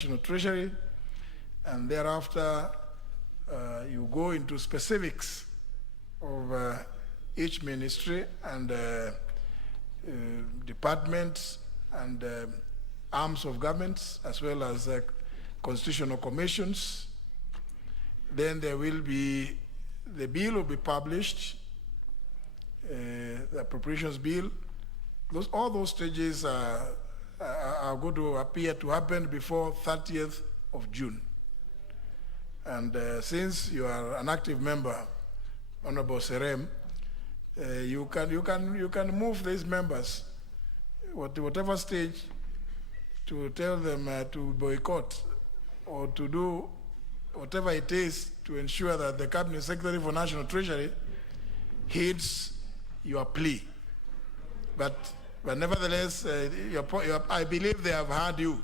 National Treasury, and thereafter you go into specifics of each ministry and departments and arms of governments, as well as constitutional commissions. Then there will be, the bill will be published, the appropriations bill. All those stages are going to appear to happen before 30th of June. And since you are an active member, Honorable Serem, you can move these members, whatever stage, to tell them to boycott or to do whatever it is to ensure that the Cabinet Secretary for National Treasury heeds your plea. But nevertheless, I believe they have heard you,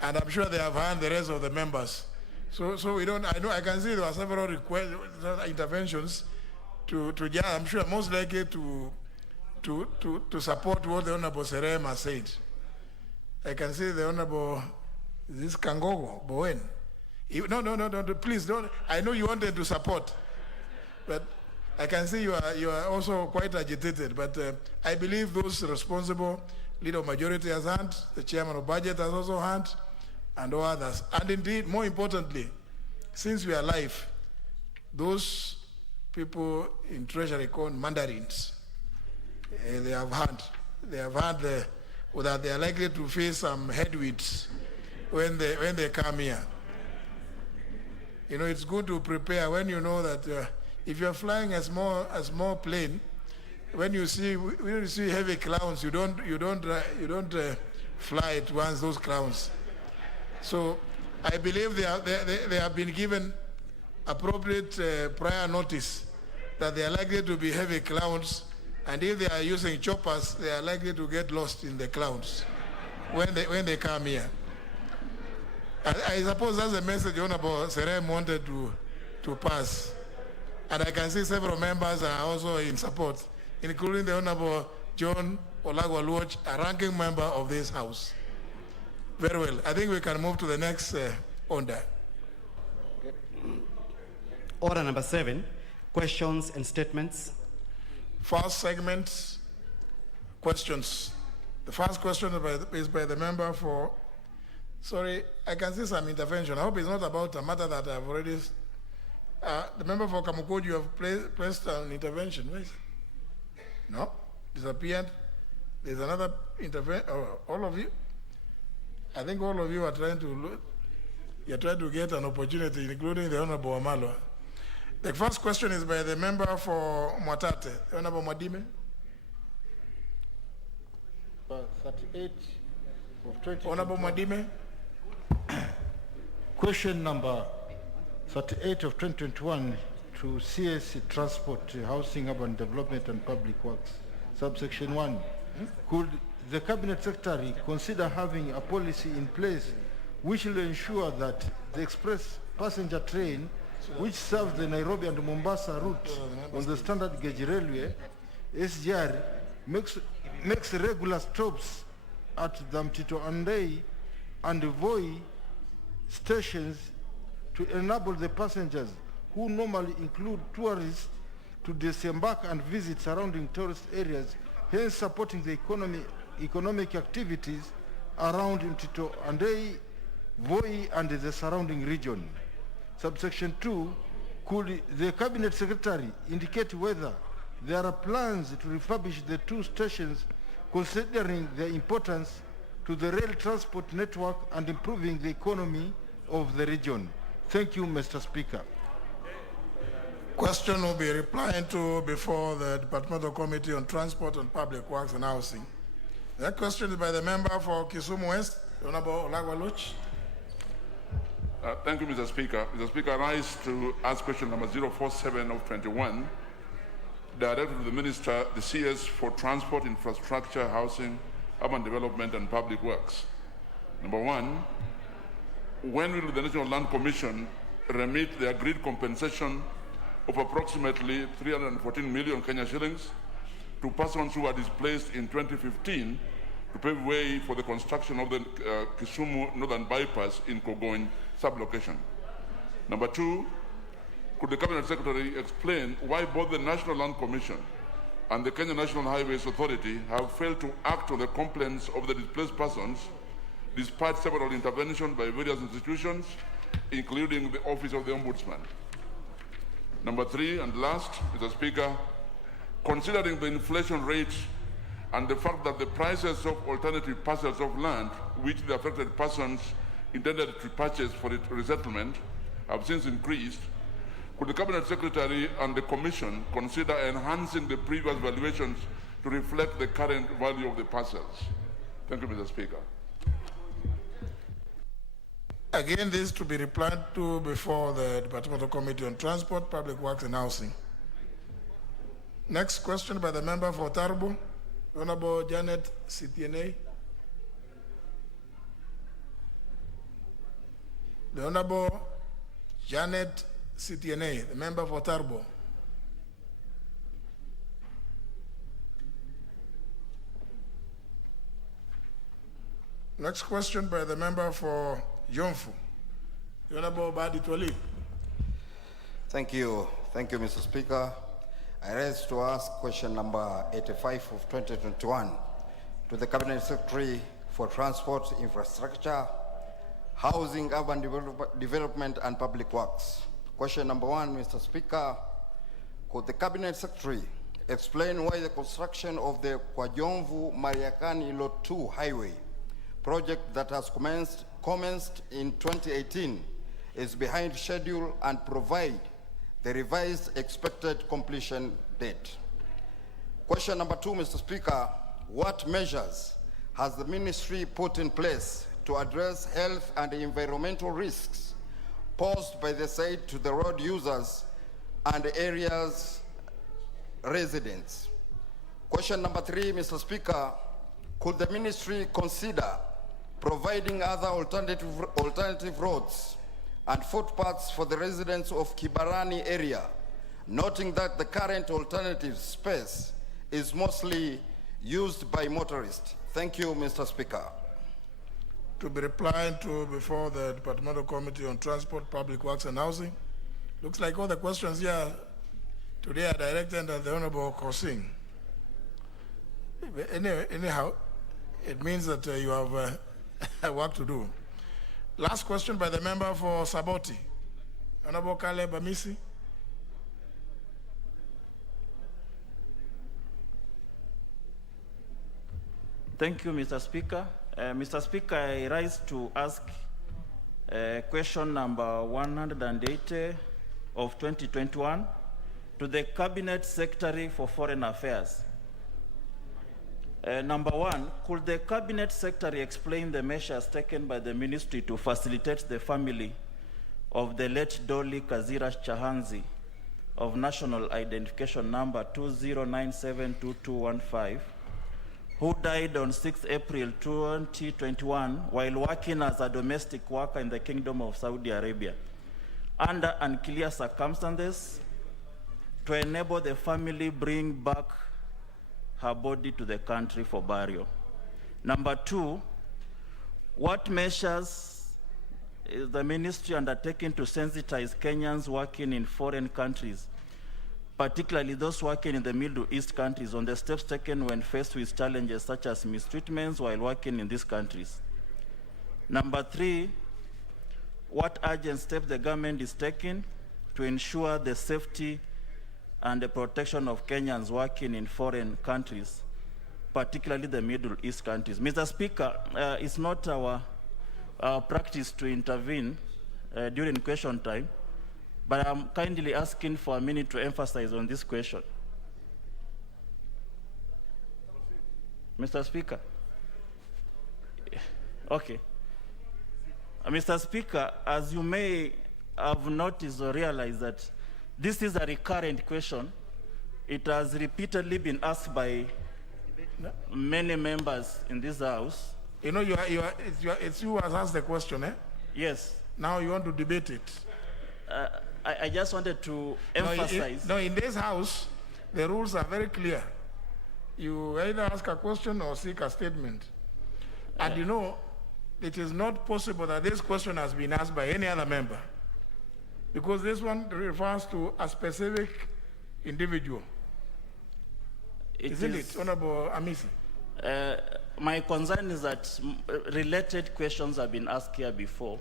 and I'm sure they have heard the rest of the members. So we don't. I can see there are several requests, interventions I'm sure most likely to support what the Honorable Serem has said. I can see the Honorable, is this Kangogo Bowen? No, please don't. I know you wanted to support, but I can see you are also quite agitated. But I believe those responsible, leader of majority has heard, the chairman of budget has also heard, and all others. And indeed, more importantly, since we are live, those people in Treasury called mandarins, they have heard that they are likely to face some headwinds when they come here. You know, it's good to prepare when you know that if you're flying a small plane, when you see heavy clouds, you don't fly at once those clouds. So I believe they have been given appropriate prior notice that they are likely to be heavy clouds, and if they are using choppers, they are likely to get lost in the clouds when they come here. I suppose that's the message Honorable Serem wanted to pass. And I can see several members are also in support, including the Honorable John Olagwaluoch, a ranking member of this House. Very well. I think we can move to the next order. Okay. Order number 7, questions and statements. First segment, questions. The first question is by the member for, sorry, I can see some intervention. I hope it's not about a matter that I've already, the member for Kamukoji, you have placed an intervention. Where is it? No, disappeared. There's another intervention. Oh, all of you? I think all of you are trying to get an opportunity, including the Honorable Amalo. The first question is by the member for Mwatate, Honorable Madime. 38 of 20. Honorable Madime. Question number 38 of 2021 to CSC Transport, Housing, Urban Development and Public Works. Subsection 1. Could the Cabinet Secretary consider having a policy in place which will ensure that the express passenger train which serves the Nairobi and Mombasa route on the standard gauge railway, SGR, makes regular stops at the Mtito Ndile and Voi stations to enable the passengers, who normally include tourists, to disembark and visit surrounding tourist areas, hence supporting the economic activities around Mtito Ndile, Voi and the surrounding region. Subsection 2, could the Cabinet Secretary indicate whether there are plans to refurbish the two stations, considering their importance to the rail transport network and improving the economy of the region? Thank you, Mr. Speaker. Question will be replied to before the Departmental Committee on Transport and Public Works and Housing. That question is by the member for Kisumu West, Honorable Olagwaluoch. Thank you, Mr. Speaker. Mr. Speaker, I rise to ask question number 047 of 21, directed to the Minister, the CS for Transport, Infrastructure, Housing, Urban Development and Public Works. Number 1, when will the National Land Commission remit the agreed compensation of approximately 314 million Kenya shillings to persons who were displaced in 2015 to pave way for the construction of the Kisumu Northern Bypass in Kogoin sublocation? Number 2, could the Cabinet Secretary explain why both the National Land Commission and the Kenya National Highways Authority have failed to act on the complaints of the displaced persons despite several interventions by various institutions, including the Office of the Ombudsman? Number 3 and last, Mr. Speaker, considering the inflation rate and the fact that the prices of alternative parcels of land which the affected persons intended to purchase for its resettlement have since increased, could the Cabinet Secretary and the Commission consider enhancing the previous valuations to reflect the current value of the parcels? Thank you, Mr. Speaker. Again, this to be replied to before the Departmental Committee on Transport, Public Works and Housing. Next question by the member for Tarbo, Honorable Janet Sitiene. The Honorable Janet Sitiene, the member for Tarbo. Next question by the member for Yomfu, the Honorable Badi Twali. Thank you, Mr. Speaker. I raise to ask question number 85 of 2021 to the Cabinet Secretary for Transport, Infrastructure, Housing, Urban Development and Public Works. Question number 1, Mr. Speaker, could the Cabinet Secretary explain why the construction of the Kwajomvu-Mariakani Lot 2 highway project that has commenced in 2018 is behind schedule and provide the revised expected completion date? Question number 2, Mr. Speaker, what measures has the ministry put in place to address health and environmental risks posed by the site to the road users and the area's residents? Question number 3, Mr. Speaker, could the ministry consider providing other alternative roads and footpaths for the residents of Kibarani area, noting that the current alternative space is mostly used by motorists? Thank you, Mr. Speaker. To be replied to before the Departmental Committee on Transport, Public Works and Housing. Looks like all the questions here today are directed at the Honorable Kosing. Anyhow, it means that you have work to do. Last question by the member for Saboti, Honorable Kalembe Misi. Thank you, Mr. Speaker. Mr. Speaker, I rise to ask question number 180 of 2021 to the Cabinet Secretary for Foreign Affairs. Number 1, could the Cabinet Secretary explain the measures taken by the ministry to facilitate the family of the late Dolly Kazira Chahanzi of National Identification Number 20972215, who died on 6 April 2021 while working as a domestic worker in the Kingdom of Saudi Arabia under unclear circumstances, to enable the family bring back her body to the country for burial? Number 2, what measures is the ministry undertaking to sensitize Kenyans working in foreign countries, particularly those working in the Middle East countries, on the steps taken when faced with challenges such as mistreatments while working in these countries? Number 3, what urgent steps the government is taking to ensure the safety and the protection of Kenyans working in foreign countries, particularly the Middle East countries? Mr. Speaker, it's not our practice to intervene during question time, but I'm kindly asking for a minute to emphasize on this question. Mr. Speaker. Okay. Mr. Speaker, as you may have noticed or realized that this is a recurrent question. It has repeatedly been asked by many members in this House. You know, it's you who has asked the question, eh? Yes. Now you want to debate it. I just wanted to emphasize. No, in this House, the rules are very clear. You either ask a question or seek a statement. And you know, it is not possible that this question has been asked by any other member, because this one refers to a specific individual. Isn't it, Honorable Amisi? My concern is that related questions have been asked here before.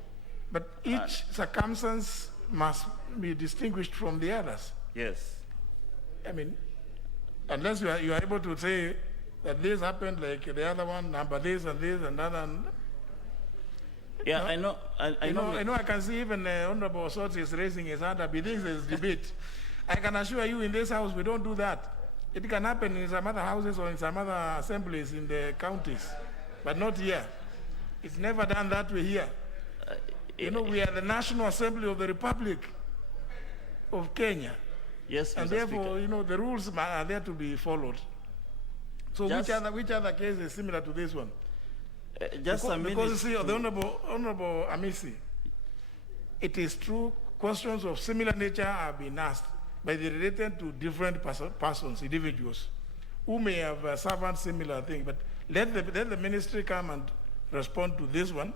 But each circumstance must be distinguished from the others. Yes. I mean, unless you are able to say that this happened like the other one, number this and that. And yeah, I know. I know. I can see even Honorable Sot is raising his hand up. He thinks there's debate. I can assure you, in this house, we don't do that. It can happen in some other houses or in some other assemblies in the counties, but not here. It's never done that way here. You know, we are the National Assembly of the Republic of Kenya. Yes, and Mr. therefore, Speaker. you know, the rules are there to be followed. So which other case is similar to this one? Just a minute. Because you see, the Honorable Amisi, it is true, questions of similar nature have been asked, but they related to different persons, individuals, who may have served similar things. But let the ministry come and respond to this one.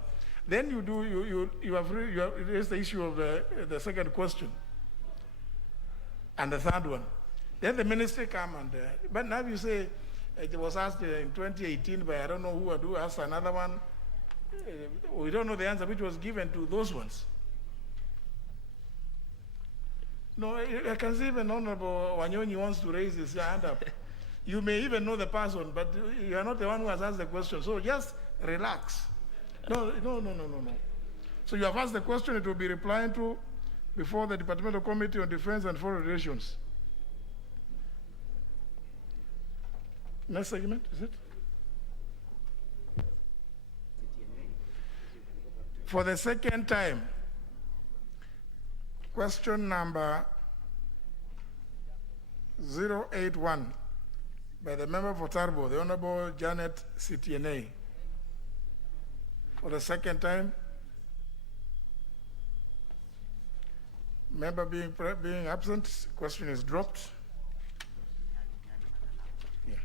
Then you have raised the issue of the second question and the third one. Then the ministry come and, but now you say it was asked in 2018 by I don't know who asked another one. We don't know the answer which was given to those ones. No, I can see even Honorable Wanyonyi wants to raise his hand up. You may even know the person, but you are not the one who has asked the question. So just relax. No. So you have asked the question, it will be replied to before the Departmental Committee on Defense and Foreign Relations. Next segment, is it? For the second time, question number 081 by the member for Tarbo, the Honorable Janet CTNA. For the second time, member being absent, question is dropped. Yeah.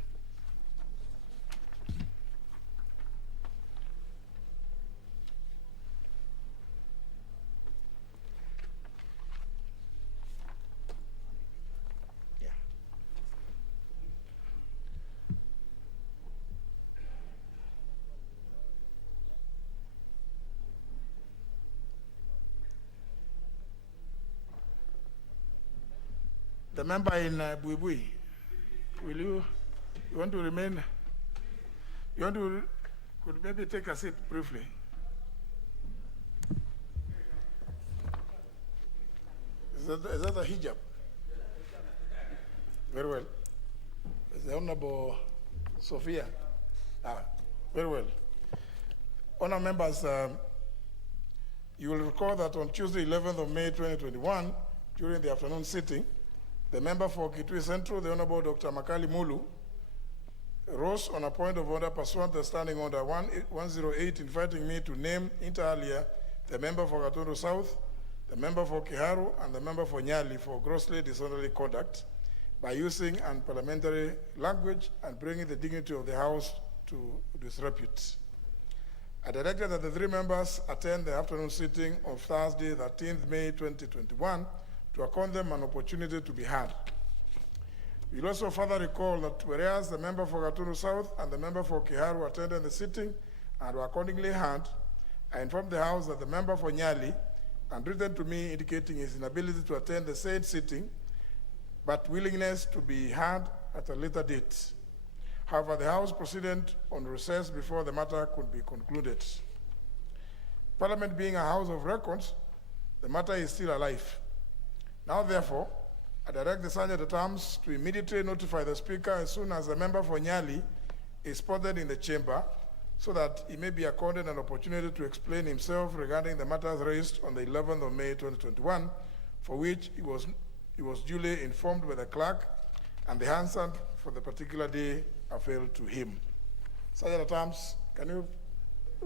Yeah. The member in Buibui, will you want to remain? You want to, could maybe take a seat briefly? Is that a hijab? Very well. Is the Honorable Sophia? Very well. Honour members, you will recall that on Tuesday, 11th of May 2021, during the afternoon sitting, the member for Kitui Central, the Honorable Dr. Makali Mulu, rose on a point of order pursuant to Standing Order 108, inviting me to name inter alia the member for Gatundu South, the member for Kiharu, and the member for Nyali for grossly disorderly conduct by using unparliamentary language and bringing the dignity of the House to disrepute. I directed that the three members attend the afternoon sitting of Thursday, 13th May 2021, to accord them an opportunity to be heard. You'll also further recall that whereas the member for Gatundu South and the member for Kiharu attended the sitting and were accordingly heard, I informed the House that the member for Nyali had written to me indicating his inability to attend the said sitting, but willingness to be heard at a later date. However, the House proceeded on recess before the matter could be concluded. Parliament being a house of records, the matter is still alive. Now, therefore, I direct the Sergeant at Arms to immediately notify the Speaker as soon as the member for Nyali is spotted in the chamber, so that he may be accorded an opportunity to explain himself regarding the matters raised on the 11th of May 2021, for which he was duly informed by the clerk, and the answer for the particular day availed to him. Sergeant at Arms, can you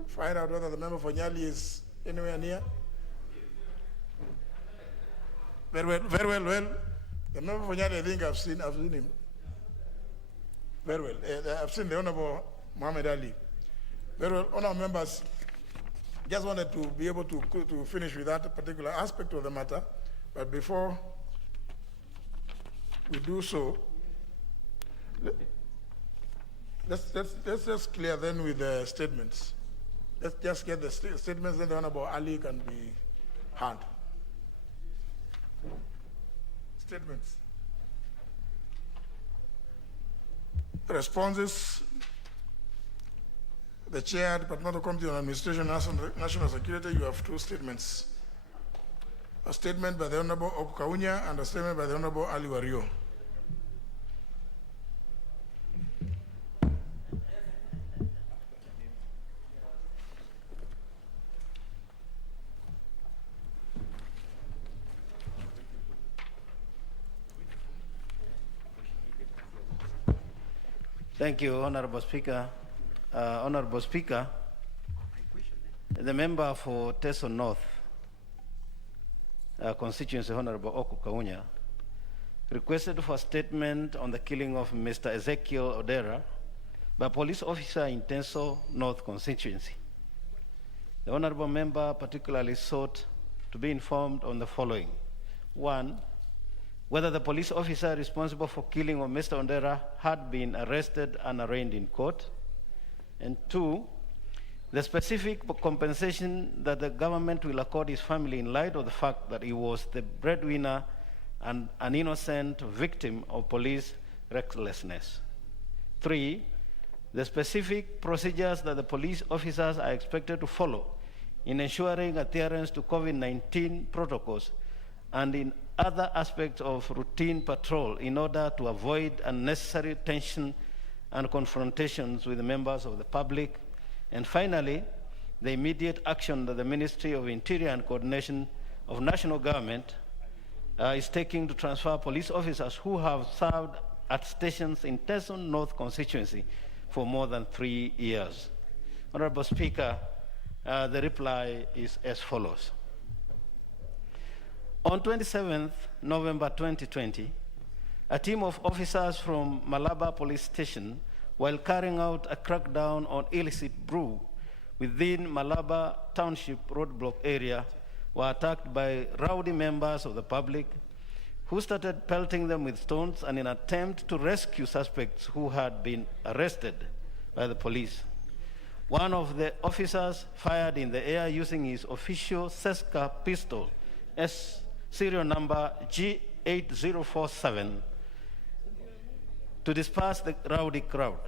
find out whether the member for Nyali is anywhere near? Very well. The member for Nyali, I think I've seen him. Very well. I've seen the Honorable Muhammad Ali. Very well, honourable members, just wanted to be able to finish with that particular aspect of the matter, but before we do so, let's just clear then with the statements. Let's just get the statements, then the Honorable Ali can be heard. Statements. Responses. The Chair, Departmental Committee on Administration and National Security, you have two statements. A statement by the Honorable Okukaunya and a statement by the Honorable Ali Wario. Thank you, Honorable Speaker. Honorable Speaker, the member for Teso North constituency, Honorable Okukaunya, requested for a statement on the killing of Mr. Ezekiel Odera by a police officer in Teso North constituency. The Honorable member particularly sought to be informed on the following. One, whether the police officer responsible for killing of Mr. Odera had been arrested and arraigned in court. And two, the specific compensation that the government will accord his family in light of the fact that he was the breadwinner and an innocent victim of police recklessness. Three, the specific procedures that the police officers are expected to follow in ensuring adherence to COVID-19 protocols and in other aspects of routine patrol in order to avoid unnecessary tension and confrontations with the members of the public. And finally, the immediate action that the Ministry of Interior and Coordination of National Government is taking to transfer police officers who have served at stations in Teso North constituency for more than 3 years. Honorable Speaker, the reply is as follows. On 27th November 2020, a team of officers from Malaba Police Station, while carrying out a crackdown on illicit brew within Malaba Township roadblock area, were attacked by rowdy members of the public who started pelting them with stones in an attempt to rescue suspects who had been arrested by the police. One of the officers fired in the air using his official Seska pistol, serial number G8047, to disperse the rowdy crowd.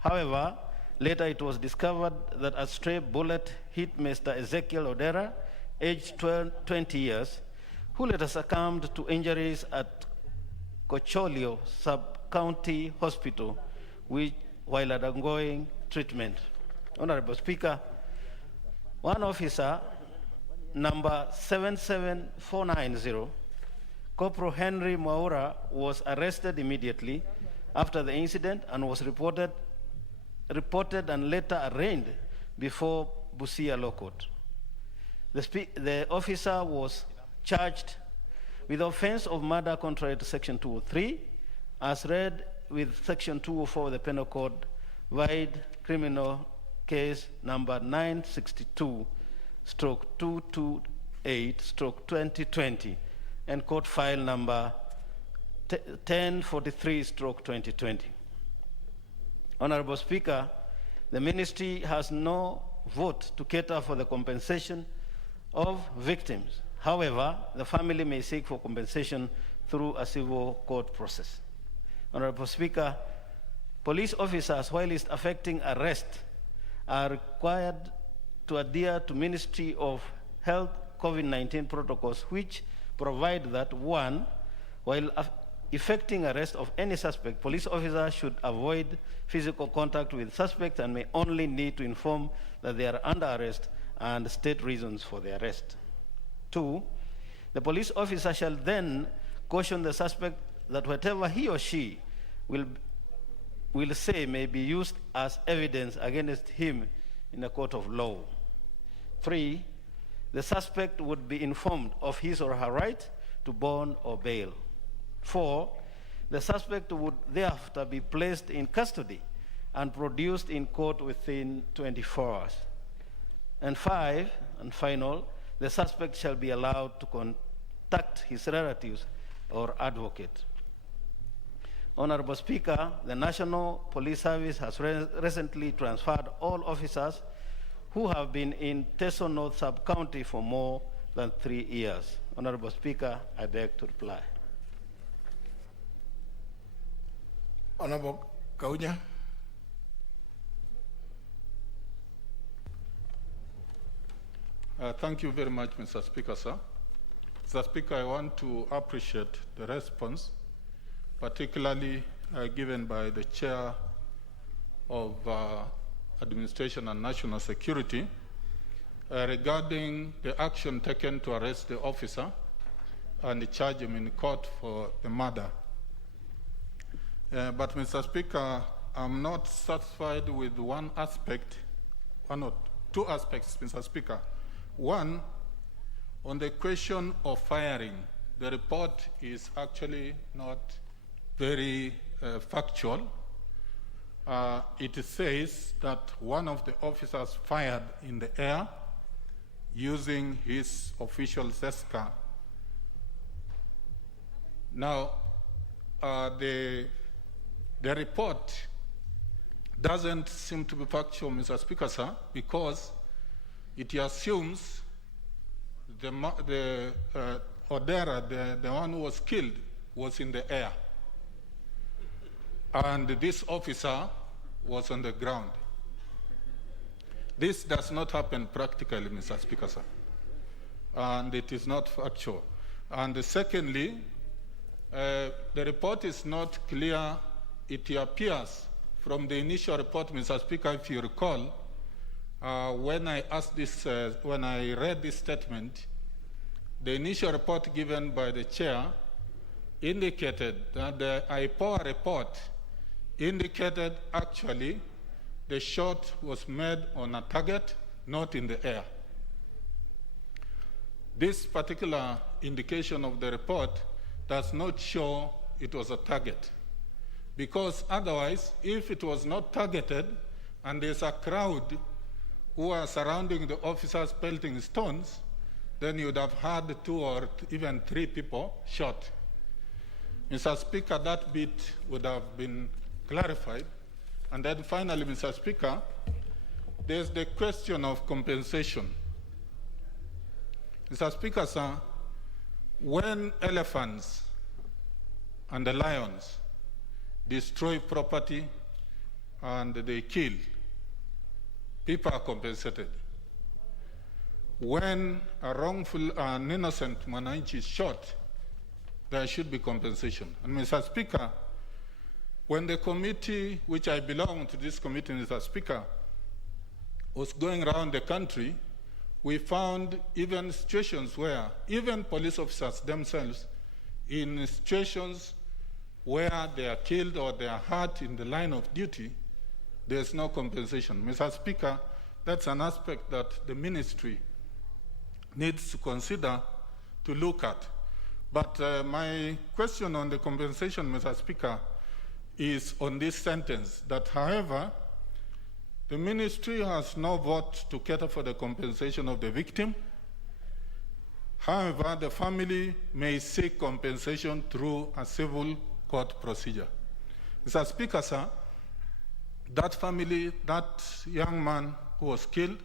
However, later it was discovered that a stray bullet hit Mr. Ezekiel Odera, aged 20 years, who later succumbed to injuries at Cocholio Sub-County Hospital while undergoing treatment. Honorable Speaker, one officer, number 77490, Corporal Henry Mwaura, was arrested immediately after the incident and was reported and later arraigned before Busia Law Court. The officer was charged with the offense of murder contrary to Section 203, as read with Section 204 of the Penal Code, Wide Criminal Case number 962/228/2020, and court file number 1043/2020. Honorable Speaker, the ministry has no vote to cater for the compensation of victims. However, the family may seek for compensation through a civil court process. Honorable Speaker, police officers, while it's affecting arrest, are required to adhere to Ministry of Health COVID-19 protocols, which provide that, one, while effecting arrest of any suspect, police officers should avoid physical contact with suspects and may only need to inform that they are under arrest and state reasons for the arrest. Two, the police officer shall then caution the suspect that whatever he or she will say may be used as evidence against him in a court of law. Three, the suspect would be informed of his or her right to bond or bail. Four, the suspect would thereafter be placed in custody and produced in court within 24 hours. And 5, and final, the suspect shall be allowed to contact his relatives or advocate. Honorable Speaker, the National Police Service has recently transferred all officers who have been in Teso North Sub-County for more than 3 years. Honorable Speaker, I beg to reply. Honorable Kaunya. Thank you very much, Mr. Speaker, sir. Mr. Speaker, I want to appreciate the response, particularly given by the Chair of Administration and National Security regarding the action taken to arrest the officer and charge him in court for the murder. But, Mr. Speaker, I'm not satisfied with one aspect, one or two aspects, Mr. Speaker. One, on the question of firing, the report is actually not very factual. It says that one of the officers fired in the air using his official Zeska. Now, the report doesn't seem to be factual, Mr. Speaker, sir, because it assumes the Odera, the one who was killed, was in the air. And this officer was on the ground. This does not happen practically, Mr. Speaker, sir. And it is not factual. And secondly, the report is not clear. It appears from the initial report, Mr. Speaker, if you recall, when I asked this, when I read this statement, the initial report given by the chair indicated that the IPOA report indicated actually the shot was made on a target, not in the air. This particular indication of the report does not show it was a target, because otherwise, if it was not targeted and there's a crowd who are surrounding the officers pelting stones, then you would have had 2 or even 3 people shot. Mr. Speaker, that bit would have been clarified. And then finally, Mr. Speaker, there's the question of compensation. Mr. Speaker, sir, when elephants and the lions destroy property and they kill, people are compensated. When a wrongful and innocent Mwananchi is shot, there should be compensation. And Mr. Speaker, when the committee, which I belong to this committee, Mr. Speaker, was going around the country, we found even situations where even police officers themselves, in situations where they are killed or they are hurt in the line of duty, there's no compensation. Mr. Speaker, that's an aspect that the ministry needs to consider, to look at. But my question on the compensation, Mr. Speaker, is on this sentence, that however, the ministry has no vote to cater for the compensation of the victim. However, the family may seek compensation through a civil court procedure. Mr. Speaker, sir, that family, that young man who was killed,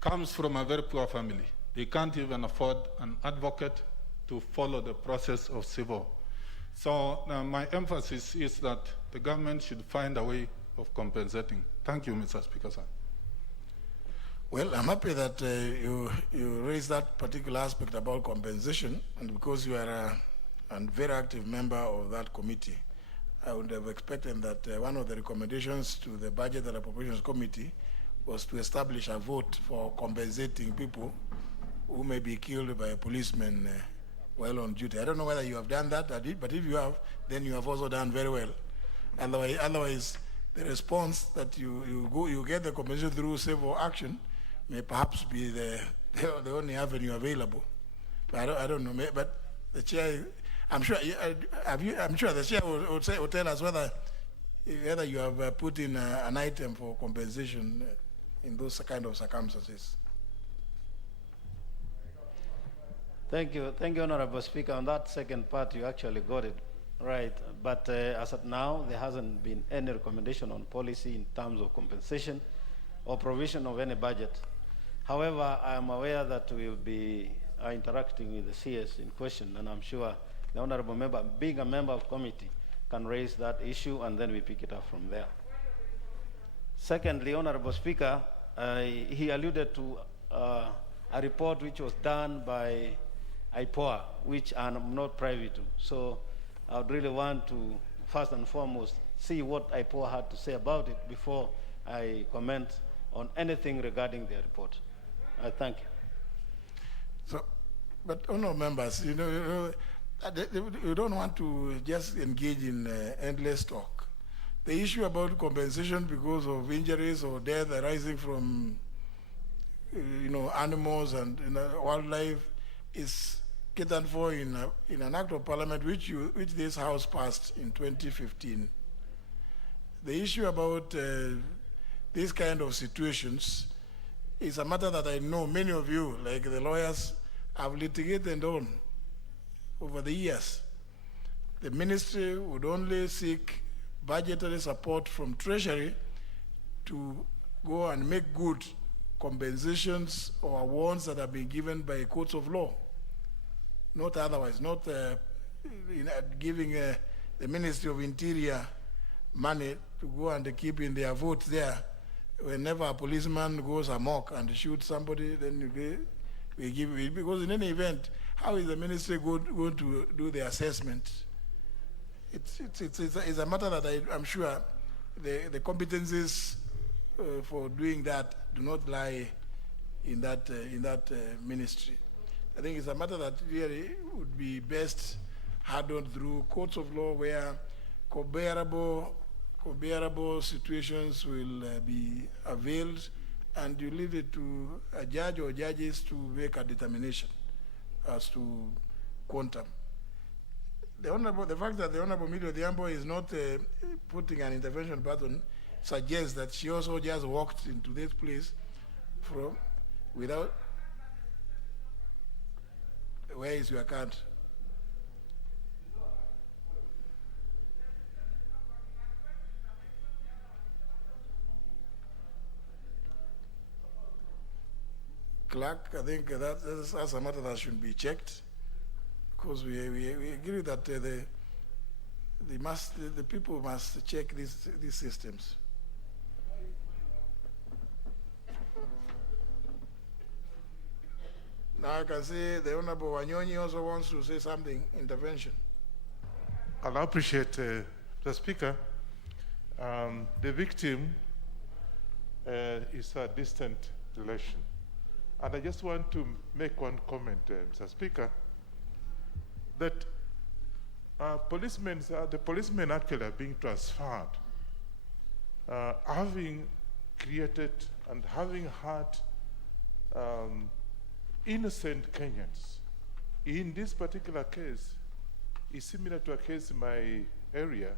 comes from a very poor family. They can't even afford an advocate to follow the process of civil. So my emphasis is that the government should find a way of compensating. Thank you, Mr. Speaker, sir. Well, I'm happy that you raised that particular aspect about compensation, and because you are a very active member of that committee, I would have expected that one of the recommendations to the Budget and Appropriations Committee was to establish a vote for compensating people who may be killed by a policeman while on duty. I don't know whether you have done that, but if you have, then you have also done very well. Otherwise the response that you get the compensation through civil action may perhaps be the only avenue available. But I don't know. But the chair, I'm sure the chair will tell us whether whether you have put in an item for compensation in those kind of circumstances. Thank you, Honorable Speaker. On that second part, you actually got it right. But as of now, there hasn't been any recommendation on policy in terms of compensation or provision of any budget. However, I am aware that we will be interacting with the CS in question, and I'm sure the Honorable Member, being a member of committee, can raise that issue, and then we pick it up from there. Secondly, Honorable Speaker, he alluded to a report which was done by IPOA, which I'm not privy to. So I would really want to, first and foremost, see what IPOA had to say about it before I comment on anything regarding their report. I thank you. So, but honourable members, you don't want to just engage in endless talk. The issue about compensation because of injuries or death arising from, animals and wildlife is catered for in an act of parliament which this House passed in 2015. The issue about these kind of situations is a matter that I know many of you, like the lawyers, have litigated on over the years. The ministry would only seek budgetary support from Treasury to go and make good compensations or awards that have been given by courts of law. Not otherwise, not giving the Ministry of Interior money to go and keep in their votes there. Whenever a policeman goes amok and shoots somebody, then we give it. Because in any event, how is the ministry going to do the assessment? It's a matter that I'm sure the competencies for doing that do not lie in that ministry. I think it's a matter that really would be best handled through courts of law where comparable situations will be availed, and you leave it to a judge or judges to make a determination as to quantum. The fact that the Honorable Millie Odhiambo is not putting an intervention button suggests that she also just walked into this place without. Where is your card? Clerk, I think that's a matter that should be checked, because we agree that the people must check these systems. Now I can see the Honorable Wanyonyi also wants to say something, intervention. I'll appreciate the Speaker. The victim is a distant relation. And I just want to make one comment, Mr. Speaker, that the policemen actually are being transferred, having created and having had innocent Kenyans. In this particular case, is similar to a case in my area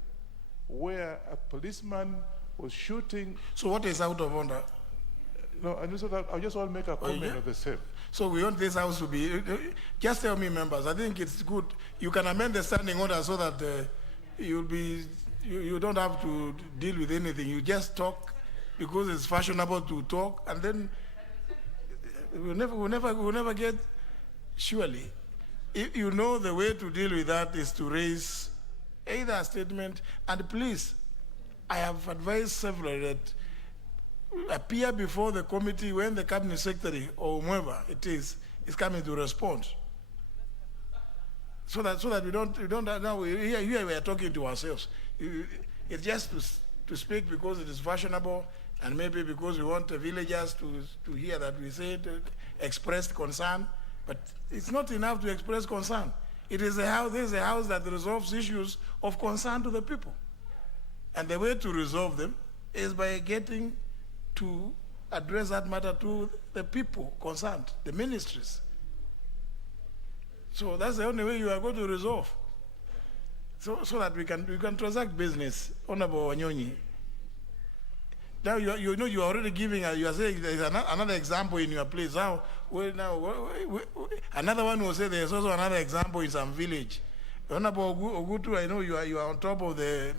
where a policeman was shooting. So what is out of order? No, I just want to make a comment of the same. So we want this House to be, just tell me, members, I think it's good. You can amend the standing order so that you don't have to deal with anything. You just talk because it's fashionable to talk, and then we'll never get, surely. If you know the way to deal with that is to raise either a statement, and please, I have advised several that appear before the committee when the cabinet secretary or whomever it is coming to respond. So that we don't now here we are talking to ourselves. It's just to speak because it is fashionable, and maybe because we want the villagers to hear that we say expressed concern, but it's not enough to express concern. It is this is a house that resolves issues of concern to the people. And the way to resolve them is by getting to address that matter to the people concerned, the ministries. So that's the only way you are going to resolve. so that we can transact business. Honorable Wanyonyi. Now you know you are already giving. You are saying there is another example in your place. Now, another one will say there is also another example in some village. Honorable Ogutu, I know you are on top of the.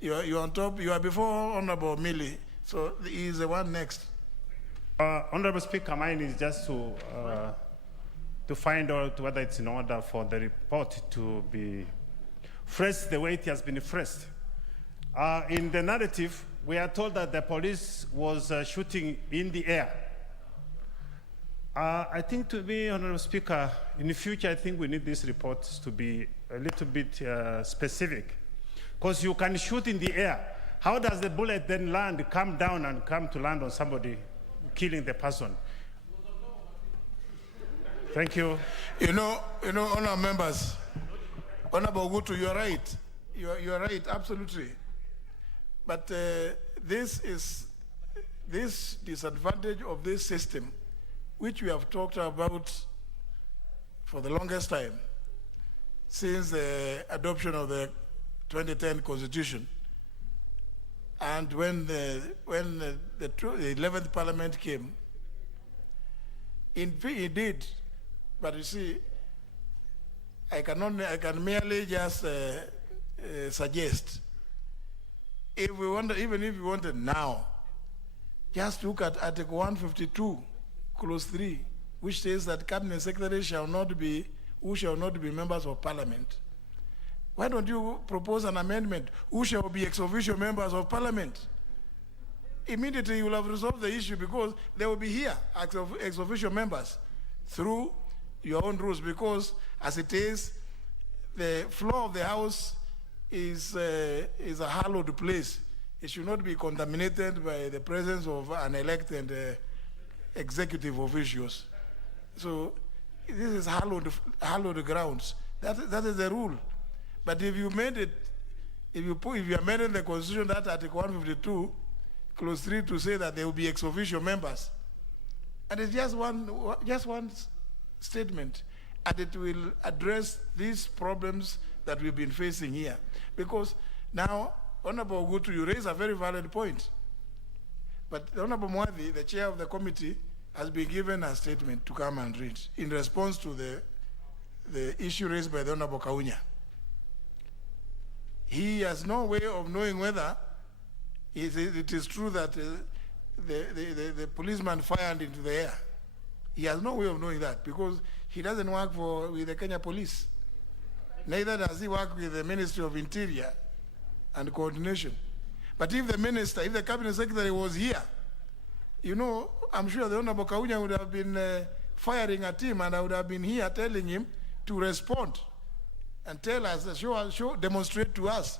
You are on top. You are before Honorable Millie. So he is the one next. Honorable Speaker, mine is just to find out whether it's in order for the report to be phrased the way it has been phrased. In the narrative, we are told that the police was shooting in the air. I think, to be Honorable Speaker, in the future, I think we need these reports to be a little bit specific. Because you can shoot in the air. How does the bullet then land, come down and come to land on somebody, killing the person? Thank you. You know, honourable members, Honourable Ogutu, you are right. You are right, absolutely. But this disadvantage of this system, which we have talked about for the longest time, since the adoption of the 2010 Constitution, and when the 11th Parliament came, indeed, but you see, I can merely just suggest, if we want, even if we wanted now, just look at Article 152, Clause 3, which says that Cabinet Secretary shall not be members of Parliament. Why don't you propose an amendment? Who shall be ex officio members of Parliament? Immediately you will have resolved the issue, because they will be here ex officio members through your own rules, because as it is, the floor of the House is a hallowed place. It should not be contaminated by the presence of unelected executive officials. So this is hallowed grounds. That is the rule. But if you made it, if you amended the Constitution, that Article 152, Clause 3, to say that there will be ex officio members, and it's just one statement, and it will address these problems that we've been facing here. Because now, Honorable Ogutu, you raise a very valid point. But Honorable Mwadhi, the chair of the committee, has been given a statement to come and read in response to the issue raised by the Honorable Kaunya. He has no way of knowing whether it is true that the policeman fired into the air. He has no way of knowing that, because he doesn't work with the Kenya Police. Neither does he work with the Ministry of Interior and Coordination. But if the Cabinet Secretary was here, you know, I'm sure the Honorable Kaunya would have been firing at him, and I would have been here telling him to respond and tell us, demonstrate to us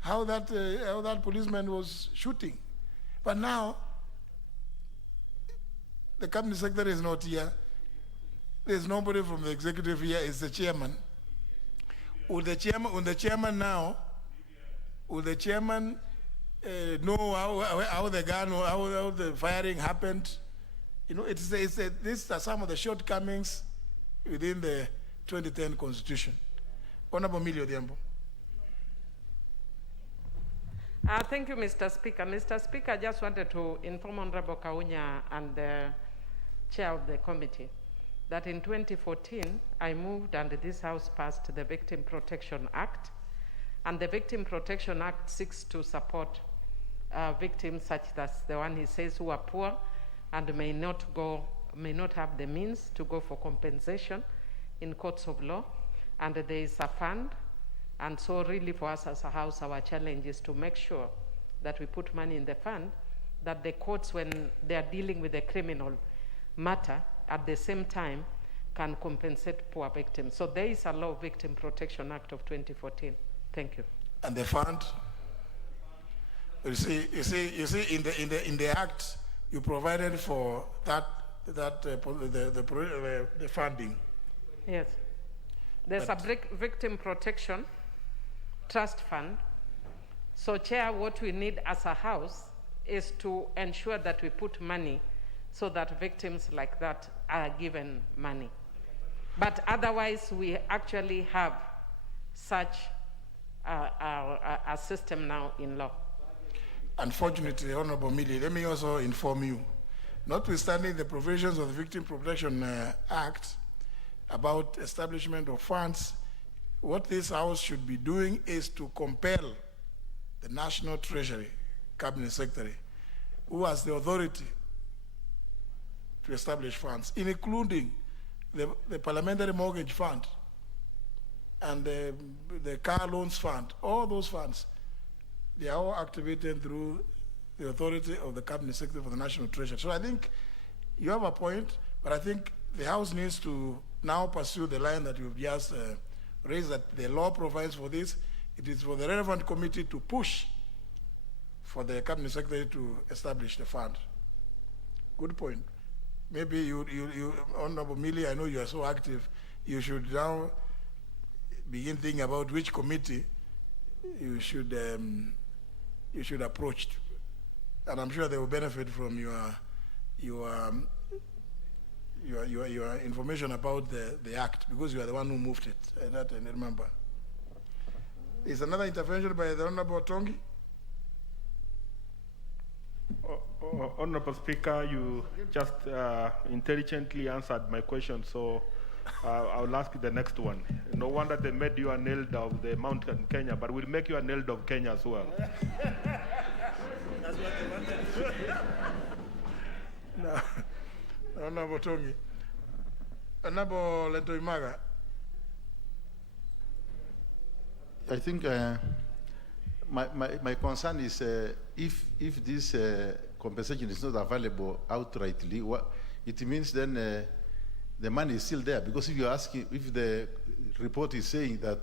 how that policeman was shooting. But now, the Cabinet Secretary is not here. There's nobody from the executive here. It's the chairman. Would the chairman know how the gun or how the firing happened? You know, these are some of the shortcomings within the 2010 Constitution. Honorable Millie Odhiambo. Thank you, Mr. Speaker. Mr. Speaker, I just wanted to inform Honorable Kaunya and the chair of the committee that in 2014, I moved and this House passed the Victim Protection Act. And the Victim Protection Act seeks to support victims such as the one he says who are poor and may not have the means to go for compensation in courts of law. And there is a fund. And so really for us as a House, our challenge is to make sure that we put money in the fund, that the courts, when they are dealing with a criminal matter, at the same time can compensate poor victims. So there is a Law Victim Protection Act of 2014. Thank you. And the fund? You see, in the act, you provided for the funding. Yes. There's a victim protection trust fund. So, Chair, what we need as a House is to ensure that we put money so that victims like that are given money. But otherwise, we actually have such our system now in law. Unfortunately, Honorable Mili, let me also inform you, notwithstanding the provisions of the Victim Protection Act about establishment of funds, what this House should be doing is to compel the National Treasury Cabinet Secretary, who has the authority to establish funds, including the Parliamentary Mortgage Fund and the Car Loans Fund, all those funds, they are all activated through the authority of the Cabinet Secretary for the National Treasury. So I think you have a point, but I think the House needs to now pursue the line that you've just raised, that the law provides for this. It is for the relevant committee to push for the Cabinet Secretary to establish the fund. Good point. Maybe you Honorable Mili, I know you are so active, you should now begin thinking about which committee you should approach, and I'm sure they will benefit from your information about the act, because you are the one who moved it. That I remember. Is another intervention by the Honorable Tongi? Honorable Speaker, you just intelligently answered my question, so I'll ask the next one. No wonder they made you an elder of the mountain Kenya, but we'll make you an elder of Kenya as well. That's what they wanted. No, Honorable Tongi. Honorable Letoimaga. I think my concern is if this compensation is not available outrightly, it means then the money is still there. Because if you're asking, if the report is saying that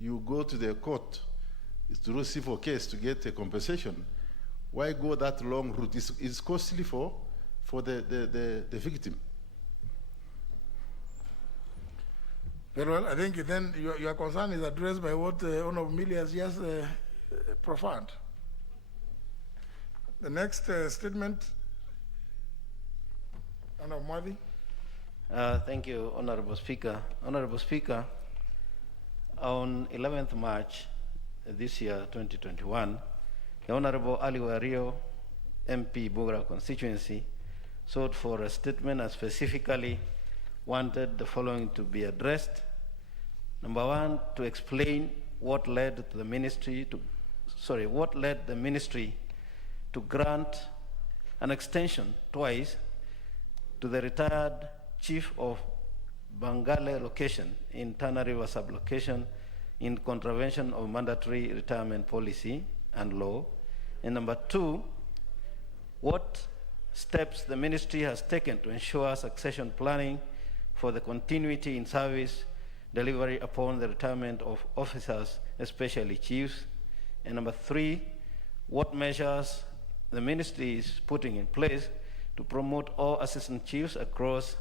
you go to the court to receive a case to get a compensation, why go that long route? It's costly for the victim. Very well, I think then your concern is addressed by what Honorable Mili has just profound. The next statement, Honorable Mwadi. Thank you, Honorable Speaker. Honorable Speaker, on 11th March this year, 2021, the Honorable Ali Wario, MP Bugra constituency, sought for a statement and specifically wanted the following to be addressed. Number one, to explain what led the ministry to grant an extension twice to the retired chief of Bangale location in Tana River sublocation in contravention of mandatory retirement policy and law. And number two, what steps the ministry has taken to ensure succession planning for the continuity in service delivery upon the retirement of officers, especially chiefs. And number three, what measures the ministry is putting in place to promote all assistant chiefs across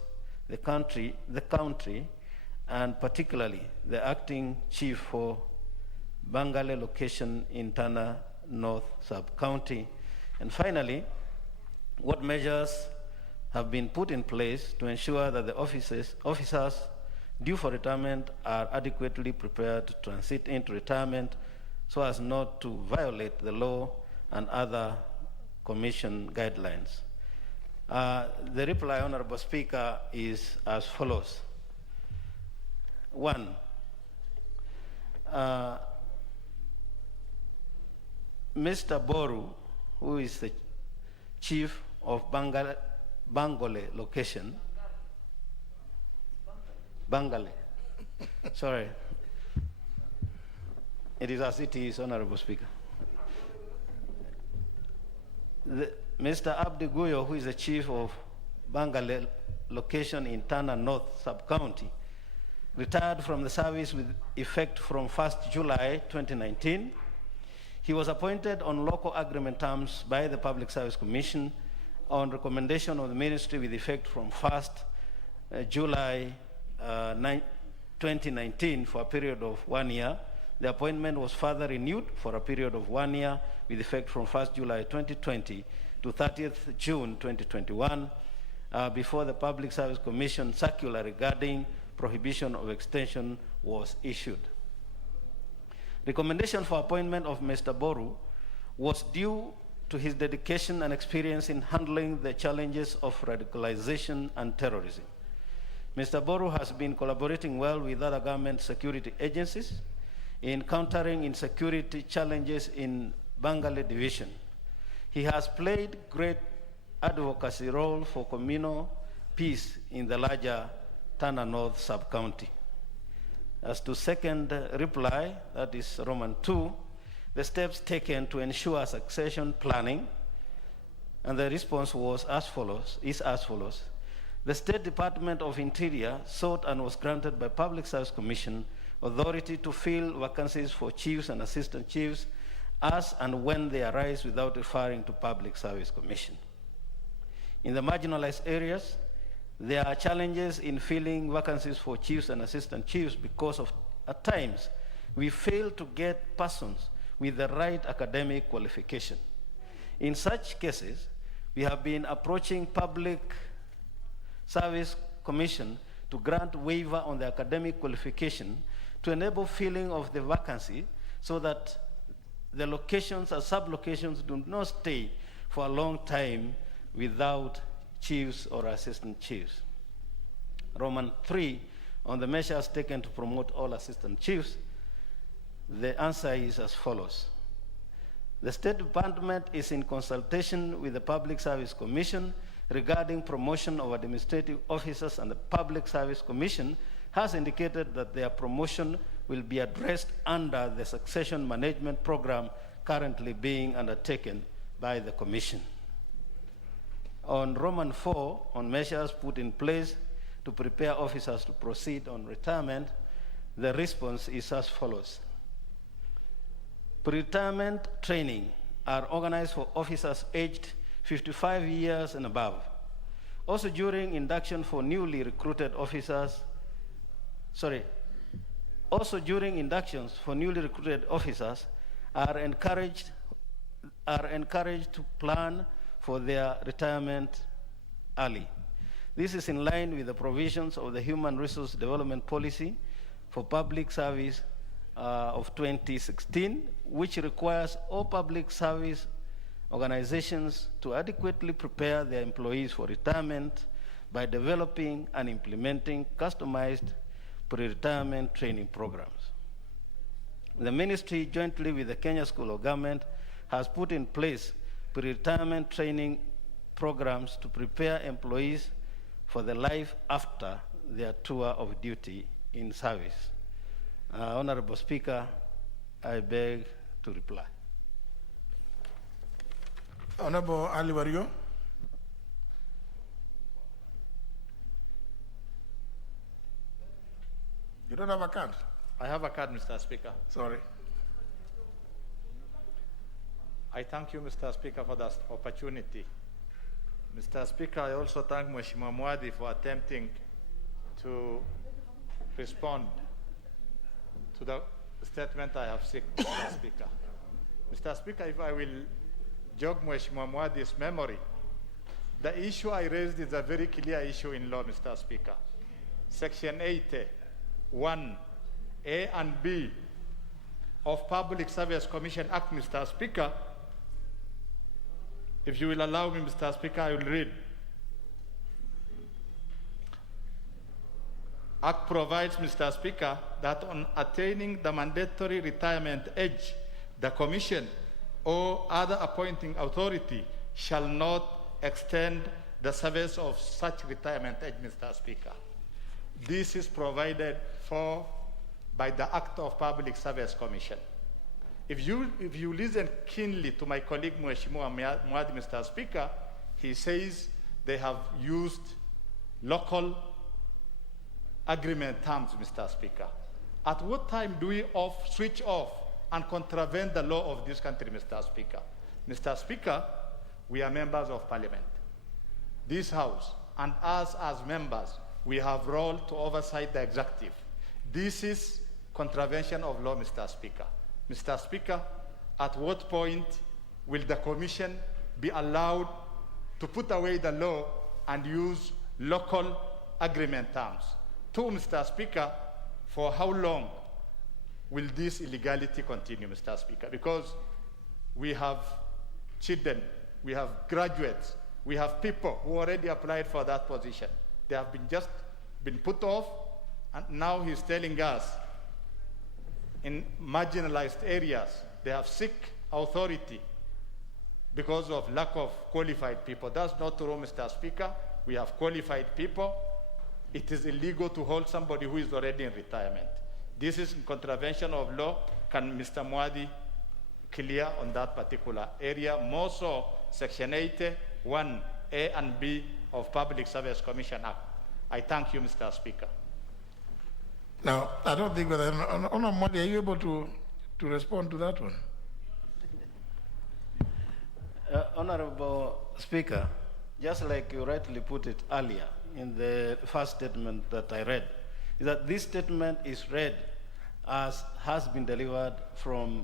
the country, and particularly the acting chief for Bangale location in Tana North Sub-County. And finally, what measures have been put in place to ensure that the officers due for retirement are adequately prepared to transit into retirement so as not to violate the law and other commission guidelines. The reply, Honorable Speaker, is as follows. One, Mr. Boru, who is the chief of Bangale location, Bangale, sorry, it is as it is, Honorable Speaker. Mr. Abdi Guyo, who is the chief of Bangale location in Tana North Sub-County, retired from the service with effect from 1st July 2019. He was appointed on local agreement terms by the Public Service Commission on recommendation of the ministry with effect from 1st July 2019 for a period of 1 year. The appointment was further renewed for a period of 1 year with effect from 1st July 2020 to 30th June 2021 before the Public Service Commission circular regarding prohibition of extension was issued. Recommendation for appointment of Mr. Boru was due to his dedication and experience in handling the challenges of radicalization and terrorism. Mr. Boru has been collaborating well with other government security agencies in countering insecurity challenges in Bangali Division. He has played great advocacy role for communal peace in the larger Tana North sub-county. As to second reply, that is Roman 2, the steps taken to ensure succession planning, and the response was as follows, is as follows. The State Department of Interior sought and was granted by Public Service Commission authority to fill vacancies for chiefs and assistant chiefs as and when they arise without referring to Public Service Commission. In the marginalized areas, there are challenges in filling vacancies for chiefs and assistant chiefs because of, at times, we fail to get persons with the right academic qualification. In such cases, we have been approaching Public Service Commission to grant waiver on the academic qualification to enable filling of the vacancy so that the locations or sub-locations do not stay for a long time without chiefs or assistant chiefs. Roman 3, on the measures taken to promote all assistant chiefs, the answer is as follows. The State Department is in consultation with the Public Service Commission regarding promotion of administrative officers, and the Public Service Commission has indicated that their promotion will be addressed under the succession management program currently being undertaken by the Commission. On Roman 4, on measures put in place to prepare officers to proceed on retirement, the response is as follows. Pre-retirement training are organized for officers aged 55 years and above. Also during induction for newly recruited officers, are encouraged to plan for their retirement early. This is in line with the provisions of the Human Resource Development Policy for Public Service of 2016, which requires all public service organizations to adequately prepare their employees for retirement by developing and implementing customized pre-retirement training programs. The ministry, jointly with the Kenya School of Government, has put in place pre-retirement training programs to prepare employees for the life after their tour of duty in service. Honorable Speaker, I beg to reply. Honorable Ali Wario. You don't have a card? I have a card, Mr. Speaker. Sorry. I thank you, Mr. Speaker, for that opportunity. Mr. Speaker, I also thank Mheshimiwa Mwadi for attempting to respond to the statement I have seeked, Mr. Speaker. Mr. Speaker, if I will jog Mheshimiwa Mwadi's memory, the issue I raised is a very clear issue in law, Mr. Speaker. Section 81, A and B of Public Service Commission Act, Mr. Speaker. If you will allow me, Mr. Speaker, I will read. Act provides, Mr. Speaker, that on attaining the mandatory retirement age, the Commission or other appointing authority shall not extend the service of such retirement age, Mr. Speaker. This is provided for by the Act of Public Service Commission. If you listen keenly to my colleague Mheshimiwa Mwadi, Mr. Speaker, he says they have used local agreement terms, Mr. Speaker. At what time do we switch off and contravene the law of this country, Mr. Speaker? Mr. Speaker, we are members of Parliament. This House and us as members, we have role to oversight the executive. This is contravention of law, Mr. Speaker. Mr. Speaker, at what point will the Commission be allowed to put away the law and use local agreement terms? Two, Mr. Speaker, for how long will this illegality continue, Mr. Speaker? Because we have children, we have graduates, we have people who already applied for that position. They have just been put off, and now he's telling us in marginalized areas, they have seek authority because of lack of qualified people. That's not true, Mr. Speaker. We have qualified people. It is illegal to hold somebody who is already in retirement. This is in contravention of law. Can Mr. Mwadi clear on that particular area? More so, Section 81A and B of Public Service Commission Act. I thank you, Mr. Speaker. Now, I don't think whether, Honorable Mwadi, are you able to respond to that one? Honorable Speaker, just like you rightly put it earlier in the first statement that I read, is that this statement is read as has been delivered from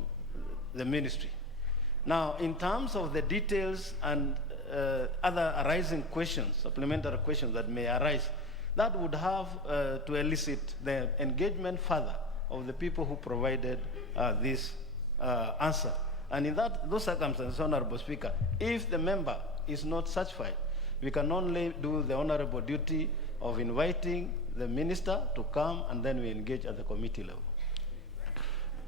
the ministry. Now, in terms of the details and other arising questions, supplementary questions that may arise, that would have to elicit the engagement further of the people who provided this answer. And in those circumstances, Honorable Speaker, if the member is not satisfied, we can only do the honorable duty of inviting the minister to come, and then we engage at the committee level.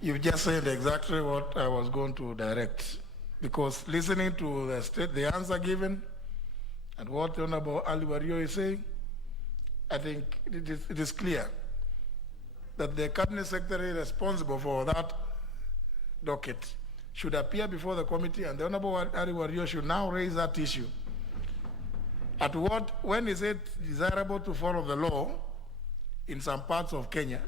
You've just said exactly what I was going to direct, because listening to the answer given and what Honorable Ali Wario is saying, I think it is clear that the Cabinet Secretary responsible for that docket should appear before the committee, and the Honorable Ali Wario should now raise that issue. When is it desirable to follow the law in some parts of Kenya?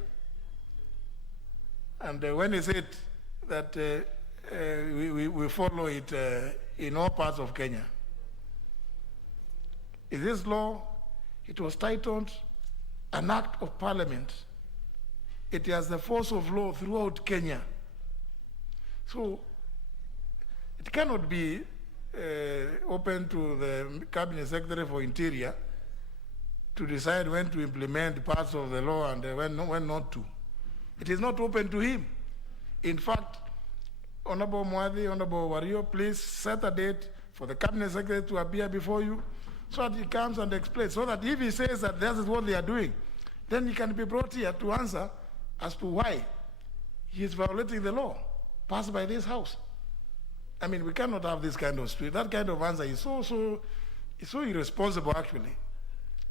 And when is it that we follow it in all parts of Kenya? In this law, it was titled an Act of Parliament. It has the force of law throughout Kenya. So it cannot be open to the Cabinet Secretary for Interior to decide when to implement parts of the law and when not to. It is not open to him. In fact, Honorable Mwadi, Honorable Wario, please set a date for the Cabinet Secretary to appear before you so that he comes and explains, so that if he says that this is what they are doing, then he can be brought here to answer as to why he is violating the law passed by this House. I mean, we cannot have this kind of spirit. That kind of answer is so irresponsible, actually,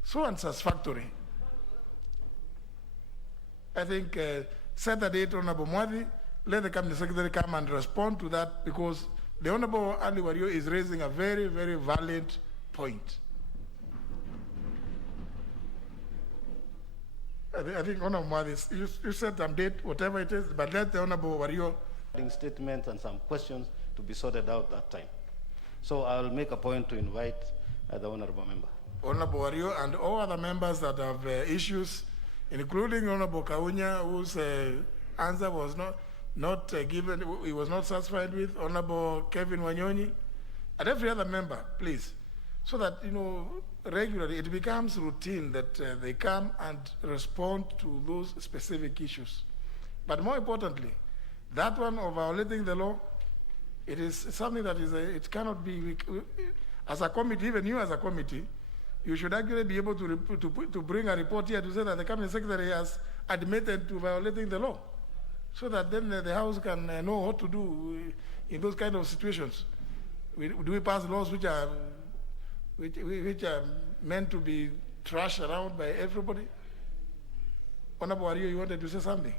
so unsatisfactory. I think set a date, Honorable Mwadi, let the Cabinet Secretary come and respond to that, because the Honorable Ali Wario is raising a very, very valid point. I think Honorable Mwadi, you set some date, whatever it is, but let the Honorable Wario statements and some questions to be sorted out that time. So I'll make a point to invite the Honorable Member. Honorable Wario and all other members that have issues, including Honorable Kaunya, whose answer was not given, he was not satisfied with, Honorable Kevin Wanyonyi, and every other member, please, so that, regularly it becomes routine that they come and respond to those specific issues. But more importantly, that one of violating the law, it is something that it cannot be, as a committee, even you as a committee, you should actually be able to bring a report here to say that the Cabinet Secretary has admitted to violating the law, so that then the House can know what to do in those kind of situations. Do we pass laws which are meant to be trashed around by everybody? Honorable Wario, you wanted to say something?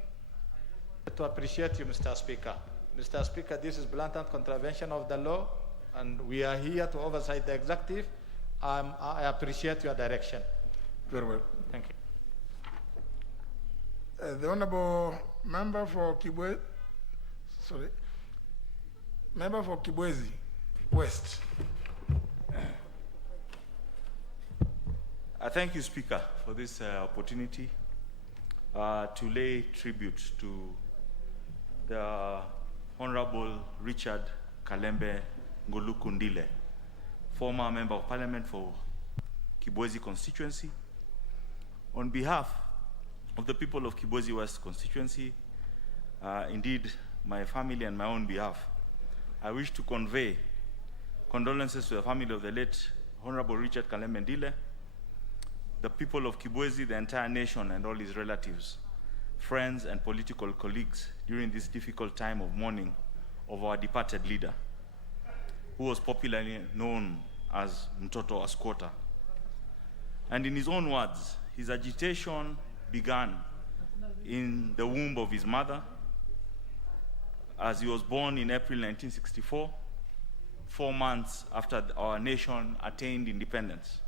To appreciate you, Mr. Speaker. Mr. Speaker, this is blatant contravention of the law, and we are here to oversight the executive. I appreciate your direction. Very well. Thank you. The Honorable Member for Kibwezi, Member for Kibwezi West. Thank you, Speaker, for this opportunity to lay tribute to the Honorable Richard Kalembe Ngoluku Ndile, former Member of Parliament for Kibwezi constituency. On behalf of the people of Kibwezi West constituency, indeed my family and my own behalf, I wish to convey condolences to the family of the late Honorable Richard Kalembe Ndile, the people of Kibwezi, the entire nation, and all his relatives, friends, and political colleagues during this difficult time of mourning of our departed leader, who was popularly known as Mtoto wa Squatter. And in his own words, his agitation began in the womb of his mother, as he was born in April 1964, 4 months after our nation attained independence,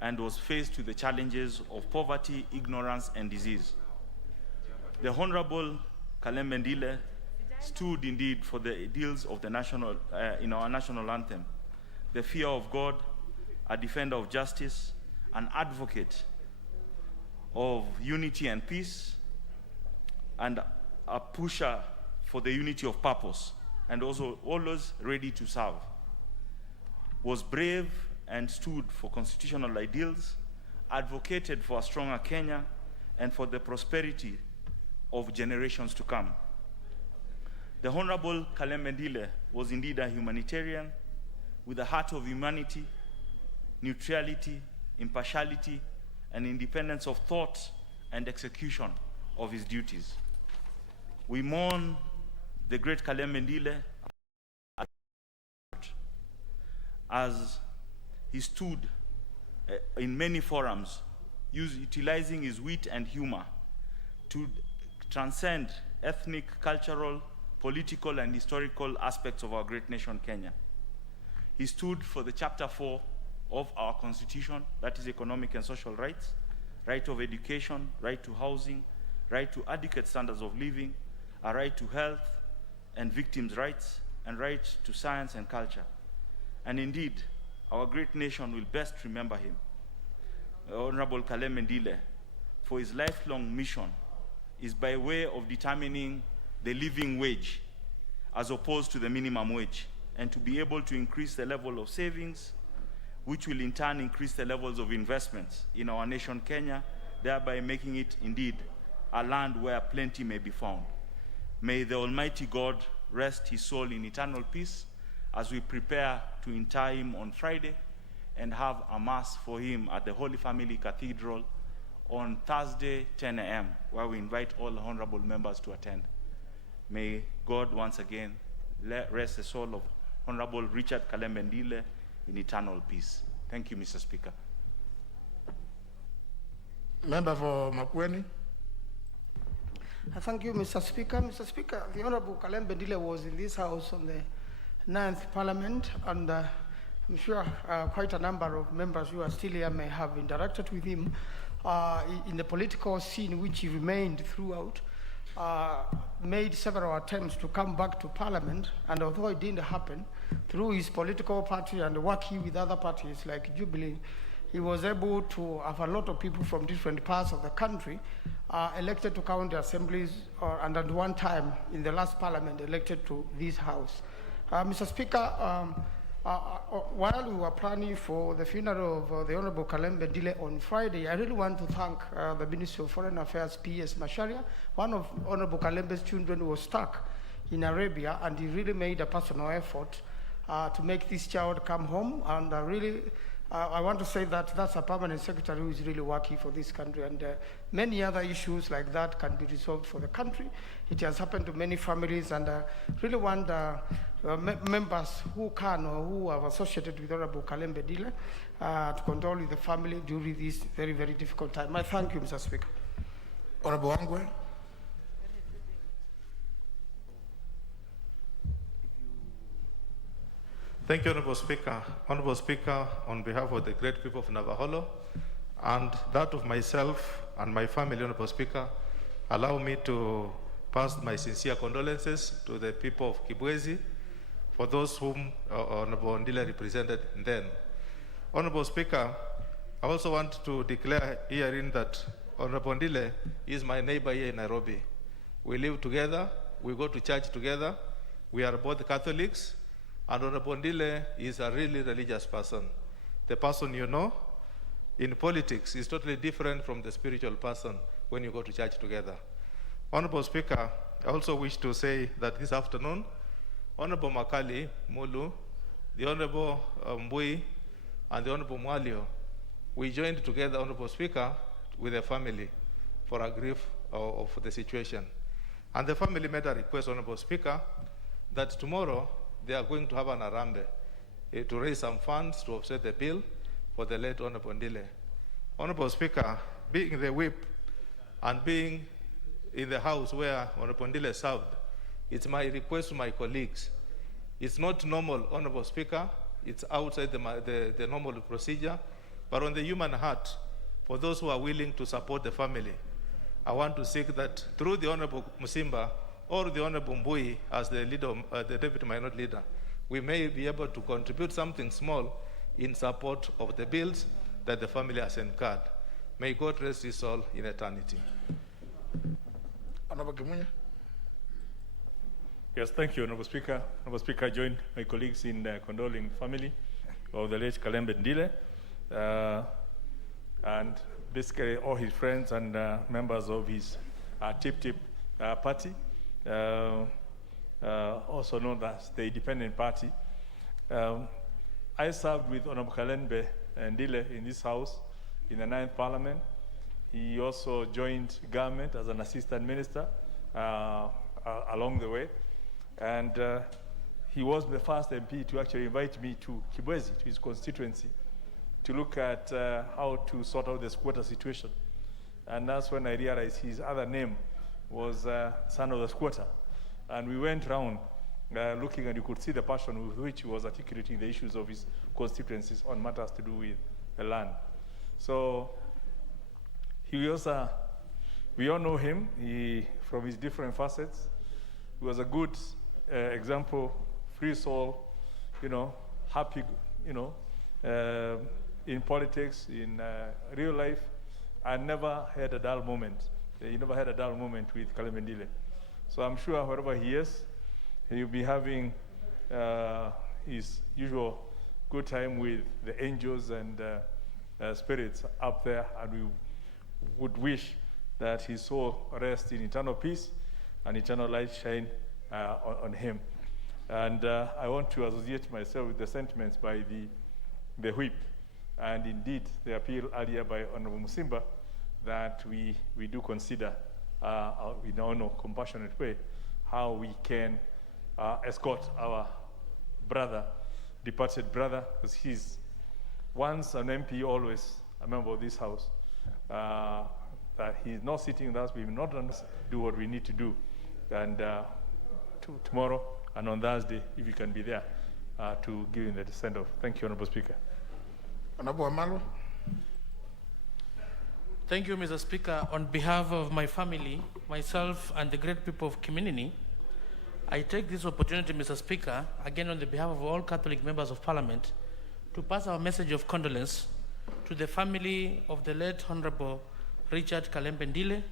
and was faced with the challenges of poverty, ignorance, and disease. The Honorable Kalembe Ndile stood indeed for the ideals of the national, in our national anthem, the fear of God, a defender of justice, an advocate of unity and peace, and a pusher for the unity of purpose, and also always ready to serve. Was brave and stood for constitutional ideals, advocated for a stronger Kenya, and for the prosperity of generations to come. The Honorable Kalembe Ndile was indeed a humanitarian with a heart of humanity, neutrality, impartiality, and independence of thought and execution of his duties. We mourn the great Kalembe Ndile as he stood in many forums, utilizing his wit and humor to transcend ethnic, cultural, political, and historical aspects of our great nation, Kenya. He stood for the Chapter 4 of our Constitution, that is economic and social rights, right of education, right to housing, right to adequate standards of living, a right to health and victims' rights, and right to science and culture. And indeed, our great nation will best remember him, Honorable Kalembe Ndile, for his lifelong mission is by way of determining the living wage as opposed to the minimum wage, and to be able to increase the level of savings, which will in turn increase the levels of investments in our nation, Kenya, thereby making it indeed a land where plenty may be found. May the Almighty God rest his soul in eternal peace as we prepare to inter him on Friday and have a mass for him at the Holy Family Cathedral on Thursday, 10 a.m., where we invite all honorable members to attend. May God once again rest the soul of Honorable Richard Kalembe Ndile in eternal peace. Thank you, Mr. Speaker. Member for Makueni. Thank you, Mr. Speaker. Mr. Speaker, the Honorable Kalembe Ndile was in this House on the 9th Parliament, and I'm sure quite a number of members who are still here may have interacted with him in the political scene, which he remained throughout. Made several attempts to come back to Parliament, and although it didn't happen, through his political party and working with other parties like Jubilee, he was able to have a lot of people from different parts of the country elected to county assemblies, and at one time in the last Parliament elected to this House. Mr. Speaker, while we were planning for the funeral of the Honorable Kalembe Ndile on Friday, I really want to thank the Ministry of Foreign Affairs, P.S. Macharia. One of Honorable Kalembe's children was stuck in Arabia, and he really made a personal effort to make this child come home. And I want to say that that's a permanent secretary who is really working for this country, and many other issues like that can be resolved for the country. It has happened to many families, and really want members who can or who are associated with Honorable Kalembe Ndile to condole with the family during this very, very difficult time. I thank you, Mr. Speaker. Honorable Angwe. Thank you, Honorable Speaker. Honorable Speaker, on behalf of the great people of Navaholo and that of myself and my family, Honorable Speaker, allow me to pass my sincere condolences to the people of Kibwezi for those whom Honorable Ndile represented then. Honorable Speaker, I also want to declare herein that Honorable Ndile is my neighbor here in Nairobi. We live together, we go to church together, we are both Catholics, and Honorable Ndile is a really religious person. The person you know in politics is totally different from the spiritual person when you go to church together. Honorable Speaker, I also wish to say that this afternoon, Honorable Makali Mulu, the Honorable Mbui, and the Honorable Mwalio, we joined together, Honorable Speaker, with the family for a grief of the situation. And the family made a request, Honorable Speaker, that tomorrow they are going to have an arambe to raise some funds to offset the bill for the late Honorable Ndile. Honorable Speaker, being the whip and being in the house where Honorable Ndile served, it's my request to my colleagues. It's not normal, Honorable Speaker. It's outside the normal procedure. But on the human heart, for those who are willing to support the family, I want to seek that through the Honorable Musimba or the Honorable Mbui as the leader, the deputy minority leader, we may be able to contribute something small in support of the bills that the family has incurred. May God rest his soul in eternity. Honorable Kimunya. Yes, thank you, Honorable Speaker. Honorable Speaker, I join my colleagues in condoling the family of the late Kalembe Ndile, and basically all his friends and members of his Tip party, also known as the Independent Party. I served with Honorable Kalembe Ndile in this house in the 9th Parliament. He also joined government as an assistant minister along the way. And he was the first MP to actually invite me to Kibwezi, to his constituency, to look at how to sort out the squatter situation. And that's when I realized his other name was son of the squatter. And we went around looking, and you could see the passion with which he was articulating the issues of his constituencies on matters to do with the land. So he was we all know him from his different facets. He was a good example, free soul, happy, in politics, in real life. I never had a dull moment. He never had a dull moment with Kalembe Ndile. So I'm sure wherever he is, he'll be having his usual good time with the angels and spirits up there, and we would wish that his soul rest in eternal peace and eternal light shine on him. And I want to associate myself with the sentiments by the whip, and indeed the appeal earlier by Honorable Musimba that we do consider in a compassionate way how we can escort our brother, departed brother, because he's once an MP, always a member of this house. That he's not sitting with us, we will not do what we need to do. And tomorrow and on Thursday, if you can be there, to give him the send-off. Thank you, Honorable Speaker. Honorable Amalo. Thank you, Mr. Speaker. On behalf of my family, myself, and the great people of Kiminini, I take this opportunity, Mr. Speaker, again on the behalf of all Catholic members of Parliament, to pass our message of condolence to the family of the late Honorable Richard Kalembe Ndile,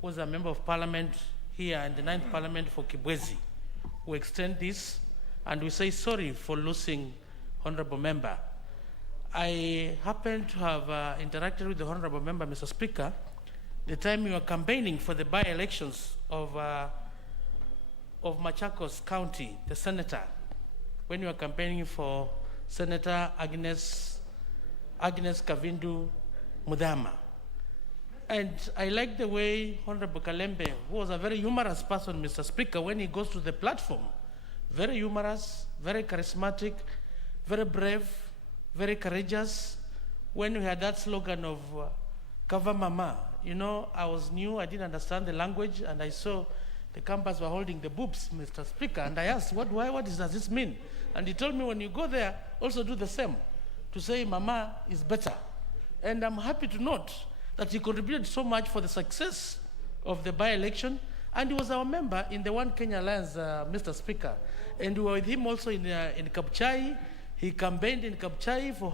who was a member of Parliament here in the 9th Parliament for Kibwezi. We extend this and we say sorry for losing Honorable Member. I happen to have interacted with the Honorable Member, Mr. Speaker, the time you were campaigning for the by-elections of Machakos County, the senator, when you were campaigning for Senator Agnes Kavindu Mudama. And I like the way Honorable Kalembe, who was a very humorous person, Mr. Speaker, when he goes to the platform, very humorous, very charismatic, very brave, very courageous. When we had that slogan of Cover Mama, I was new, I didn't understand the language, and I saw the campus were holding the boobs, Mr. Speaker, and I asked, what does this mean? And he told me, when you go there, also do the same, to say Mama is better. And I'm happy to note that he contributed so much for the success of the by-election, and he was our member in the One Kenya Alliance, Mr. Speaker. And we were with him also in Kapchai. He campaigned in Kapchai for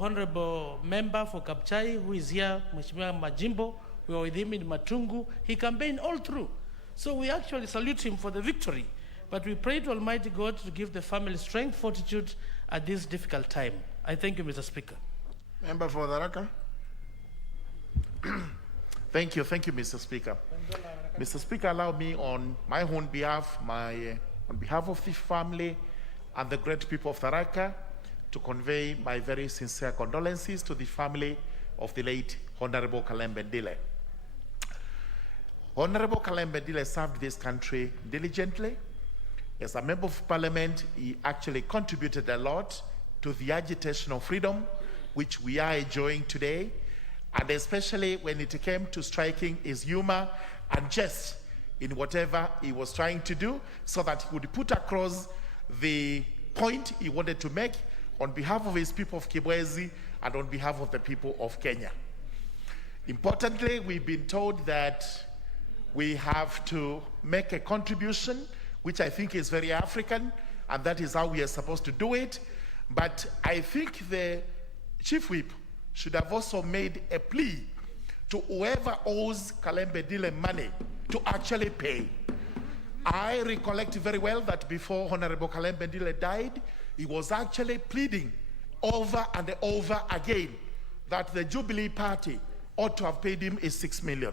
honorable member for Kapchai, who is here, Mheshimiwa Majimbo. We were with him in Matungu. He campaigned all through. So we actually salute him for the victory. But we pray to Almighty God to give the family strength, fortitude at this difficult time. I thank you, Mr. Speaker. Member for Tharaka. Thank you, Mr. Speaker. Mr. Speaker, allow me on my own behalf, on behalf of the family and the great people of Tharaka, to convey my very sincere condolences to the family of the late Honorable Kalembe Ndile. Honorable Kalembe Ndile served this country diligently. As a member of parliament, he actually contributed a lot to the agitation of freedom, which we are enjoying today, and especially when it came to striking his humor and jest in whatever he was trying to do, so that he would put across the point he wanted to make on behalf of his people of Kibwezi and on behalf of the people of Kenya. Importantly, we've been told that we have to make a contribution, which I think is very African, and that is how we are supposed to do it. But I think the Chief Whip should have also made a plea to whoever owes Kalembe Ndile money to actually pay. I recollect very well that before Honorable Kalembe Ndile died, he was actually pleading over and over again that the Jubilee Party ought to have paid him his 6 million.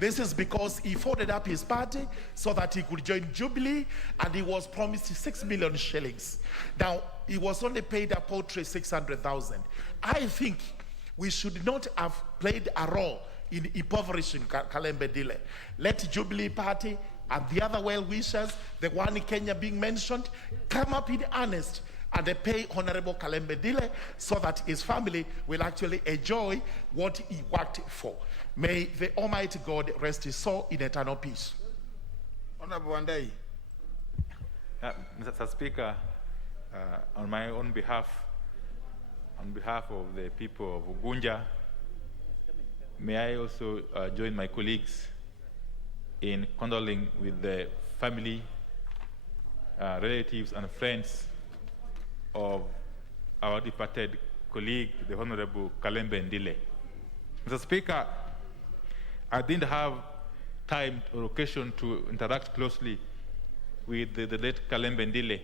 This is because he folded up his party so that he could join Jubilee, and he was promised 6 million shillings. Now, he was only paid a paltry 600,000. I think we should not have played a role in impoverishing Kalembe Ndile. Let Jubilee Party and the other well-wishers, the one in Kenya being mentioned, come up in earnest and they pay Honorable Kalembe Ndile so that his family will actually enjoy what he worked for. May the Almighty God rest his soul in eternal peace. Honorable Ndile. Mr. Speaker, on my own behalf, on behalf of the people of Ugunja, may I also join my colleagues in condoling with the family, relatives, and friends of our departed colleague, the Honorable Kalembe Ndile. Mr. Speaker, I didn't have time or occasion to interact closely with the late Kalembe Ndile,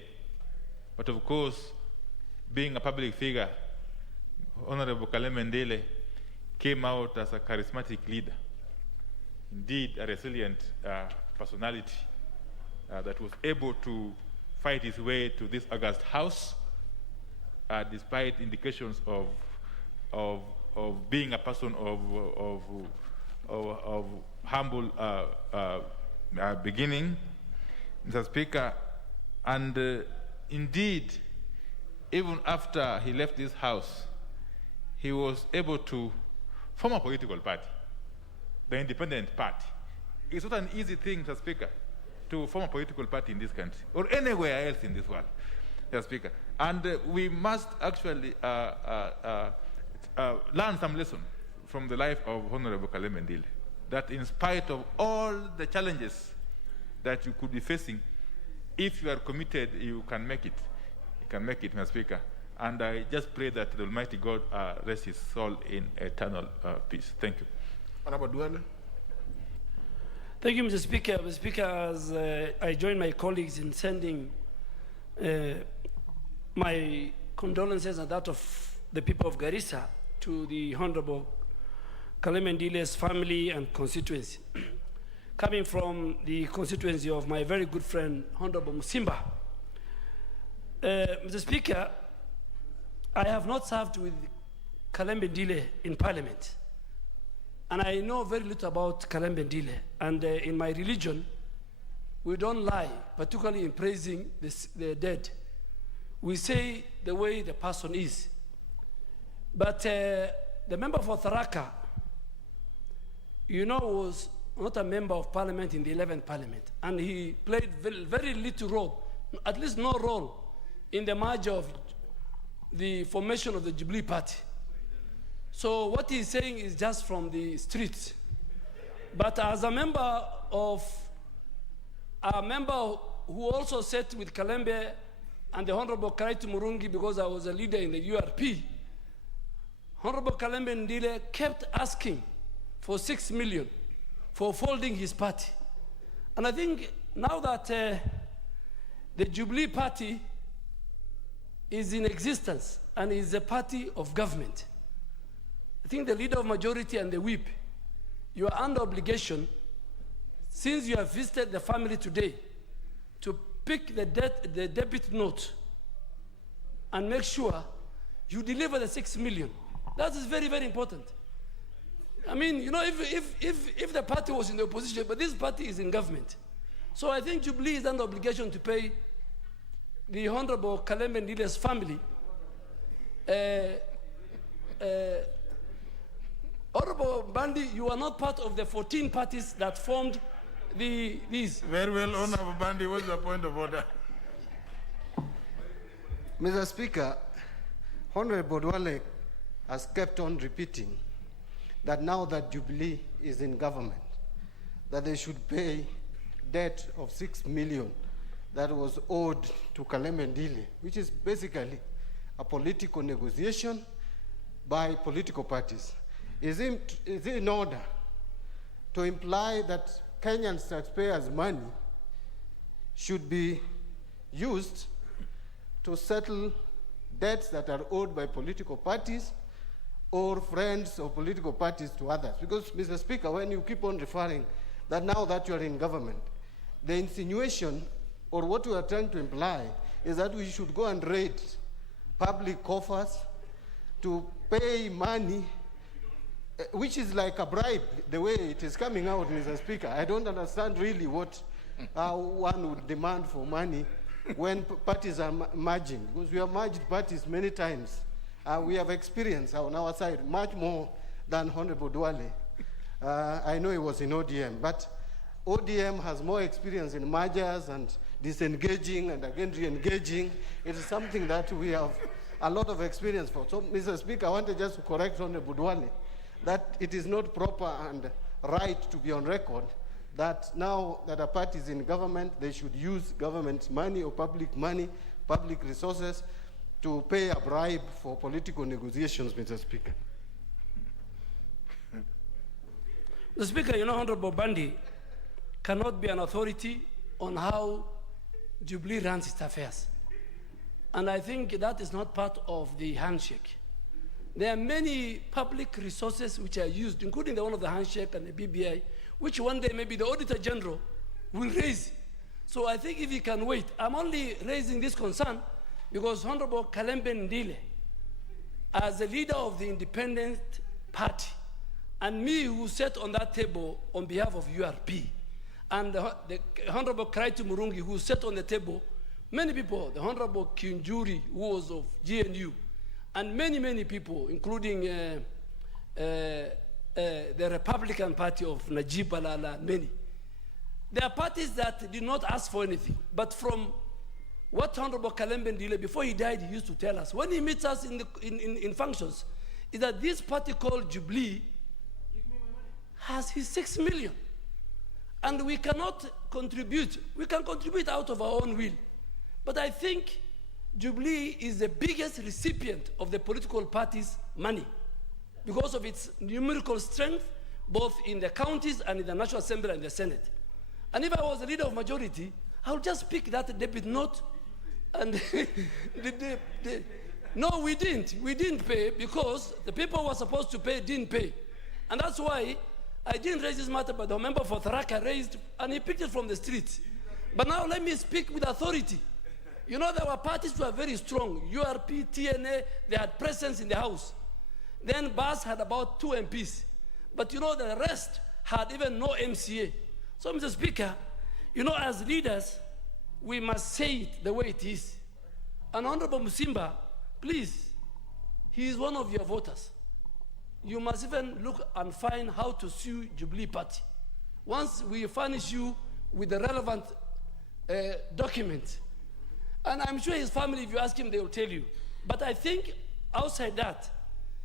but of course, being a public figure, Honorable Kalembe Ndile came out as a charismatic leader, indeed a resilient personality that was able to fight his way to this august house, despite indications of being a person of humble beginning, Mr. Speaker, and indeed, even after he left this house, he was able to form a political party, the Independent Party. It's not an easy thing, Mr. Speaker, to form a political party in this country or anywhere else in this world, Mr. Speaker. And we must actually learn some lesson from the life of Honorable Kalembe Ndile, that in spite of all the challenges that you could be facing, if you are committed, you can make it. You can make it, Mr. Speaker. And I just pray that the Almighty God rest his soul in eternal peace. Thank you. Honorable Ndile. Thank you, Mr. Speaker. Mr. Speaker, as I join my colleagues in sending my condolences and that of the people of Garissa to the Honorable Kalembe Ndile's family and constituency. Coming from the constituency of my very good friend, Honorable Musimba. Mr. Speaker, I have not served with Kalembe Ndile in Parliament. And I know very little about Kalembe Ndile. And in my religion, we don't lie, particularly in praising the dead. We say the way the person is. But the member for Tharaka, was not a member of Parliament in the 11th Parliament. And he played very little role, at least no role, in the merger of the formation of the Jubilee Party. So what he's saying is just from the streets. But as a member who also sat with Kalembe and the Honorable Karaitu Murungi, because I was a leader in the URP, Honorable Kalembe Ndile kept asking for 6 million for folding his party. And I think now that the Jubilee Party is in existence and is a party of government, I think the leader of majority and the whip you are under obligation, since you have visited the family today, to pick the debit note and make sure you deliver the 6 million. That is very, very important. I mean, you know, if the party was in the opposition, but this party is in government. So I think Jubilee is under obligation to pay the Honorable Kalembe Ndile's family. Honorable Bandi, you are not part of the 14 parties that formed these. Very well, Honorable Bandi, what's the point of order? Mr. Speaker, Honorable Dwale has kept on repeating that now that Jubilee is in government, that they should pay debt of 6 million that was owed to Kalembe Ndile, which is basically a political negotiation by political parties. Is it in order to imply that Kenyan taxpayers' money should be used to settle debts that are owed by political parties or friends of political parties to others? Because, Mr. Speaker, when you keep on referring that now that you are in government, the insinuation or what we are trying to imply is that we should go and raid public coffers to pay money, which is like a bribe, the way it is coming out, Mr. Speaker. I don't understand really what one would demand for money when parties are merging, because we have merged parties many times. We have experience on our side, much more than Honorable Dwale. I know he was in ODM, but ODM has more experience in mergers and disengaging and again re-engaging. It is something that we have a lot of experience for. So, Mr. Speaker, I wanted just to correct Honorable Dwale that it is not proper and right to be on record that now that a party is in government, they should use government money or public resources to pay a bribe for political negotiations, Mr. Speaker. Mr. Speaker, you know, Honorable Bandi cannot be an authority on how Jubilee runs its affairs. And I think that is not part of the handshake. There are many public resources which are used, including the one of the handshake and the BBI, which one day maybe the Auditor General will raise. So I think if he can wait, I'm only raising this concern because Honorable Kalembe Ndile, as the leader of the independent party, and me who sat on that table on behalf of URP, and the Honorable Kraitu Murungi who sat on the table, many people, the Honorable Kinjuri who was of GNU, and many, many people, including the Republican Party of Najib Balala, many. There are parties that did not ask for anything, but from what Honorable Kalembe Ndile, before he died, he used to tell us, when he meets us in functions, is that this party called Jubilee has his 6 million. And we cannot contribute. We can contribute out of our own will. But I think Jubilee is the biggest recipient of the political party's money because of its numerical strength, both in the counties and in the National Assembly and the Senate. And if I was the leader of majority, I would just pick that debit note and no, we didn't. We didn't pay because the people who were supposed to pay didn't pay. And that's why I didn't raise this matter, but the member for Tharaka raised, and he picked it from the streets. But now let me speak with authority. You know, there were parties who were very strong. URP, TNA, they had presence in the House. Then BAS had about 2 MPs. But you know, the rest had even no MCA. So, Mr. Speaker, you know, as leaders, we must say it the way it is. And Honorable Musimba, please, he is one of your voters. You must even look and find how to sue Jubilee Party. Once we furnish you with the relevant document, and I'm sure his family, if you ask him, they will tell you. But I think outside that,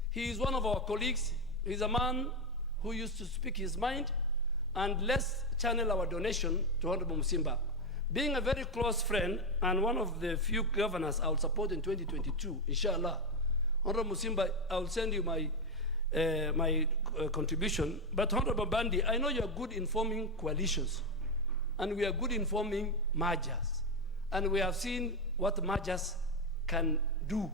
he is one of our colleagues. He's a man who used to speak his mind, and let's channel our donation to Honorable Musimba. Being a very close friend and one of the few governors I will support in 2022, inshallah. Honorable Musimba, I will send you my contribution. But Honorable Bandi, I know you are good in forming coalitions, and we are good in forming mergers. And we have seen what mergers can do.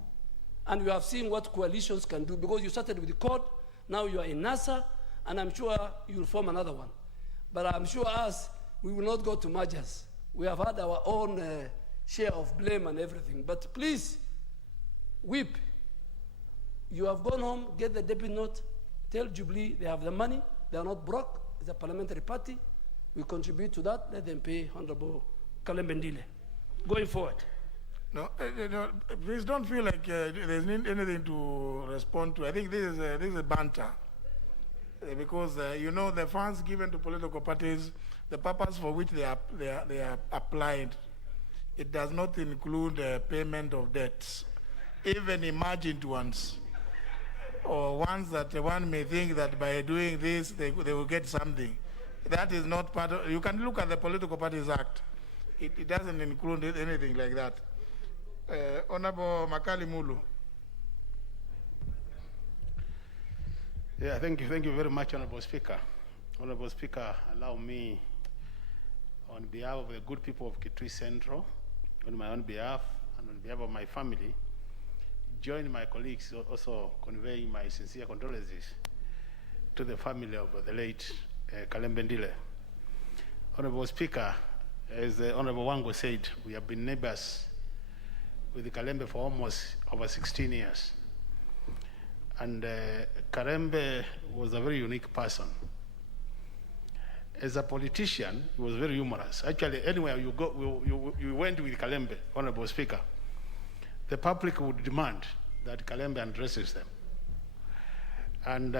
And we have seen what coalitions can do, because you started with the court, now you are in NASA, and I'm sure you'll form another one. But I'm sure we will not go to mergers. We have had our own share of blame and everything. But please, whip. You have gone home, get the debit note, tell Jubilee they have the money, they are not broke, it's a parliamentary party. We contribute to that, let them pay Honorable Kalembe Ndile. Going forward. No, please don't feel like there's anything to respond to. I think this is a banter. Because you know, the funds given to political parties, the purpose for which they are applied, it does not include payment of debts, even emergent ones, or ones that one may think that by doing this they will get something. That is not part of. You can look at the Political Parties Act. It doesn't include anything like that. Honorable Makali Mulu. Yeah, thank you very much, Honorable Speaker. Honorable Speaker, allow me, on behalf of the good people of Kitui Central, on my own behalf and on behalf of my family, join my colleagues also conveying my sincere condolences to the family of the late Kalembe Ndile. Honorable Speaker, as the Honorable Wango said, we have been neighbors with Kalembe for almost over 16 years. And Kalembe was a very unique person. As a politician, he was very humorous. Actually, anywhere you go, you went with Kalembe, Honorable Speaker, the public would demand that Kalembe addresses them. And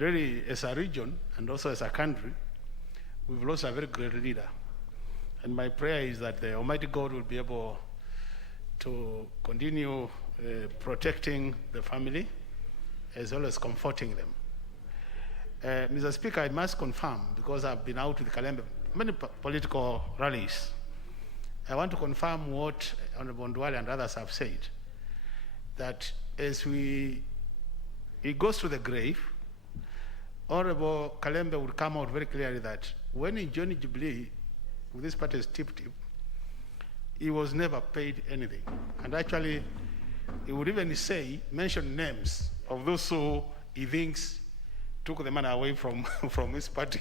really, as a region and also as a country, we've lost a very great leader. And my prayer is that the Almighty God will be able to continue protecting the family as well as comforting them. Mr. Speaker, I must confirm, because I've been out with Kalembe, many political rallies, I want to confirm what Honorable Ndile and others have said, that as he goes to the grave, Honorable Kalembe would come out very clearly that when he joined Jubilee with this party's tip-tip, he was never paid anything. And actually, he would even mention names of those who he thinks took the money away from his party.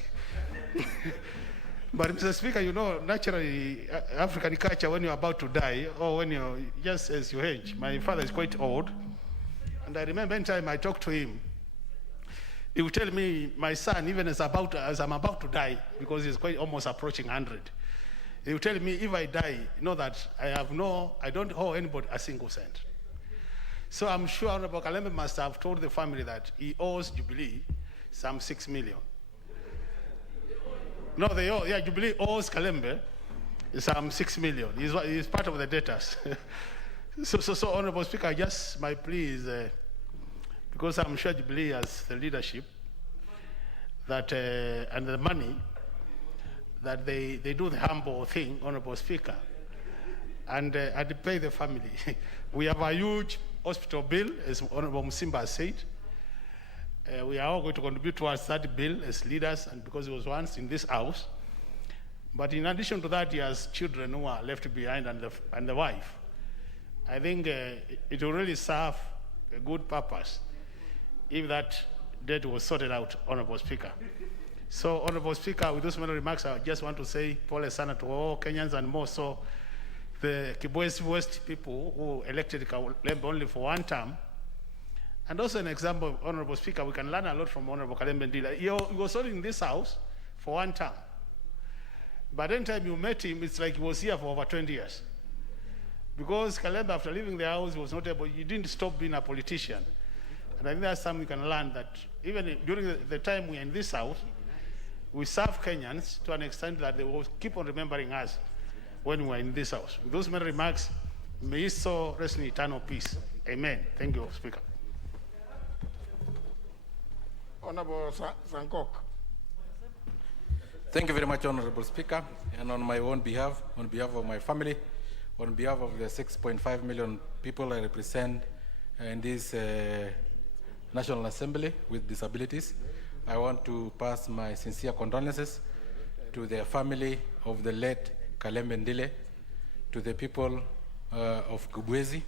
But Mr. Speaker, you know, naturally, African culture, when you're about to die, or when you're just as you age, my father is quite old, and I remember any time I talked to him, he would tell me, my son, even as I'm about to die, because he's quite almost approaching 100, he would tell me, if I die, you know that I don't owe anybody a single cent. So I'm sure Honorable Kalembe must have told the family that he owes Jubilee some 6 million. No, Jubilee owes Kalembe some 6 million. He's part of the debtors. So Honorable Speaker, just my plea is, because I'm sure Jubilee has the leadership that and the money, that they do the humble thing, Honorable Speaker, and pay the family. We have a huge hospital bill, as Honorable Musimba has said. We are all going to contribute towards that bill as leaders, and because he was once in this house. But in addition to that, he has children who are left behind and the wife. I think it will really serve a good purpose if that debt was sorted out, Honorable Speaker. So, Honorable Speaker, with those many remarks, I just want to say, Pole Sana to all Kenyans and more so the Kibwezi West people who elected Kalembe only for one term. And also an example, Honorable Speaker, we can learn a lot from Honorable Kalembe Ndile. He was only in this house for one term. But anytime you met him, it's like he was here for over 20 years. Because Kalembe, after leaving the house, was not able, he didn't stop being a politician. And I think that's something we can learn, that even during the time we're in this house, we serve Kenyans to an extent that they will keep on remembering us when we're in this house. With those many remarks, may his soul rest in eternal peace. Amen. Thank you, Speaker. Honorable Sankok. Thank you very much, Honorable Speaker. And on my own behalf, on behalf of my family, on behalf of the 6.5 million people I represent in this National Assembly with disabilities, I want to pass my sincere condolences to the family of the late Kalembe Ndile, to the people of Kibwezi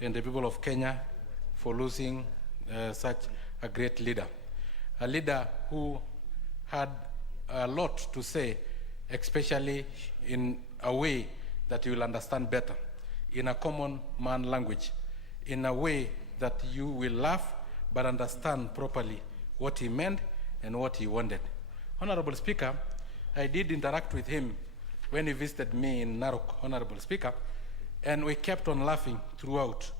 and the people of Kenya for losing such a great leader. a leader who had a lot to say, especially in a way that you will understand better, in a common man language, in a way that you will laugh but understand properly what he meant and what he wanted. Honorable Speaker, I did interact with him when he visited me in Narok, Honorable Speaker, and we kept on laughing throughout.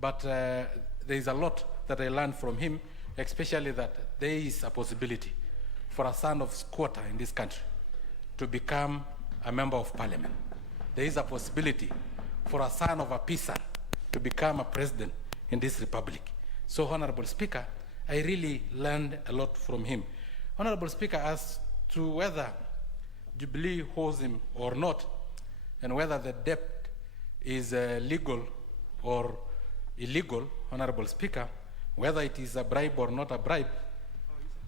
But there is a lot that I learned from him, especially that there is a possibility for a son of squatter in this country to become a member of parliament. There is a possibility for a son of a peasant to become a president in this republic. So, Honorable Speaker, I really learned a lot from him. Honorable Speaker, as to whether Jubilee owes him or not, and whether the debt is legal or illegal, Honorable Speaker, whether it is a bribe or not a bribe,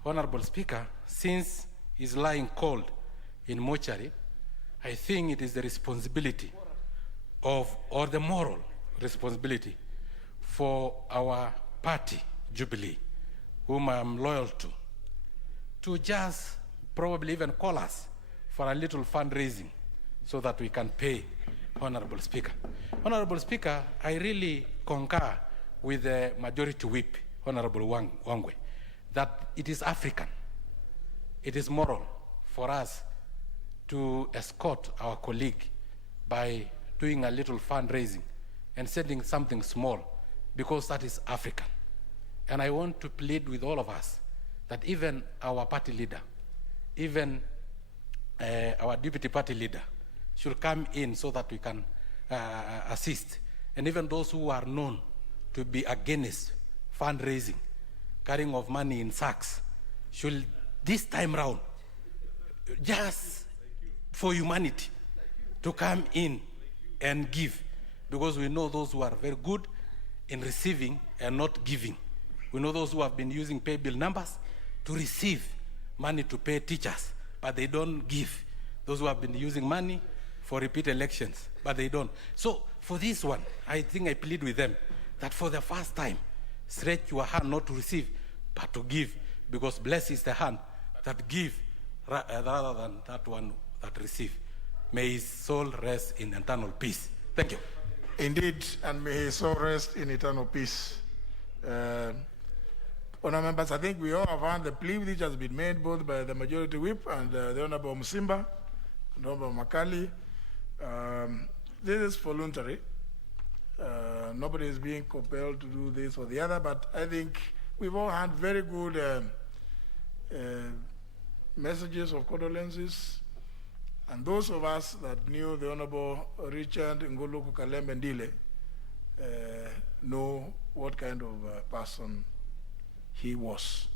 Honorable Speaker, since he's lying cold in mortuary, I think it is the responsibility of, or the moral responsibility for our party, Jubilee, whom I'm loyal to just probably even call us for a little fundraising so that we can pay Honorable Speaker. Honorable Speaker, I really concur with the majority whip, Honorable Wangwe, that it is African, it is moral for us to escort our colleague by doing a little fundraising and sending something small, because that is African. And I want to plead with all of us that even our party leader, even our deputy party leader should come in so that we can assist. And even those who are known to be against fundraising, carrying of money in sacks, should this time round, just for humanity, to come in and give, because we know those who are very good in receiving and not giving. We know those who have been using pay bill numbers to receive money to pay teachers, but they don't give. Those who have been using money for repeat elections, but they don't. So for this one, I think I plead with them that for the first time, stretch your hand not to receive, but to give, because blessed is the hand that give rather than that one that receive. May his soul rest in eternal peace. Thank you. Indeed, and may his soul rest in eternal peace. Honourable members, I think we all have heard the plea which has been made both by the majority whip and the Honourable Musimba, and Honourable Makali. This is voluntary. Nobody is being compelled to do this or the other, but I think we've all had very good messages of condolences. And those of us that knew the Honorable Richard Ngoluku Kalembe Ndile know what kind of person he was.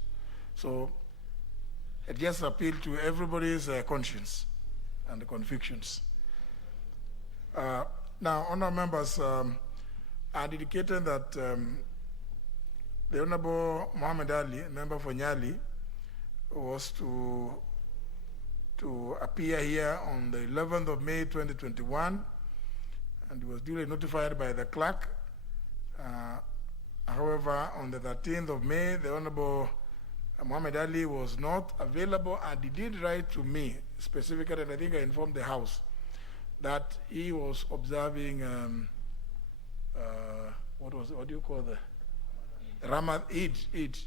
So it just appealed to everybody's conscience and the convictions. Now, honourable members, I indicated that the Honourable Mohammed Ali, member for Nyali, was to appear here on the 11th of May 2021, and was duly notified by the clerk. However, on the 13th of May, the Honorable Mohammed Ali was not available, and he did write to me specifically, and I think I informed the House, that he was observing, what do you call the? Eid,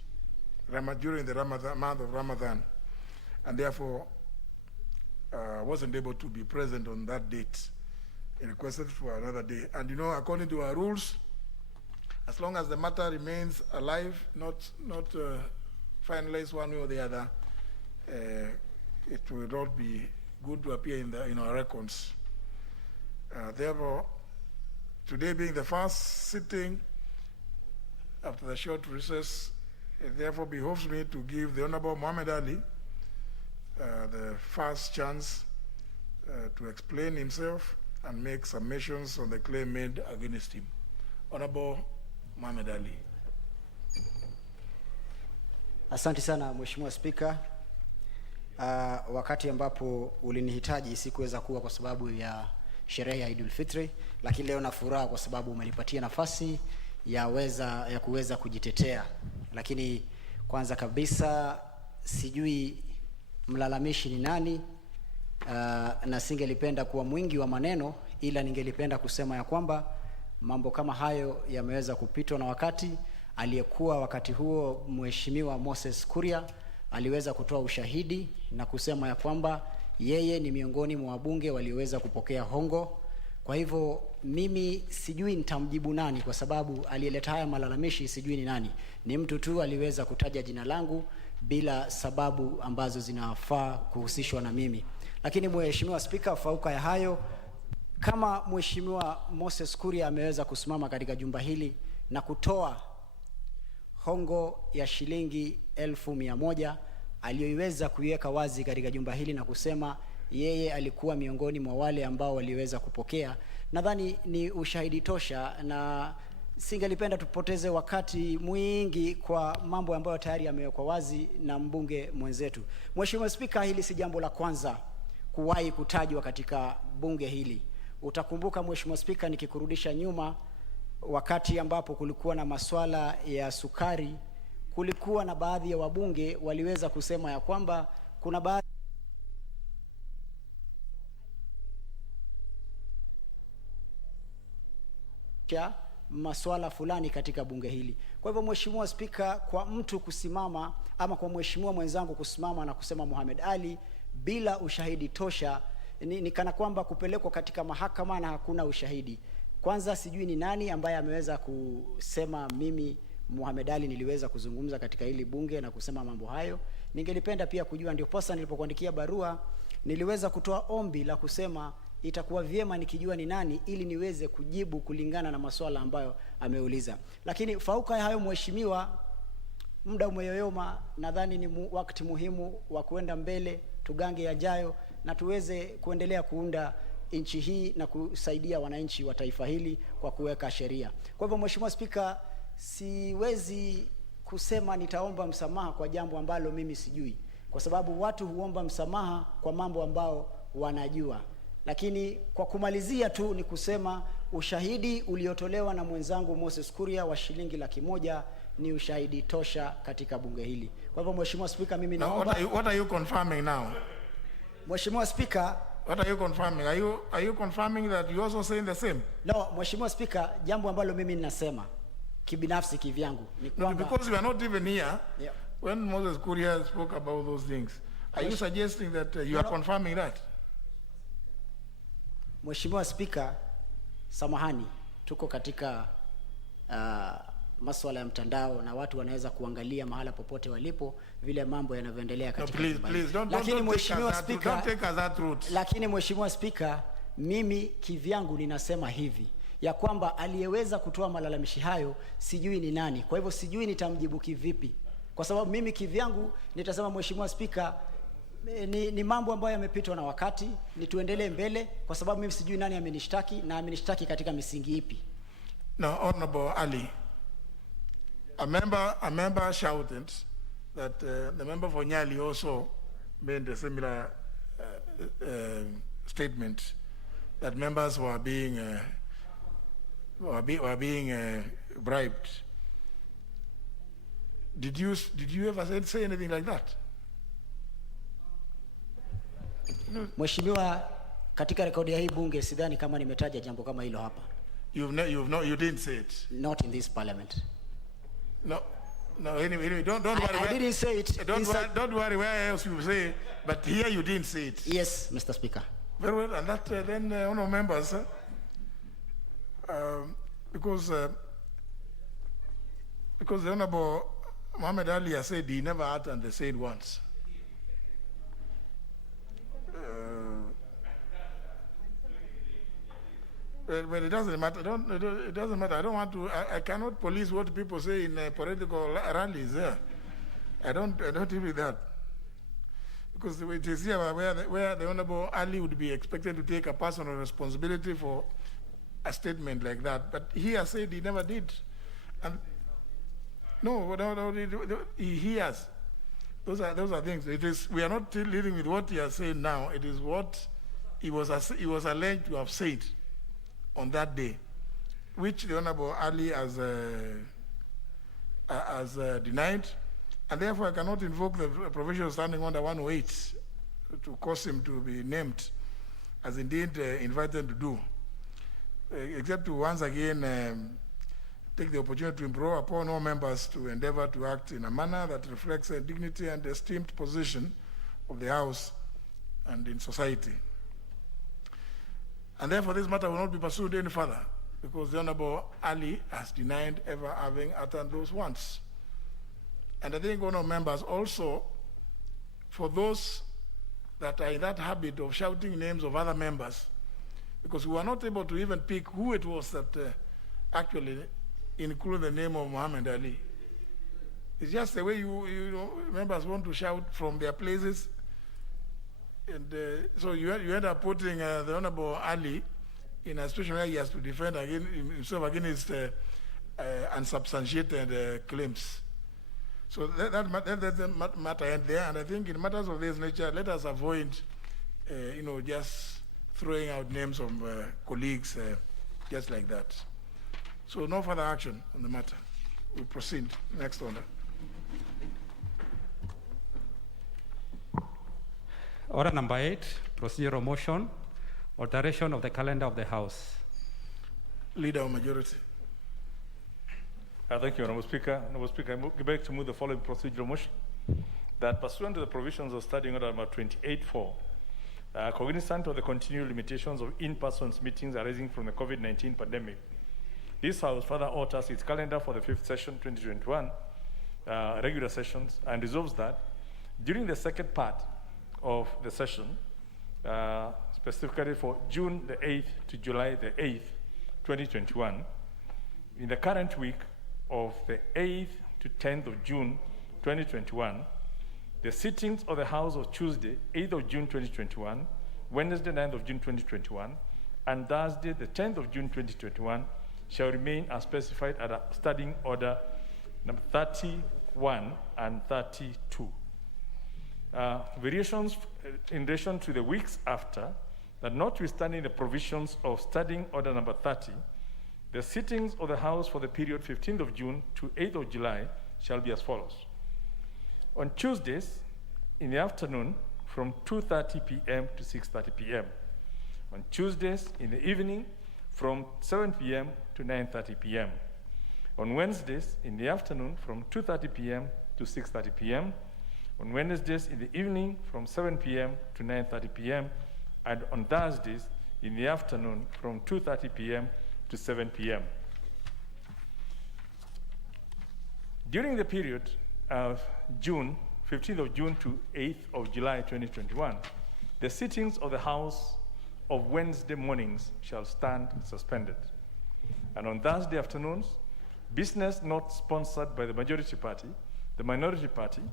during the month of Ramadan, and therefore wasn't able to be present on that date. He requested for another day. And you know, according to our rules, as long as the matter remains alive, not finalized one way or the other, it will not be good to appear in our records. Therefore, today being the first sitting after the short recess, it therefore behoves me to give the Honorable Mohammed Ali the first chance to explain himself and make submissions on the claim made against him. Honorable Mohammed Ali. Asante sana Mheshimiwa Spika. Wakati ambapo ulinihitaji sikuweza kuwa kwa sababu ya sherehe ya Idul Fitri, lakini leo na furaha kwa sababu umenipatia nafasi ya kuweza kujitetea. Lakini kwanza kabisa sijui mlalamishi ni nani, na singelipenda kuwa mwingi wa maneno, ila ningelipenda kusema ya kwamba mambo kama hayo yameweza kupitwa na wakati. Aliyekuwa wakati huo Mheshimiwa Moses Kuria aliweza kutoa ushahidi na kusema ya kwamba yeye ni miongoni mwa wabunge walioweza kupokea hongo. Kwa hivyo mimi sijui nitamjibu nani, kwa sababu aliyeleta haya malalamishi sijui ni nani. Ni mtu tu aliweza kutaja jina langu bila sababu ambazo zinafaa kuhusishwa na mimi. Lakini Mheshimiwa Spika, fauka ya hayo, kama Mheshimiwa Moses Kuria ameweza kusimama katika jumba hili na kutoa hongo ya shilingi 1,100 aliyoiweza kuiweka wazi katika jumba hili na kusema yeye alikuwa miongoni mwa wale ambao waliweza kupokea, nadhani ni ushahidi tosha, na singelipenda tupoteze wakati mwingi kwa mambo ambayo tayari yamewekwa wazi na mbunge mwenzetu. Mheshimiwa Spika, hili si jambo la kwanza kuwahi kutajwa katika bunge hili. Utakumbuka Mheshimiwa Spika, nikikurudisha nyuma, wakati ambapo kulikuwa na masuala ya sukari, kulikuwa na baadhi ya wabunge waliweza kusema ya kwamba kuna baadhi ya masuala fulani katika bunge hili. Kwa hivyo Mheshimiwa Spika, kwa mtu kusimama ama kwa mheshimiwa mwenzangu kusimama na kusema Mohamed Ali bila ushahidi tosha, ni kana kwamba kupelekwa katika mahakama na hakuna ushahidi. Kwanza sijui ni nani ambaye ameweza kusema mimi Mohamed Ali niliweza kuzungumza katika hili bunge na kusema mambo hayo. Ningelipenda pia kujua, ndio posa nilipokuandikia barua niliweza kutoa ombi la kusema itakuwa vyema nikijua ni nani ili niweze kujibu kulingana na masuala ambayo ameuliza. Lakini fauka ya hayo Mheshimiwa, muda umeyoyoma, nadhani ni wakati muhimu wa kuenda mbele, tugange yajayo na tuweze kuendelea kuunda nchi hii na kusaidia wananchi wa taifa hili kwa kuweka sheria. Kwa hivyo Mheshimiwa Spika, siwezi kusema nitaomba msamaha kwa jambo ambalo mimi sijui, kwa sababu watu huomba msamaha kwa mambo ambao wanajua. Lakini kwa kumalizia tu ni kusema ushahidi uliotolewa na mwenzangu Moses Kuria wa shilingi 100,000 ni ushahidi tosha katika bunge hili. Kwa hivyo Mheshimiwa Spika, mimi naomba what are you confirming now? Mheshimiwa Spika, what are you confirming? Are you confirming that you also saying the same? No, Mheshimiwa Spika, jambo ambalo mimi ninasema kibinafsi kivyangu ni kwamba because we are not even here when Moses Kuria spoke about those things. Are you suggesting that you are confirming that? Mheshimiwa Spika, samahani, tuko katika masuala ya mtandao na watu wanaweza kuangalia mahala popote walipo vile mambo yanavyoendelea katika lakini Mheshimiwa Spika, don't take that route. Lakini Mheshimiwa Spika, mimi kivyangu ninasema hivi ya kwamba aliyeweza kutoa malalamishi hayo sijui ni nani. Kwa hivyo sijui nitamjibu kivipi, kwa sababu mimi kivyangu nitasema Mheshimiwa Spika, ni mambo ambayo yamepitwa na wakati, ni tuendelee mbele, kwa sababu mimi sijui nani amenishtaki na amenishtaki katika misingi ipi. Now, Honorable Ali, a member shouted that the member for Nyali also made a similar statement that members were being bribed. Did you ever say anything like that? Mheshimiwa, katika rekodi ya hii bunge sidhani kama nimetaja jambo kama hilo hapa. You didn't say it. Not in this parliament. No, anyway, don't worry. I didn't say it. Don't worry where else you say, but here you didn't say it. Yes, Mr. Speaker. Very well, and that then, honourable members, because the Honourable Mohamed Ali has said he never uttered the said once. But it doesn't matter. It doesn't matter. I don't want to. I cannot police what people say in political rallies. I don't deal with that, because it is here where the Honourable Ali would be expected to take a personal responsibility for a statement like that. But he has said he never did, and no, he has. Those are things. It is. We are not dealing with what he has said now. It is what he was alleged to have said on that day, which the Honourable Ali has denied, And therefore, I cannot invoke the provision standing under 108 to cause him to be named, as indeed invited to do, except to once again take the opportunity to implore upon all members to endeavor to act in a manner that reflects the dignity and esteemed position of the House and in society. And therefore, this matter will not be pursued any further, because the Honorable Ali has denied ever having uttered those words. And I think honourable members also, for those that are in that habit of shouting names of other members, because we were not able to even pick who it was that actually included the name of Muhammad Ali. It's just the way you know, members want to shout from their places. And so you end up putting the Honorable Ali in a situation where he has to defend himself against unsubstantiated claims. So that matter end there, and I think in matters of this nature, let us avoid, just throwing out names of colleagues just like that. So no further action on the matter. We proceed. Next order. Order number 8, procedural motion, alteration of the calendar of the House. Leader of Majority. Thank you, Honourable Speaker. Honourable Speaker, I beg to move the following procedural motion: that pursuant to the provisions of Standing Order number 28.4, cognizant of the continued limitations of in-person meetings arising from the COVID-19 pandemic, this House further alters its calendar for the 5th session 2021 regular sessions, and resolves that during the second part of the session, specifically for June the 8th to July the 8th, 2021, in the current week of the 8th to 10th of June 2021, the sittings of the House of Tuesday, 8th of June 2021, Wednesday, 9th of June 2021, and Thursday, the 10th of June 2021, shall remain as specified at Standing Order number 31 and 32. Variations in relation to the weeks after, that notwithstanding the provisions of Standing Order number 30, the sittings of the House for the period 15th of June to 8th of July shall be as follows. On Tuesdays, in the afternoon, from 2:30 p.m. to 6:30 p.m. On Tuesdays, in the evening, from 7 p.m. to 9:30 p.m. On Wednesdays, in the afternoon, from 2:30 p.m. to 6:30 p.m. On Wednesdays, in the evening, from 7 p.m. to 9:30 p.m. And on Thursdays, in the afternoon, from 2:30 p.m. to 7 p.m. During the period of June, 15th of June to 8th of July 2021, the sittings of the House of Wednesday mornings shall stand suspended. And on Thursday afternoons, business not sponsored by the majority party, the minority party,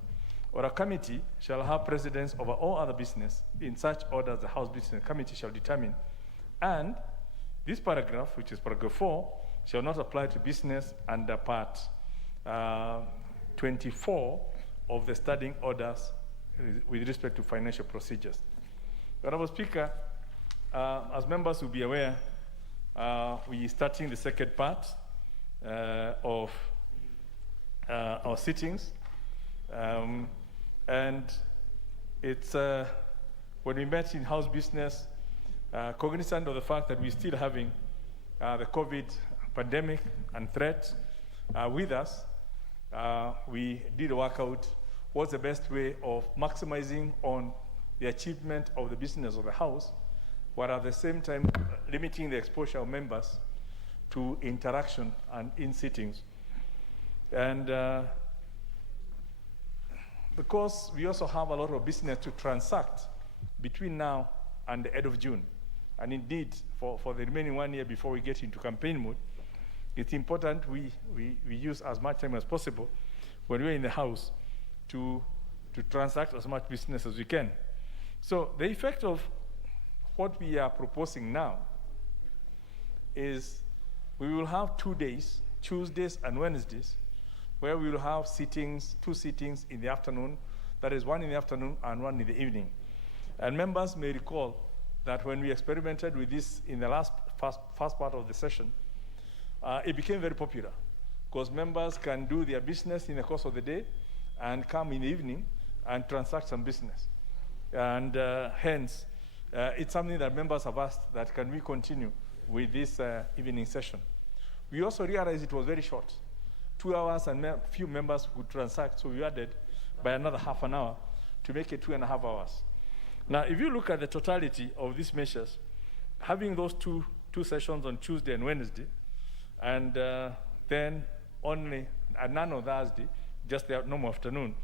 or a committee shall have precedence over all other business in such order as the House Business Committee shall determine. And this paragraph, which is paragraph 4, shall not apply to business under part 24 of the Standing Orders with respect to financial procedures. Honourable Speaker, as members will be aware, we are starting the second part of our sittings. And it's when we met in House Business, cognizant of the fact that we're still having the COVID pandemic and threat with us, we did work out what's the best way of maximizing on the achievement of the business of the House, while at the same time limiting the exposure of members to interaction and in sittings. And because we also have a lot of business to transact between now and the end of June, and indeed for the remaining 1 year before we get into campaign mode, it's important we use as much time as possible when we're in the House to transact as much business as we can. So the effect of what we are proposing now is we will have 2 days, Tuesdays and Wednesdays, where we will have sittings, 2 sittings in the afternoon, that is 1 in the afternoon and 1 in the evening. And members may recall that when we experimented with this in the first part of the session, it became very popular because members can do their business in the course of the day and come in the evening and transact some business. And hence, it's something that members have asked that can we continue with this evening session. We also realized it was very short. 2 hours and few members would transact, so we added by another half an hour to make it 2.5 hours. Now, if you look at the totality of these measures, having those two sessions on Tuesday and Wednesday, and then only none on Thursday, just the normal afternoon,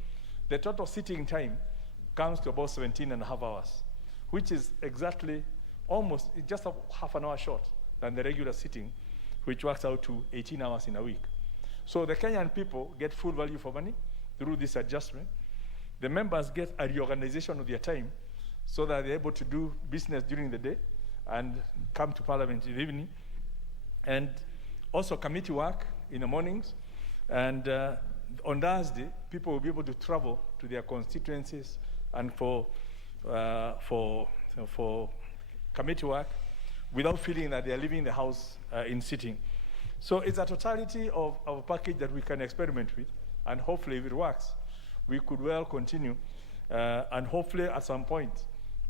the total sitting time comes to about 17.5 hours, which is exactly almost just a half an hour short than the regular sitting, which works out to 18 hours in a week. So the Kenyan people get full value for money through this adjustment. The members get a reorganization of their time so that they're able to do business during the day and come to Parliament in the evening. And also committee work in the mornings. And on Thursday, people will be able to travel to their constituencies and for committee work without feeling that they're leaving the house in sitting. So it's a totality of a package that we can experiment with, and hopefully if it works, we could well continue, and hopefully at some point,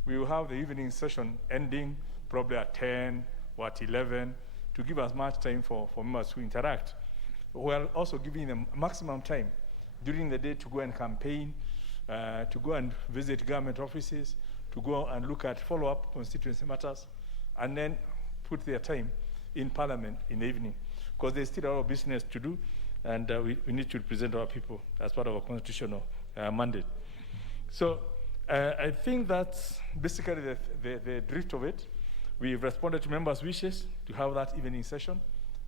we will have the evening session ending probably at 10 or at 11 to give us much time for members to interact. We're also giving them maximum time during the day to go and campaign, to go and visit government offices, to go and look at follow-up constituency matters, and then put their time in Parliament in the evening, because there's still a lot of business to do, and we need to represent our people as part of our constitutional mandate. So I think that's basically the drift of it. We've responded to members' wishes to have that evening session,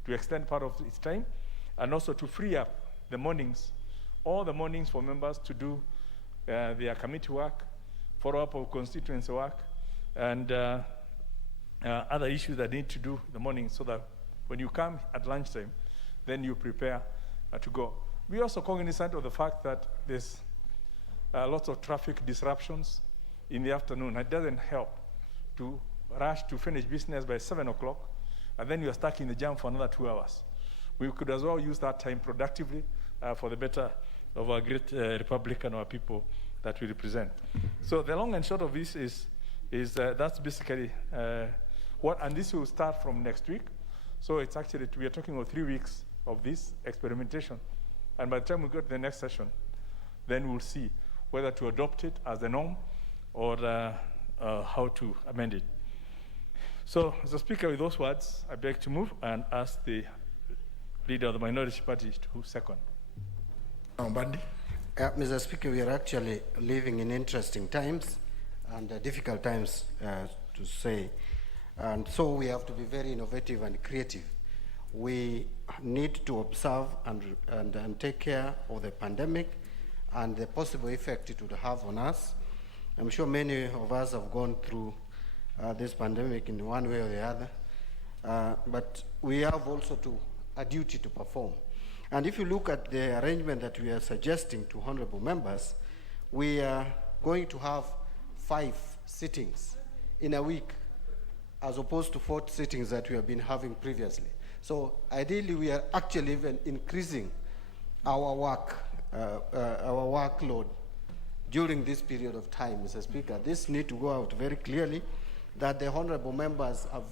to extend part of its time, and also to free up the mornings, all the mornings for members to do their committee work, follow-up of constituency work, and other issues that need to do in the morning, so that when you come at lunchtime, then you prepare to go. We're also cognizant of the fact that there's lots of traffic disruptions in the afternoon. It doesn't help to rush to finish business by 7 o'clock, and then you're stuck in the jam for another 2 hours. We could as well use that time productively for the better of our great republic and our people that we represent. So the long and short of this is that's basically what, and this will start from next week. So it's actually, we are talking about 3 weeks of this experimentation. And by the time we go to the next session, then we'll see whether to adopt it as the norm or how to amend it. So, as a speaker, with those words, I beg to move and ask the leader of the minority party to second. Mr. Speaker, we are actually living in interesting times and difficult times to say. And so we have to be very innovative and creative. We need to observe and take care of the pandemic and the possible effect it would have on us. I'm sure many of us have gone through this pandemic in one way or the other, but we have also a duty to perform. And if you look at the arrangement that we are suggesting to honorable members, we are going to have 5 sittings in a week, as opposed to 4 sittings that we have been having previously. So ideally, we are actually even increasing our workload during this period of time, Mr. Speaker. This needs to go out very clearly, that the honorable members have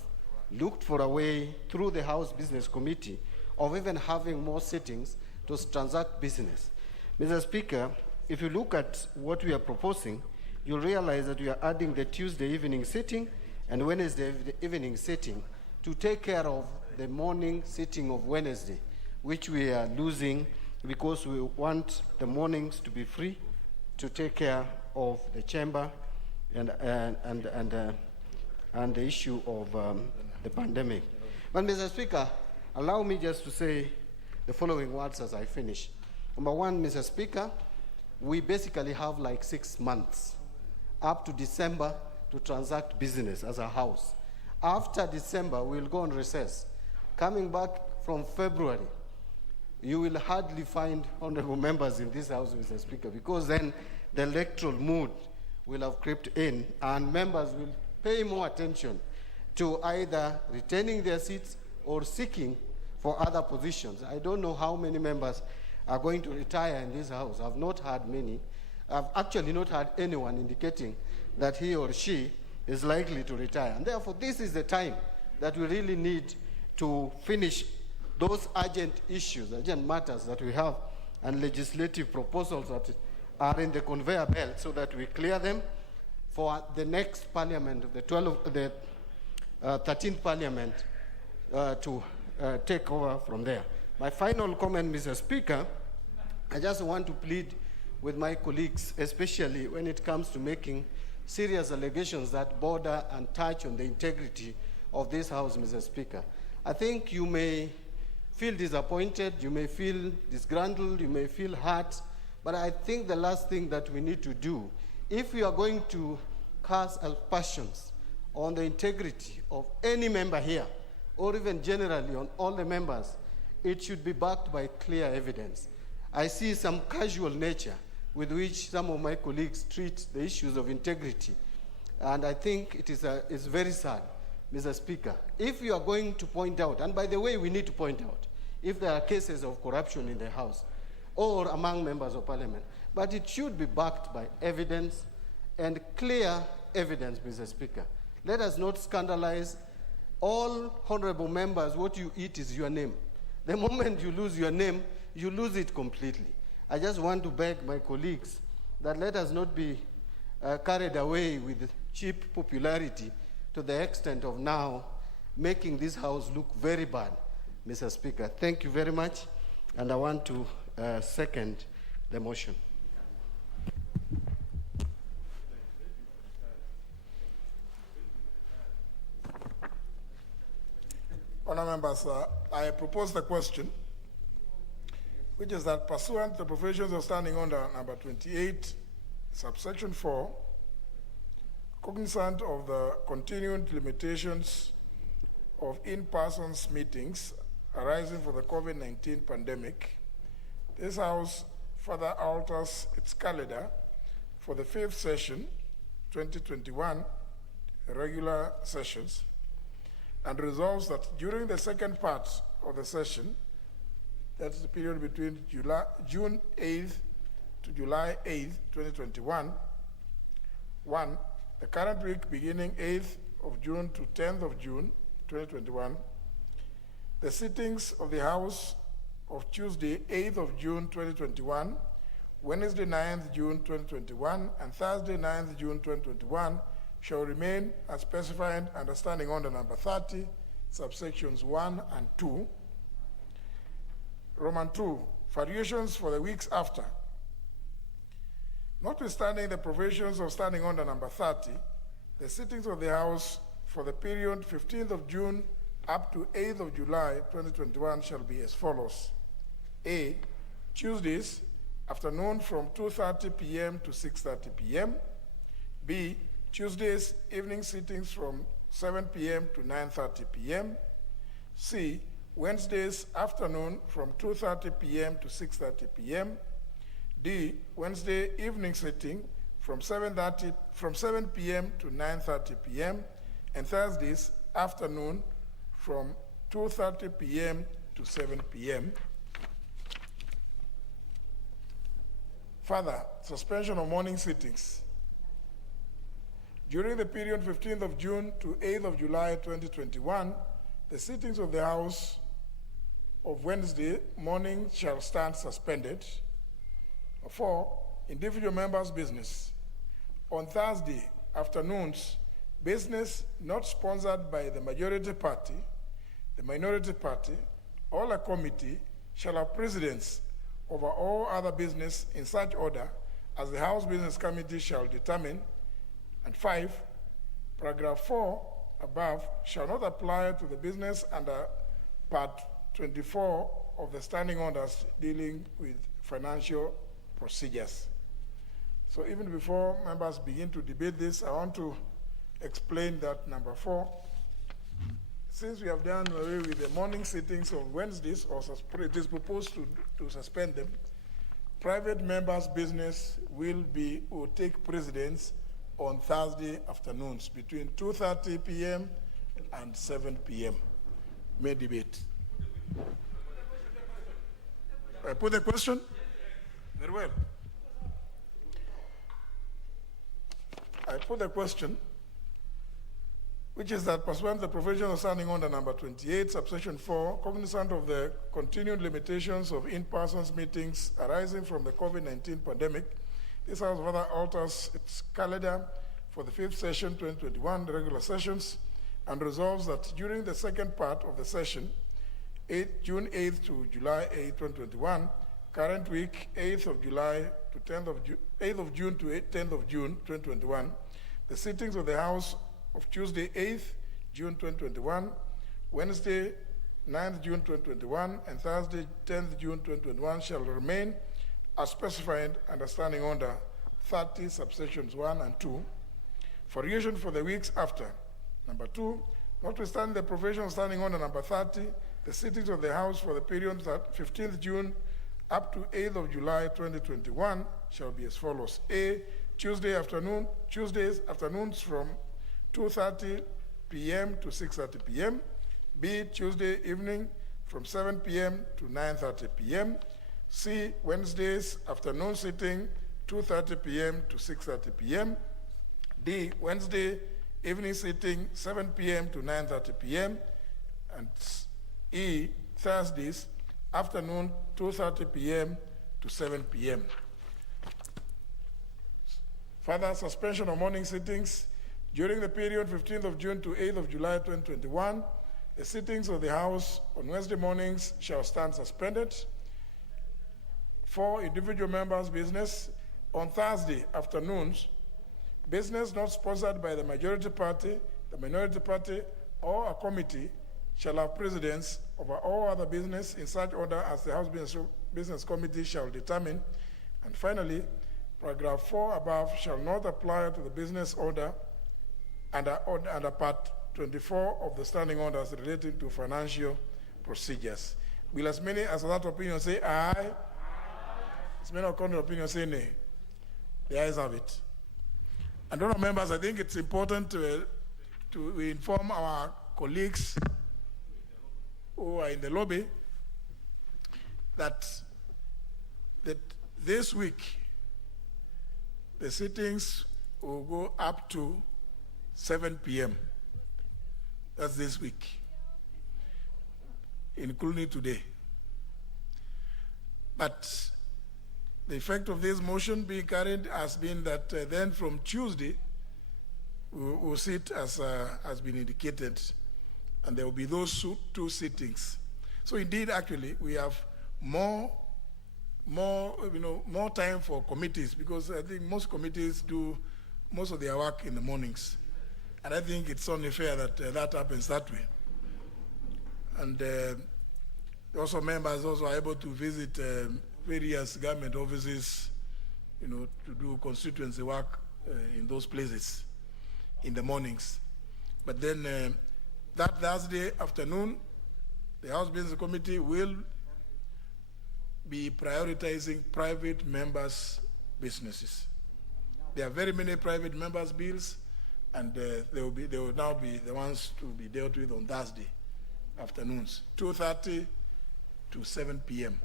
looked for a way through the House Business Committee of even having more sittings to transact business. Mr. Speaker, if you look at what we are proposing, you'll realize that we are adding the Tuesday evening sitting and Wednesday evening sitting to take care of the morning sitting of Wednesday, which we are losing because we want the mornings to be free to take care of the chamber and the issue of the pandemic. But Mr. Speaker, allow me just to say the following words as I finish. Number one, Mr. Speaker, we basically have like 6 months up to December to transact business as a house. After December, we'll go on recess. Coming back from February, you will hardly find honorable members in this house, Mr. Speaker, because then the electoral mood will have crept in and members will pay more attention to either retaining their seats or seeking for other positions. I don't know how many members are going to retire in this house. I've not heard many. I've actually not heard anyone indicating that he or she is likely to retire. And therefore, this is the time that we really need to finish those urgent issues, urgent matters that we have, and legislative proposals that are in the conveyor belt, so that we clear them for the next parliament, the 13th parliament, to take over from there. My final comment, Mr. Speaker, I just want to plead with my colleagues, especially when it comes to making serious allegations that border and touch on the integrity of this House, Mr. Speaker. I think you may feel disappointed, you may feel disgruntled, you may feel hurt, but I think the last thing that we need to do, if we are going to cast aspersions on the integrity of any member here, or even generally on all the members, it should be backed by clear evidence. I see some casual nature with which some of my colleagues treat the issues of integrity, and I think it's very sad, Mr. Speaker. If you are going to point out, and by the way, we need to point out, if there are cases of corruption in the House or among members of Parliament, but it should be backed by evidence and clear evidence, Mr. Speaker. Let us not scandalize all honorable members. What you eat is your name. The moment you lose your name, you lose it completely. I just want to beg my colleagues that let us not be carried away with cheap popularity to the extent of now making this House look very bad, Mr. Speaker. Thank you very much, and I want to second the motion. Honourable members, I propose the question, which is that pursuant to the provisions of Standing Order number 28, subsection 4, cognizant of the continued limitations of in-person meetings arising from the COVID-19 pandemic, this House further alters its calendar for the 5th session, 2021, regular sessions, and resolves that during the second part of the session, that's the period between June 8th to July 8th, 2021, 1, the current week beginning 8th of June to 10th of June, 2021, the sittings of the House of Tuesday, 8th of June, 2021, Wednesday, 9th June, 2021, and Thursday, 9th June, 2021, shall remain as specified under Standing Order number 30, subsections 1 and 2. Roman 2, variations for the weeks after. Notwithstanding the provisions of Standing Order number 30, the sittings of the House for the period 15th of June up to 8th of July 2021 shall be as follows. A, Tuesdays, afternoon from 2:30 p.m. to 6:30 p.m. B, Tuesdays, evening sittings from 7 p.m. to 9:30 p.m. C, Wednesdays, afternoon from 2:30 p.m. to 6:30 p.m. D, Wednesday, evening sitting from 7 p.m. to 9:30 p.m. and Thursdays, afternoon from 2:30 p.m. to 7 p.m. Further, suspension of morning sittings. During the period 15th of June to 8th of July 2021, the sittings of the House of Wednesday morning shall stand suspended. 4, individual members' business. On Thursday afternoons, business not sponsored by the majority party, the minority party, or a committee shall have precedence over all other business in such order as the House Business Committee shall determine. And 5, paragraph 4 above shall not apply to the business under Part 24 of the Standing Orders dealing with financial procedures. So even before members begin to debate this, I want to explain that number 4. Since we have done away with the morning sittings on Wednesdays, or it is proposed to suspend them, private members' business will take precedence on Thursday afternoons between 2:30 p.m. and 7 p.m. May debate. I put the question? Very well. I put the question, which is that pursuant to the provision of Standing Order number 28, subsection 4, cognizant of the continued limitations of in-person meetings arising from the COVID-19 pandemic, this House further alters its calendar for the 5th session 2021, the regular sessions, and resolves that during the second part of the session, June 8th to July 8th, 2021, current week, 8th of June to 10th of June, 2021, the sittings of the House of Tuesday, 8th June 2021, Wednesday, 9th June 2021, and Thursday, 10th June 2021 shall remain as specified under Standing Order 30, subsections 1 and 2, for revision for the weeks after. Number 2, notwithstanding the provision of Standing Order number 30, the sittings of the House for the period 15th June up to 8th of July 2021 shall be as follows. A, Tuesdays afternoons from 2:30 p.m. to 6:30 p.m. B, Tuesday evening from 7 p.m. to 9:30 p.m. C, Wednesdays afternoon sitting 2:30 p.m. to 6:30 p.m. D, Wednesday evening sitting 7 p.m. to 9:30 p.m. And E, Thursdays afternoon 2:30 p.m. to 7 p.m. Further suspension of morning sittings during the period 15th of June to 8th of July 2021. The sittings of the House on Wednesday mornings shall stand suspended. 4, individual members' business. On Thursday afternoons, business not sponsored by the majority party, the minority party, or a committee shall have precedence over all other business in such order as the House Business Committee shall determine. And finally, paragraph 4 above shall not apply to the business order under part 24 of the standing orders relating to financial procedures. Will as many as that opinion say aye? As many of the opinion say nay? The ayes have it. And honourable members, I think it's important to inform our colleagues who are in the lobby that this week the sittings will go up to 7 p.m. That's this week, including today. But the effect of this motion being carried has been that then from Tuesday, we'll sit as has been indicated, and there will be those 2 sittings. So indeed, actually, we have more time for committees, because I think most committees do most of their work in the mornings. And I think it's only fair that that happens that way. And also members also are able to visit various government offices, to do constituency work in those places in the mornings. But then that Thursday afternoon, the House Business Committee will be prioritizing private members' businesses. There are very many private members' bills, and they will now be the ones to be dealt with on Thursday afternoons, 2:30 to 7 p.m.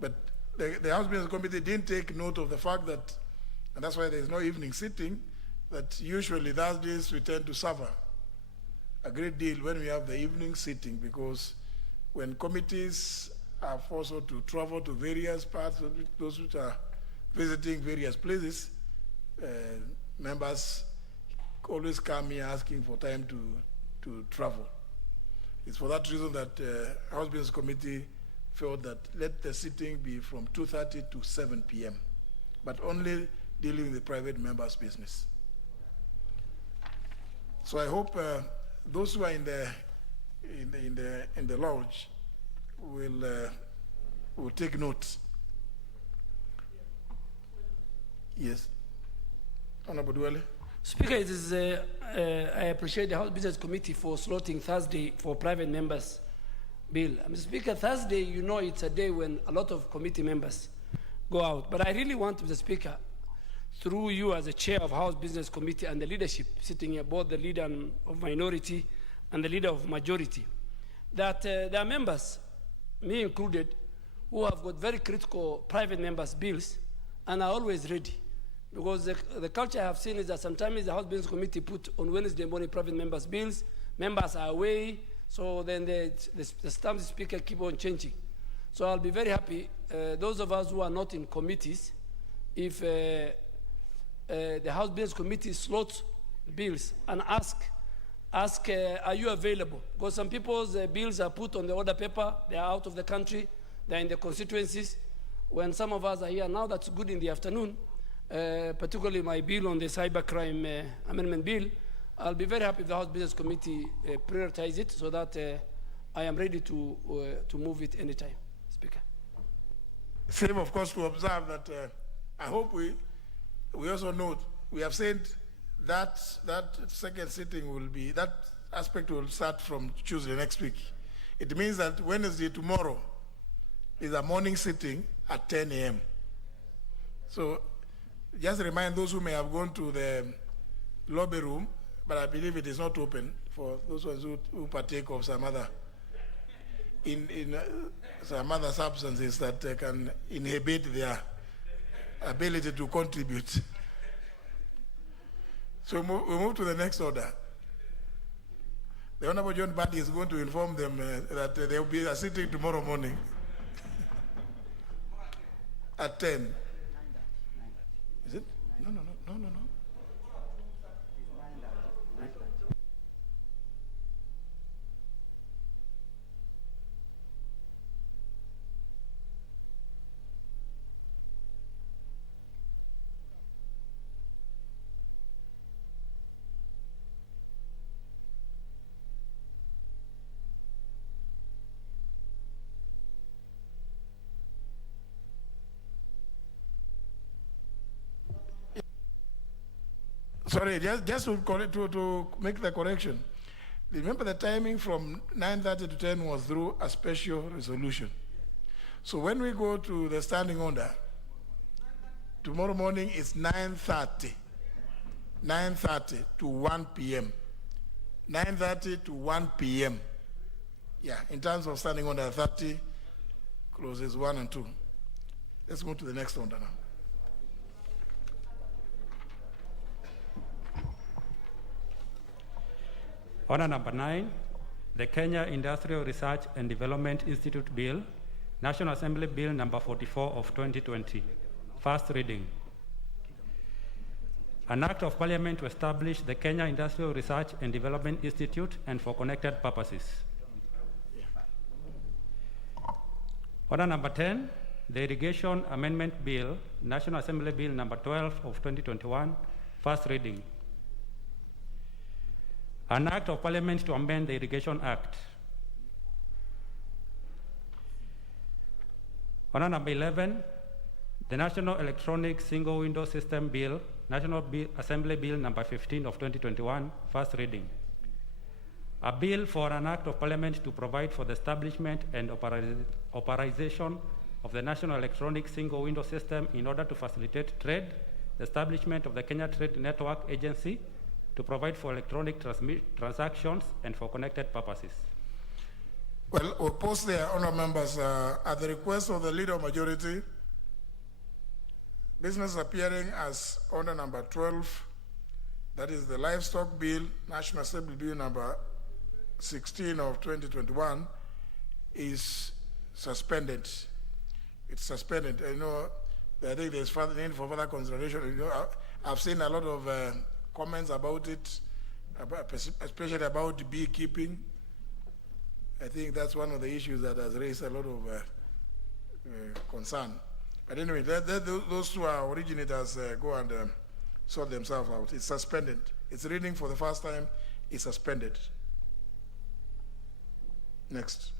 But the House Business Committee didn't take note of the fact that, and that's why there is no evening sitting, that usually Thursdays we tend to suffer a great deal when we have the evening sitting, because when committees are forced to travel to various parts, those which are visiting various places, members always come here asking for time to travel. It's for that reason that House Business Committee felt that let the sitting be from 2:30 to 7 p.m., but only dealing with the private members' business. So I hope those who are in the lodge will take note. Yes, Honorable Ndile. Speaker, it is, I appreciate the House Business Committee for slotting Thursday for private members' bill. Mr. Speaker, Thursday, it's a day when a lot of committee members go out. But I really want, Mr. Speaker, through you as the chair of House Business Committee and the leadership sitting here, both the leader of minority and the leader of majority, that there are members, me included, who have got very critical private members' bills and are always ready. Because the culture I have seen is that sometimes the House Business Committee put on Wednesday morning private members' bills, members are away, so then the stamp speaker keep on changing. So I'll be very happy, those of us who are not in committees, if the House Business Committee slots bills and ask, are you available? Because some people's bills are put on the order paper, they are out of the country, they're in the constituencies. When some of us are here now, that's good in the afternoon, particularly my bill on the cybercrime amendment bill. I'll be very happy if the House Business Committee prioritize it so that I am ready to move it anytime, Speaker. Same, of course, to observe that I hope we also note, we have said that second sitting will be, that aspect will start from Tuesday next week. It means that Wednesday, tomorrow, is a morning sitting at 10 a.m. So just remind those who may have gone to the lobby room, but I believe it is not open for those who partake of some other some other substances that can inhibit their ability to contribute. So we move to the next order. The Honorable John Badi is going to inform them that there will be a sitting tomorrow morning at 10. Is it? No. Sorry, just to make the correction. Remember the timing from 9:30 to 10 was through a special resolution. So when we go to the standing order, tomorrow morning is 9:30 to 1 p.m. 9:30 to 1 p.m. Yeah, in terms of standing order, 30 closes 1 and 2. Let's move to the next order now. Order number 9, the Kenya Industrial Research and Development Institute Bill, National Assembly Bill number 44 of 2020. First reading. An act of parliament to establish the Kenya Industrial Research and Development Institute and for connected purposes. Order number 10, the Irrigation Amendment Bill, National Assembly Bill number 12 of 2021. First reading. An act of parliament to amend the Irrigation Act. Order number 11, the National Electronic Single Window System Bill, National Assembly Bill number 15 of 2021, first reading. A bill for an act of parliament to provide for the establishment and authorization of the National Electronic Single Window System in order to facilitate trade, the establishment of the Kenya Trade Network Agency, to provide for electronic transactions and for connected purposes. Well, we'll pause there, honourable members. At the request of the Leader of Majority, business appearing as order number 12, that is the Livestock Bill, National Assembly Bill number 16 of 2021, is suspended. It's suspended. I think there's further need for further consideration. I've seen a lot of comments about it, especially about beekeeping. I think that's one of the issues that has raised a lot of concern. But anyway, those two are originators go and sort themselves out. It's suspended. It's reading for the first time. It's suspended. Next.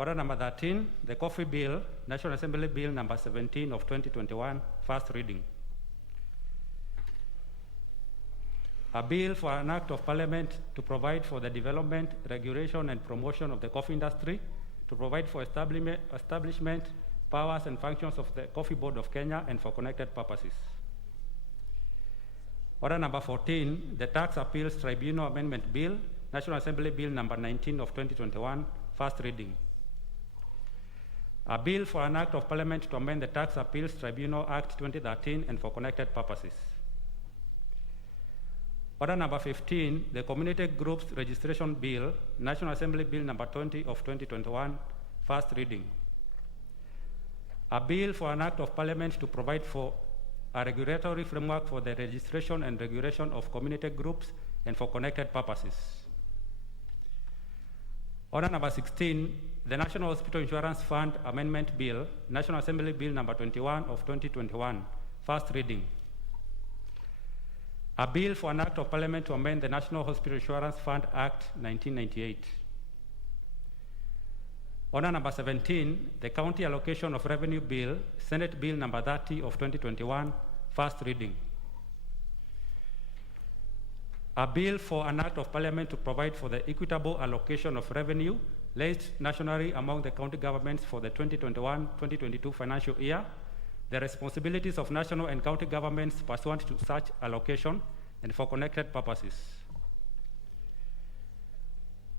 Order number 13, the Coffee Bill, National Assembly Bill number 17 of 2021, first reading. A bill for an act of parliament to provide for the development, regulation, and promotion of the coffee industry, to provide for establishment, powers, and functions of the Coffee Board of Kenya, and for connected purposes. Order number 14, the Tax Appeals Tribunal Amendment Bill, National Assembly Bill number 19 of 2021, first reading. A bill for an act of parliament to amend the Tax Appeals Tribunal Act 2013 and for connected purposes. Order number 15, the Community Groups Registration Bill, National Assembly Bill number 20 of 2021, first reading. A bill for an act of parliament to provide for a regulatory framework for the registration and regulation of community groups and for connected purposes. Order number 16, the National Hospital Insurance Fund Amendment Bill, National Assembly Bill number 21 of 2021, first reading. A bill for an act of parliament to amend the National Hospital Insurance Fund Act 1998. Order number 17, the County Allocation of Revenue Bill, Senate Bill number 30 of 2021, first reading. A bill for an act of parliament to provide for the equitable allocation of revenue raised nationally among the county governments for the 2021-2022 financial year, the responsibilities of national and county governments pursuant to such allocation, and for connected purposes.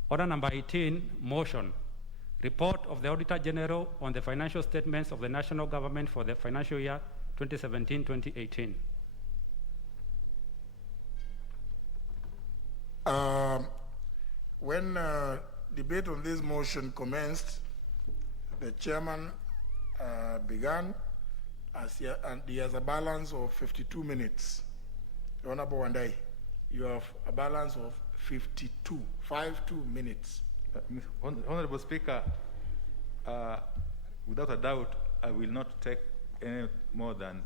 Order number 18, motion. Report of the Auditor General on the financial statements of the national government for the financial year 2017-2018. When debate on this motion commenced, the chairman began and he has a balance of 52 minutes. Honorable Ndile, you have a balance of 52 minutes. Honorable Speaker, without a doubt, I will not take any more than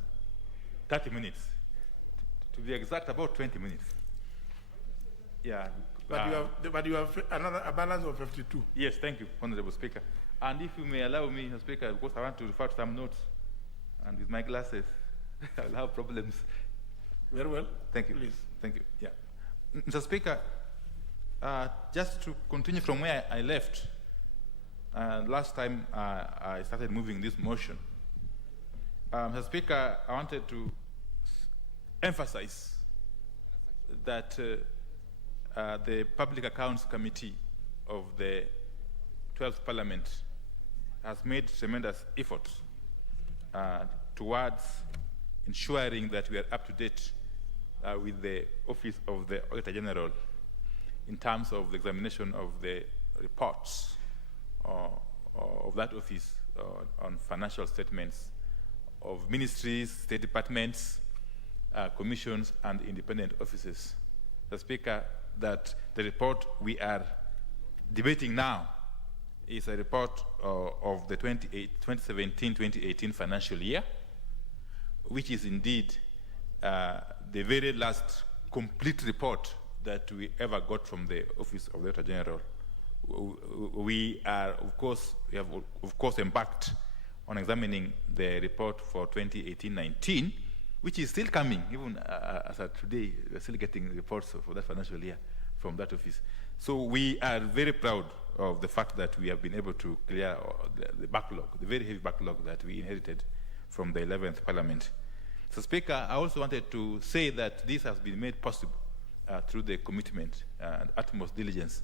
30 minutes. To be exact, about 20 minutes. Yeah. But you have a balance of 52. Yes, thank you, Honorable Speaker. And if you may allow me, Mr. Speaker, because I want to refer to some notes, and with my glasses, I'll have problems. Very well. Thank you. Please. Thank you. Yeah. Mr. Speaker, just to continue from where I left, last time I started moving this motion. Mr. Speaker, I wanted to emphasize that the Public Accounts Committee of the 12th Parliament has made tremendous efforts towards ensuring that we are up to date with the Office of the Auditor General in terms of the examination of the reports of that office on financial statements of ministries, state departments, commissions, and independent offices. The Speaker, that the report we are debating now is a report of the 2017-2018 financial year, which is indeed the very last complete report that we ever got from the Office of the Auditor General. We have of course embarked on examining the report for 2018-19, which is still coming. Even as of today, we're still getting reports for that financial year from that office. So we are very proud of the fact that we have been able to clear the backlog, the very heavy backlog that we inherited from the 11th Parliament. So, Speaker, I also wanted to say that this has been made possible through the commitment and utmost diligence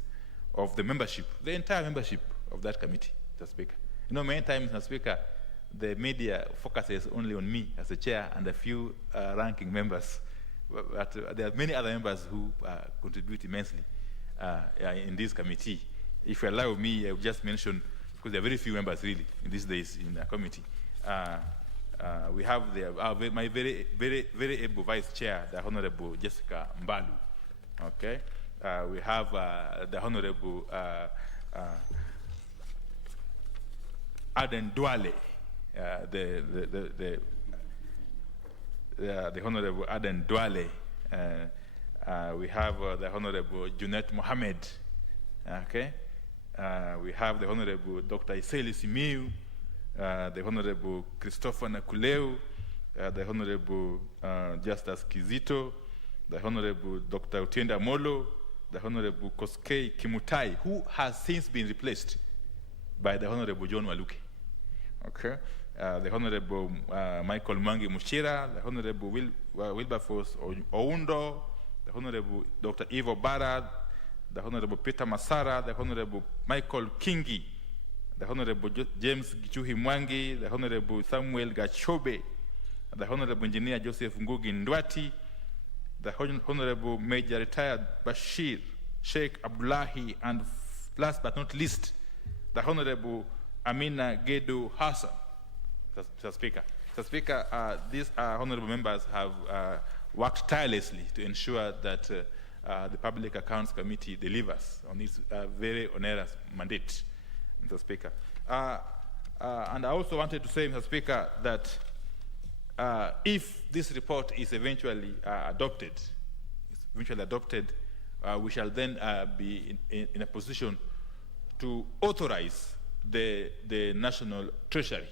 of the membership, the entire membership of that committee, Mr. Speaker. You know, many times, Mr. Speaker, the media focuses only on me as the chair and a few ranking members, but there are many other members who contribute immensely in this committee. If you allow me, I will just mention, because there are very few members really in these days in the committee. We have my very able vice chair, the Honorable Jessica Mbalu. Okay, we have the Honorable Aden Ndile, the Honorable Aden Ndile. We have the Honorable Junet Mohammed. Okay, we have the Honorable Dr. Iseli Simiu, the Honorable Christopher Nakuleu, the Honorable Justus Kizito, the Honorable Dr. Utienda Molo, the Honorable Koskei Kimutai, who has since been replaced by the Honorable John Waluke. Okay. The Honorable Michael Mwangi Mushira, the Honorable Wilberforce Oundo, the Honorable Dr. Ivo Barad, the Honorable Peter Masara, the Honorable Michael Kingi, the Honorable James Gichuhi Mwangi, the Honorable Samuel Gachobe, the Honorable Engineer Joseph Ngugi Ndwati, the Honorable Major Retired Bashir Sheikh Abdullahi, and last but not least, the Honorable Amina Gedo Hassan. Mr. Speaker. Mr. Speaker, these honorable members have worked tirelessly to ensure that the Public Accounts Committee delivers on its very onerous mandate, Mr. Speaker. And I also wanted to say, Mr. Speaker, that if this report is eventually adopted, we shall then be in a position to authorize the National Treasury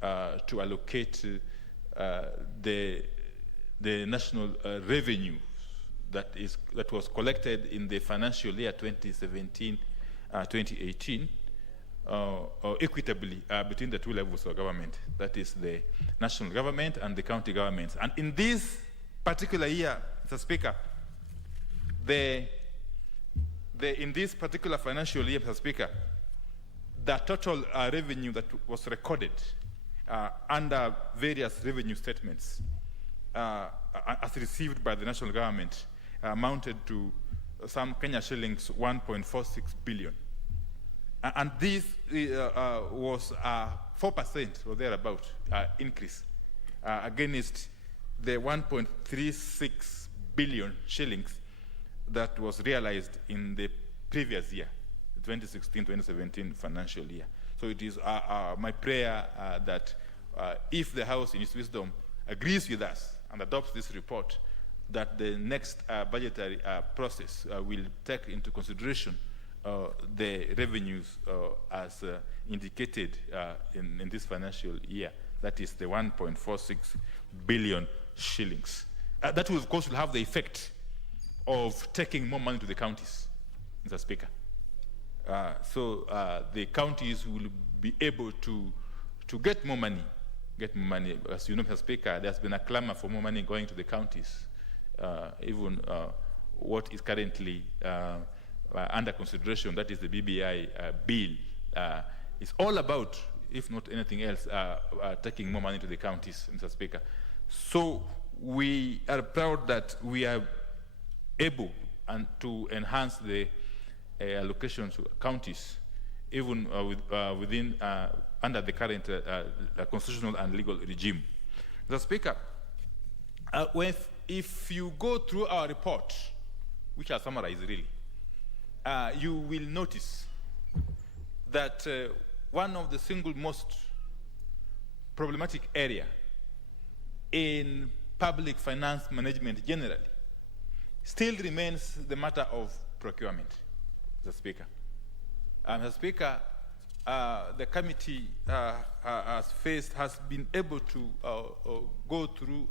to allocate the national revenue that was collected in the financial year 2017-2018 equitably between the two levels of government, that is the national government and the county governments. And in this particular year, Mr. Speaker, in this particular financial year, Mr. Speaker, the total revenue that was recorded under various revenue statements as received by the national government amounted to some Kenya shillings 1.46 billion. And this was a 4% or thereabout increase against the 1.36 billion shillings that was realized in the previous year, 2016-2017 financial year. So it is my prayer that if the House in its wisdom agrees with us and adopts this report, that the next budgetary process will take into consideration the revenues as indicated in this financial year, that is the 1.46 billion shillings. That will, of course, will have the effect of taking more money to the counties, Mr. Speaker. So the counties will be able to get more money. As you know, Mr. Speaker, there's been a clamor for more money going to the counties. Even what is currently under consideration, that is the BBI bill, is all about, if not anything else, taking more money to the counties, Mr. Speaker. So we are proud that we are able to enhance the allocation to counties, even within under the current constitutional and legal regime. Mr. Speaker, if you go through our report, which I'll summarize really, you will notice that one of the single most problematic area in public finance management generally still remains the matter of procurement, Mr. Speaker. Mr. Speaker, the committee has been able to go through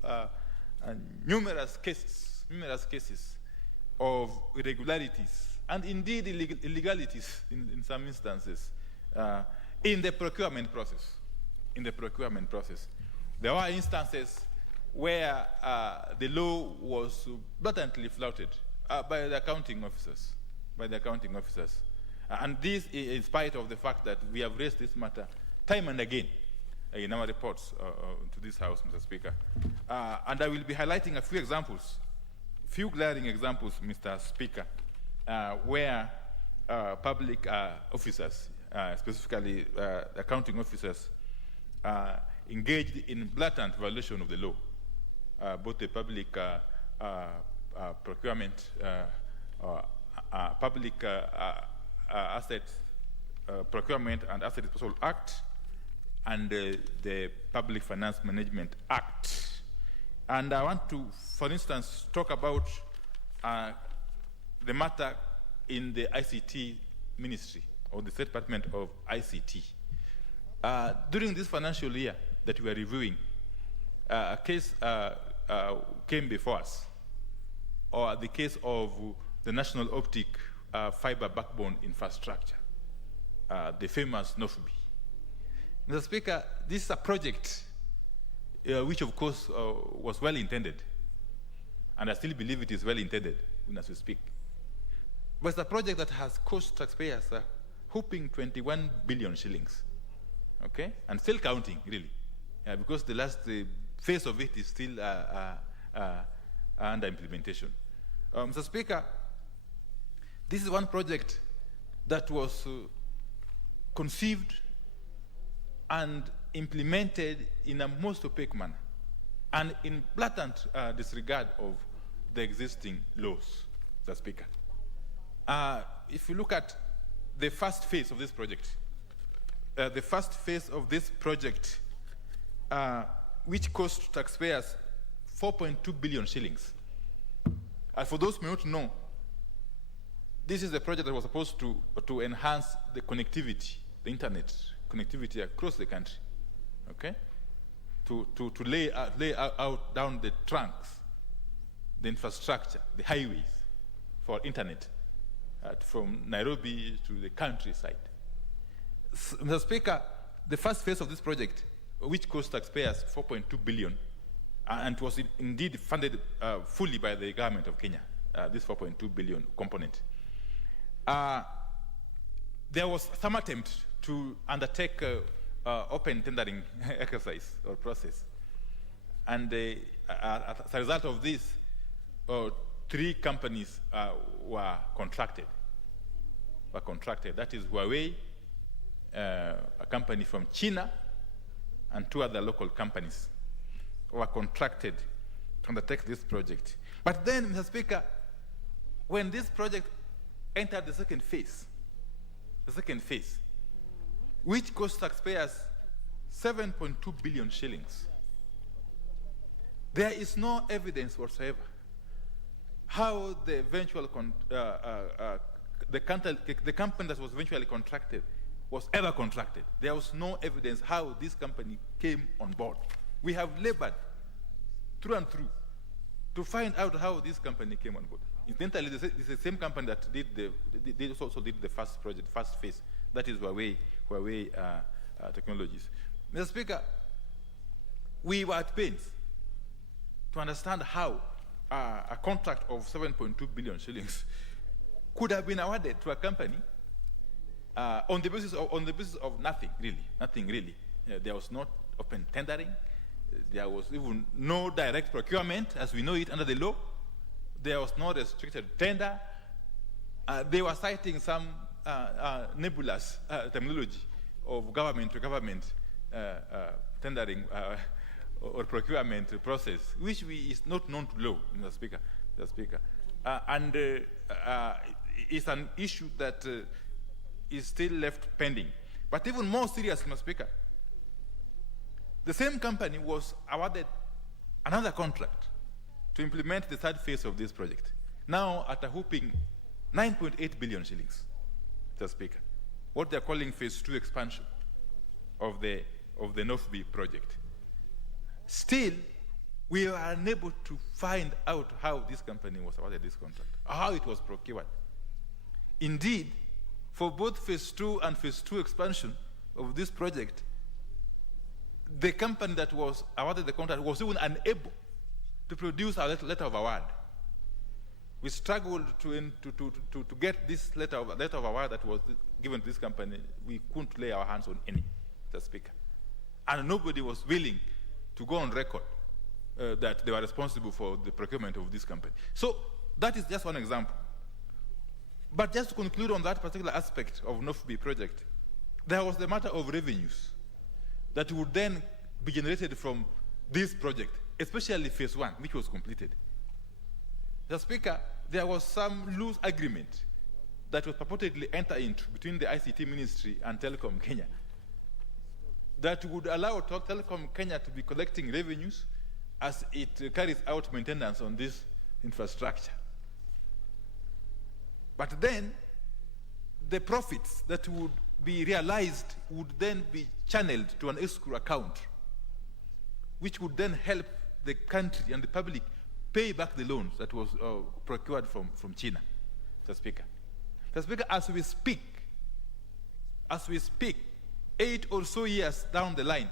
numerous cases of irregularities and indeed illegalities in some instances in the procurement process. There were instances where the law was blatantly flouted by the accounting officers. And this in spite of the fact that we have raised this matter time and again in our reports to this House, Mr. Speaker. And I will be highlighting a few glaring examples, Mr. Speaker, where public officers, specifically accounting officers, engaged in blatant violation of the law, both the public procurement, public asset procurement and asset disposal act, and the Public Finance Management Act. And I want to, for instance, talk about the matter in the ICT ministry, or the State Department of ICT. During this financial year that we are reviewing, a case came before us, or the case of the National Optic Fiber Backbone Infrastructure, the famous NOFB. Mr. Speaker, this is a project which, of course, was well intended. And I still believe it is well intended, even as we speak. But it's a project that has cost taxpayers a whopping 21 billion shillings. Okay? And still counting, really. Because the last phase of it is still under implementation. Mr. Speaker, this is one project that was conceived and implemented in a most opaque manner and in blatant disregard of the existing laws, Mr. Speaker. If you look at the first phase of this project, which cost taxpayers 4.2 billion shillings. For those who may not know, this is a project that was supposed to enhance the connectivity, the internet connectivity across the country, okay? To lay out down the trunks, the infrastructure, the highways for internet from Nairobi to the countryside. Mr. Speaker, the first phase of this project, which cost taxpayers 4.2 billion, and was indeed funded fully by the government of Kenya, this 4.2 billion component. There was some attempt to undertake open tendering exercise or process. And as a result of this, 3 companies were contracted. That is Huawei, a company from China, and 2 other local companies were contracted to undertake this project. But then, Mr. Speaker, when this project entered the second phase, which cost taxpayers 7.2 billion shillings, there is no evidence whatsoever how the eventual the company that was eventually contracted was ever contracted. There was no evidence how this company came on board. We have labored through and through to find out how this company came on board. Incidentally, this is the same company that also did the first project, first phase. That is Huawei Technologies. Mr. Speaker, we were at pains to understand how a contract of 7.2 billion shillings could have been awarded to a company on the basis of nothing really. There was no open tendering. There was even no direct procurement as we know it under the law. There was no restricted tender. They were citing some nebulous terminology of government to government tendering or procurement process, which is not known to law, Mr. Speaker. And it's an issue that is still left pending. But even more serious, Mr. Speaker, the same company was awarded another contract to implement the third phase of this project, now at a whopping 9.8 billion shillings, Mr. Speaker, what they're calling phase 2 expansion of the North B project. Still, we are unable to find out how this company was awarded this contract, how it was procured. Indeed, for both phase 2 and phase 2 expansion of this project, the company that was awarded the contract was even unable to produce a letter of award. We struggled to get this letter of award that was given to this company. We couldn't lay our hands on any, Mr. Speaker. And nobody was willing to go on record that they were responsible for the procurement of this company. So that is just one example. But just to conclude on that particular aspect of North B project, there was the matter of revenues that would then be generated from this project, especially phase 1, which was completed. Mr. Speaker, there was some loose agreement that was purportedly entered into between the ICT Ministry and Telecom Kenya that would allow Telecom Kenya to be collecting revenues as it carries out maintenance on this infrastructure. But then, the profits that would be realized would then be channeled to an escrow account, which would then help the country and the public pay back the loans that was procured from China, Mr. Speaker. Mr. Speaker, as we speak, 8 or so years down the line,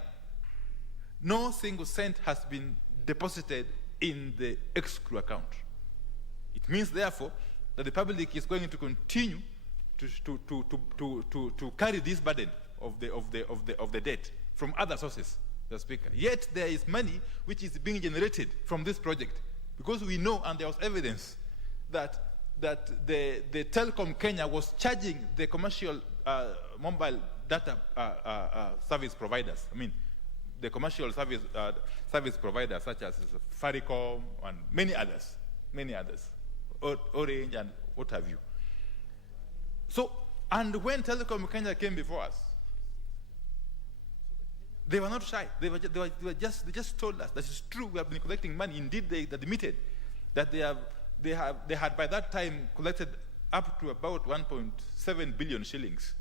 no single cent has been deposited in the escrow account. It means, therefore, that the public is going to continue to carry this burden of the debt from other sources, the Speaker. Yet there is money which is being generated from this project, because we know, and there was evidence, that the Telecom Kenya was charging the commercial mobile data service providers. I mean, the commercial service providers such as Faricom and many others, Orange and what have you. So, and when Telecom Kenya came before us, they were not shy. They just told us that it's true, we have been collecting money. Indeed, they admitted that they had by that time collected up to about 1.7 billion shillings.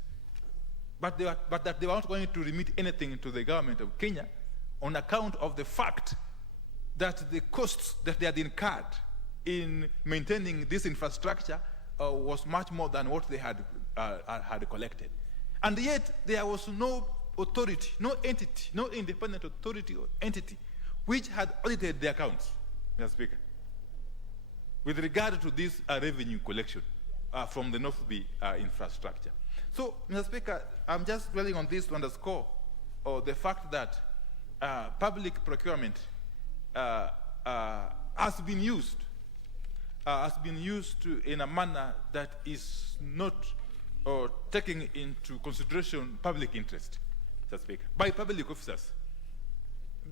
But that they were not going to remit anything to the government of Kenya on account of the fact that the costs that they had incurred in maintaining this infrastructure was much more than what they had collected. And yet there was no authority, no entity, no independent authority or entity which had audited the accounts, Mr. Speaker, with regard to this revenue collection from the North Bay infrastructure. So, Mr. Speaker, I'm just dwelling on this to underscore the fact that public procurement has been used in a manner that is not taking into consideration public interest, Mr. Speaker, by public officers.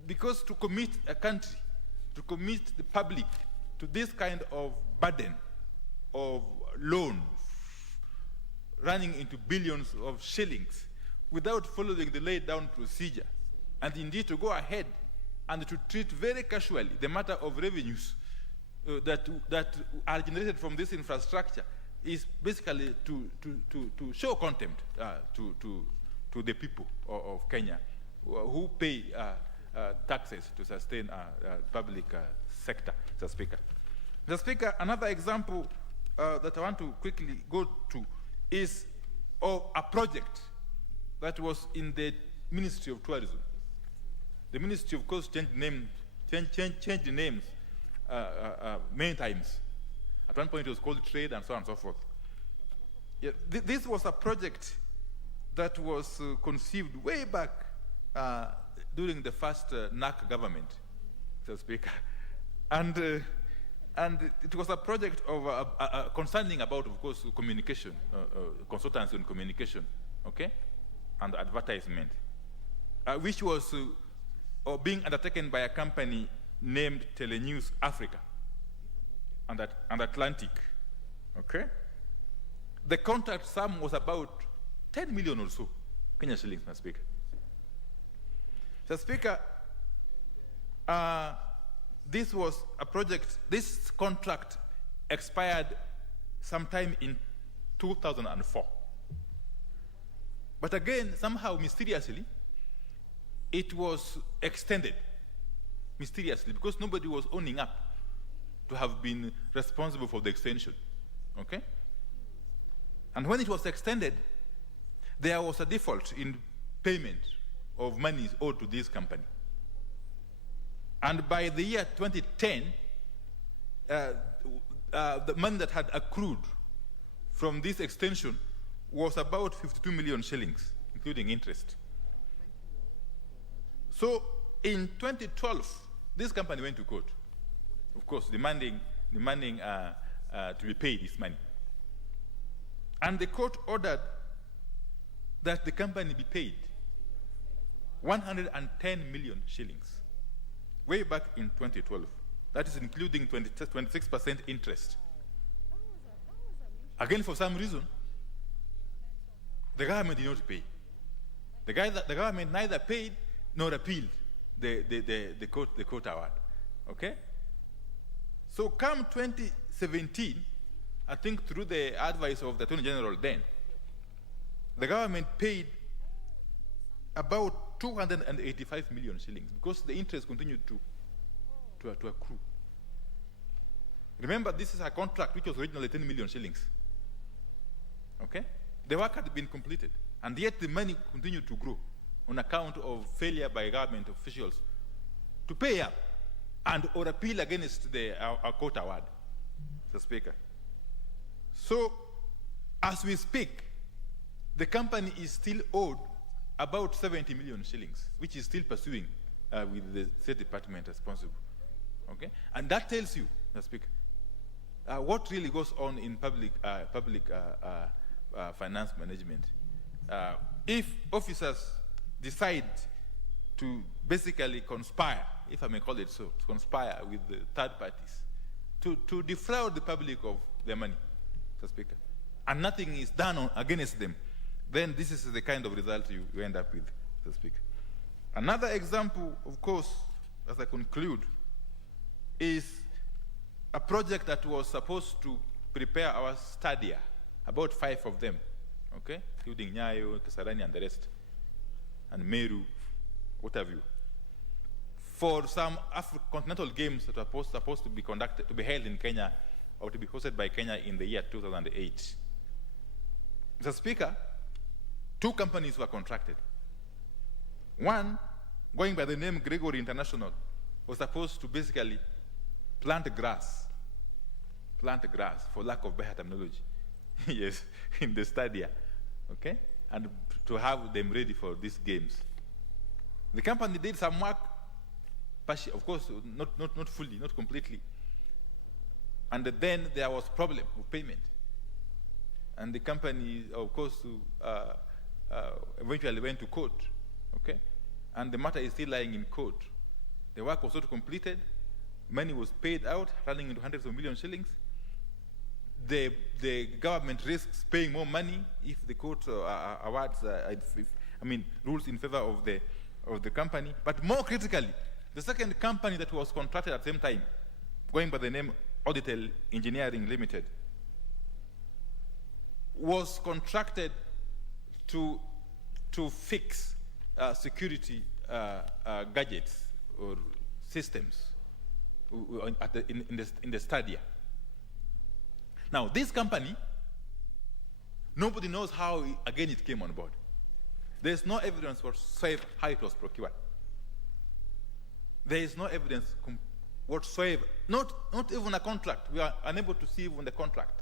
Because to commit a country, to commit the public to this kind of burden of loan running into billions of shillings without following the laid down procedure, and indeed to go ahead and to treat very casually the matter of revenues that are generated from this infrastructure, is basically to show contempt to the people of Kenya who pay taxes to sustain public sector, Mr. Speaker. Mr. Speaker, another example that I want to quickly go to is of a project that was in the Ministry of Tourism. The ministry, of course, changed names many times. At one point it was called Trade and so on and so forth. Yeah, this was a project that was conceived way back during the first NAC government, Mr. Speaker. And it was a project of concerning about, of course, communication, consultancy on communication, okay, and advertisement, which was being undertaken by a company named Telenews Africa and Atlantic, okay. The contract sum was about 10 million or so Kenya shillings, Mr. Speaker. Mr. Speaker, this was a project, this contract expired sometime in 2004. But again, somehow mysteriously, it was extended mysteriously because nobody was owning up to have been responsible for the extension, okay? And when it was extended, there was a default in payment of monies owed to this company. And by the year 2010, the money that had accrued from this extension was about 52 million shillings, including interest. So in 2012, this company went to court, of course, demanding to be paid this money. And the court ordered that the company be paid 110 million shillings, way back in 2012. That is including 26% interest. Again, for some reason, the government did not pay. The government neither paid nor appealed the court award. Okay? So come 2017, I think through the advice of the Attorney General then, the government paid about 285 million shillings because the interest continued to accrue. Remember, this is a contract which was originally 10 million shillings. Okay? The work had been completed. And yet the money continued to grow on account of failure by government officials to pay up and or appeal against our court award, Mr. Speaker. So, as we speak, the company is still owed about 70 million shillings, which is still pursuing with the State Department responsible. Okay? And that tells you, Mr. Speaker, what really goes on in public finance management. If officers decide to basically conspire, if I may call it so, to conspire with the third parties, to defraud the public of their money, Mr. Speaker, and nothing is done against them, then this is the kind of result you end up with, Mr. Speaker. Another example, of course, as I conclude, is a project that was supposed to prepare our stadia, about 5 of them, okay, including Nyayo, Kasarani, and the rest, and Meru, what have you, for some continental games that are supposed to be conducted, to be held in Kenya, or to be hosted by Kenya in the year 2008. Mr. Speaker, 2 companies were contracted. One, going by the name Gregory International, was supposed to basically plant grass, for lack of better terminology, yes, in the stadia, okay, and to have them ready for these games. The company did some work, of course, not fully, not completely, and then there was problem of payment, and the company, of course, eventually went to court, okay, and the matter is still lying in court. The work was not completed, money was paid out, running into hundreds of million shillings. The government risks paying more money if the court awards, rules in favor of the company. But more critically, the second company that was contracted at the same time, going by the name Auditel Engineering Limited, was contracted to fix security gadgets or systems in the stadia. Now, this company, nobody knows how, again, it came on board. There's no evidence whatsoever how it was procured. There is no evidence whatsoever, not even a contract. We are unable to see even the contract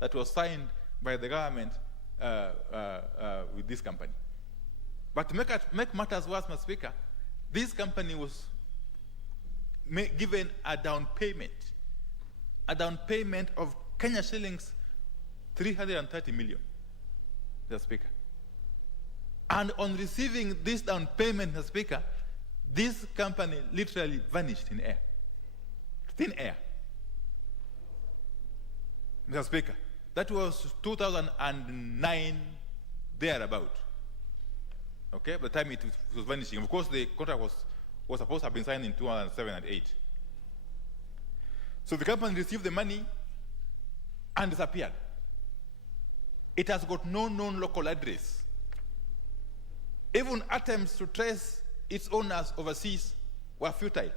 that was signed by the government with this company. But to make matters worse, Mr. Speaker, this company was given a down payment of Kenya shillings 330 million, Mr. Speaker. And on receiving this down payment, Mr. Speaker, this company literally vanished in air, thin air. Mr. Speaker, that was 2009, thereabout. Okay, by the time it was vanishing. Of course, the contract was supposed to have been signed in 2007 and 2008. So the company received the money and disappeared. It has got no known local address. Even attempts to trace its owners overseas were futile.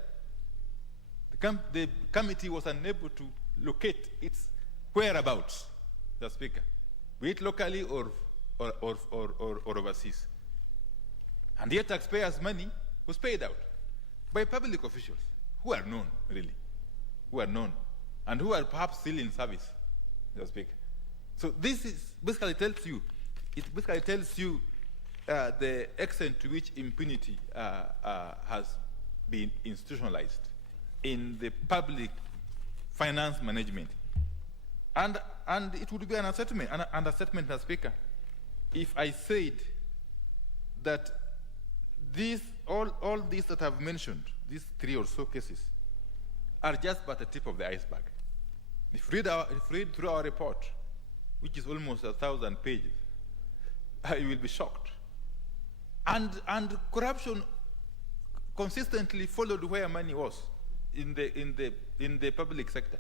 The committee was unable to locate its whereabouts, the Speaker, be it locally or overseas. And yet taxpayers' money was paid out by public officials who are known, really, and who are perhaps still in service, Mr. Speaker. So this basically tells you the extent to which impunity has been institutionalized in the public finance management. And it would be an understatement, Mr. Speaker, if I said that all these that I've mentioned, these 3 or so cases, are just but the tip of the iceberg. If you read through our report, which is almost 1,000 pages, you will be shocked. And corruption consistently followed where money was in the public sector.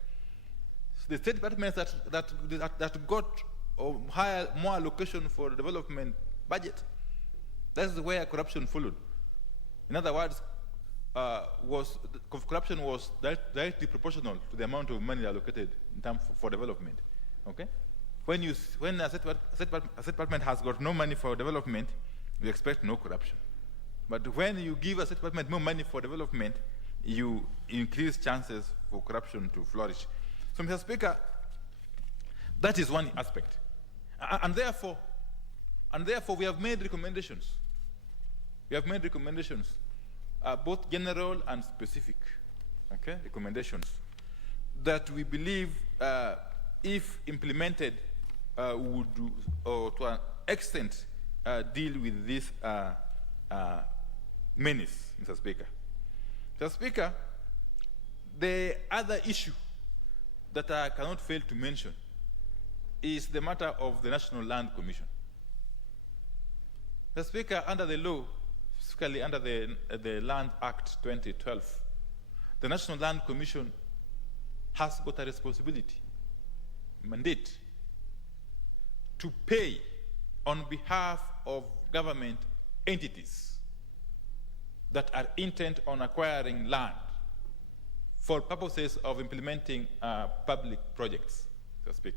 The state departments that got higher, more allocation for development budget, that's where corruption followed. In other words, corruption was directly proportional to the amount of money allocated in terms for development. Okay, when a state department has got no money for development, you expect no corruption. But when you give a state department more money for development, you increase chances for corruption to flourish. So, Mr. Speaker, that is one aspect. And therefore, we have made recommendations. We have made recommendations, both general and specific, okay, recommendations, that we believe, if implemented, would, or to an extent, deal with this menace, Mr. Speaker. Mr. Speaker, the other issue that I cannot fail to mention is the matter of the National Land Commission. Mr. Speaker, under the law, specifically under the Land Act 2012, the National Land Commission has got a responsibility, mandate, to pay on behalf of government entities that are intent on acquiring land for purposes of implementing public projects, so to speak.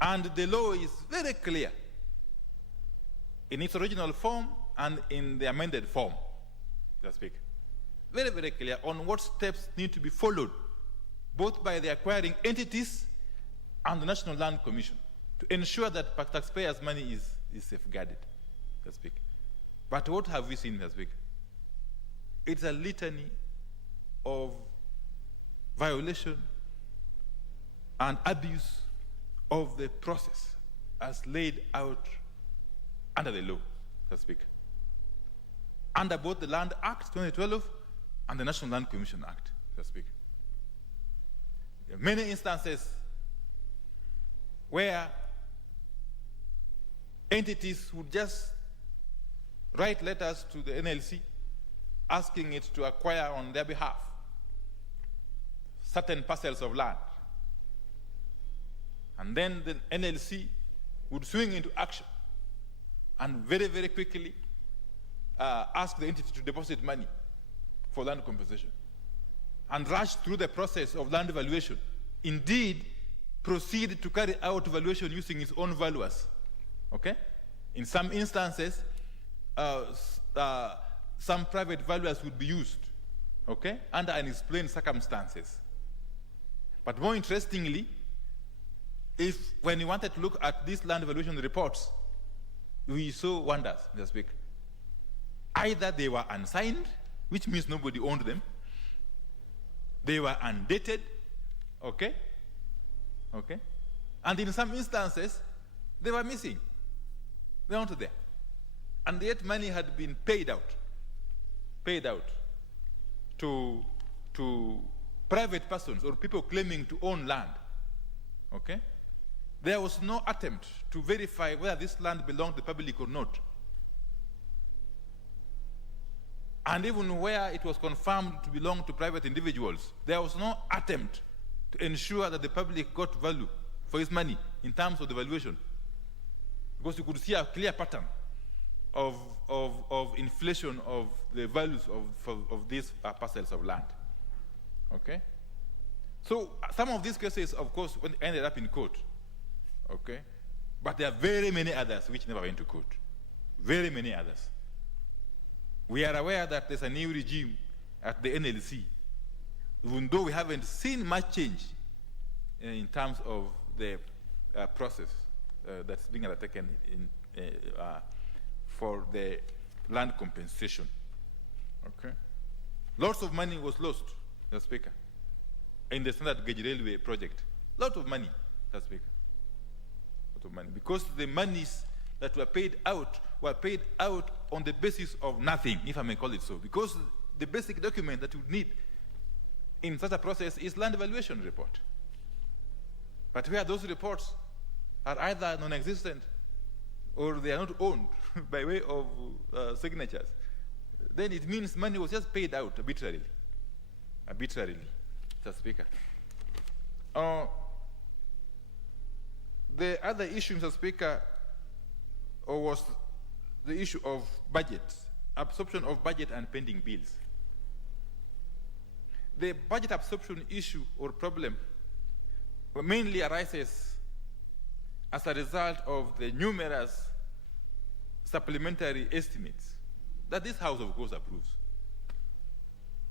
And the law is very clear in its original form and in the amended form, so to speak. Very, very clear on what steps need to be followed, both by the acquiring entities and the National Land Commission, to ensure that taxpayers' money is safeguarded, so to speak. But what have we seen, so to speak? It's a litany of violation and abuse of the process as laid out under the law, so to speak, under both the Land Act 2012 and the National Land Commission Act, so to speak. There are many instances where entities would just write letters to the NLC asking it to acquire on their behalf certain parcels of land. And then the NLC would swing into action and very, very quickly ask the entity to deposit money for land compensation and rush through the process of land valuation. Indeed, proceed to carry out valuation using its own valuers, okay? In some instances, some private valuers would be used, okay, under unexplained circumstances. But more interestingly, when you wanted to look at these land valuation reports, we saw wonders, Mr. Speaker. Either they were unsigned, which means nobody owned them, they were undated, okay, and in some instances, they were missing. They weren't there. And yet money had been paid out to private persons or people claiming to own land, okay? There was no attempt to verify whether this land belonged to the public or not. And even where it was confirmed to belong to private individuals, there was no attempt to ensure that the public got value for its money in terms of the valuation. Because you could see a clear pattern of inflation of the values of these parcels of land, okay? So some of these cases, of course, ended up in court, okay? But there are very many others which never went to court, very many others. We are aware that there's a new regime at the NLC, even though we haven't seen much change in terms of the process that's being undertaken for the land compensation, okay? Lots of money was lost, Mr. Speaker, in the Standard Gauge Railway project. Lot of money, Mr. Speaker, lot of money, because the monies that were paid out on the basis of nothing, if I may call it so, because the basic document that you need in such a process is land valuation report. But where those reports are either non-existent or they are not owned by way of signatures, then it means money was just paid out arbitrarily, Mr. Speaker. The other issue, Mr. Speaker, was the issue of budget, absorption of budget and pending bills. The budget absorption issue or problem mainly arises as a result of the numerous supplementary estimates that this House, of course, approves.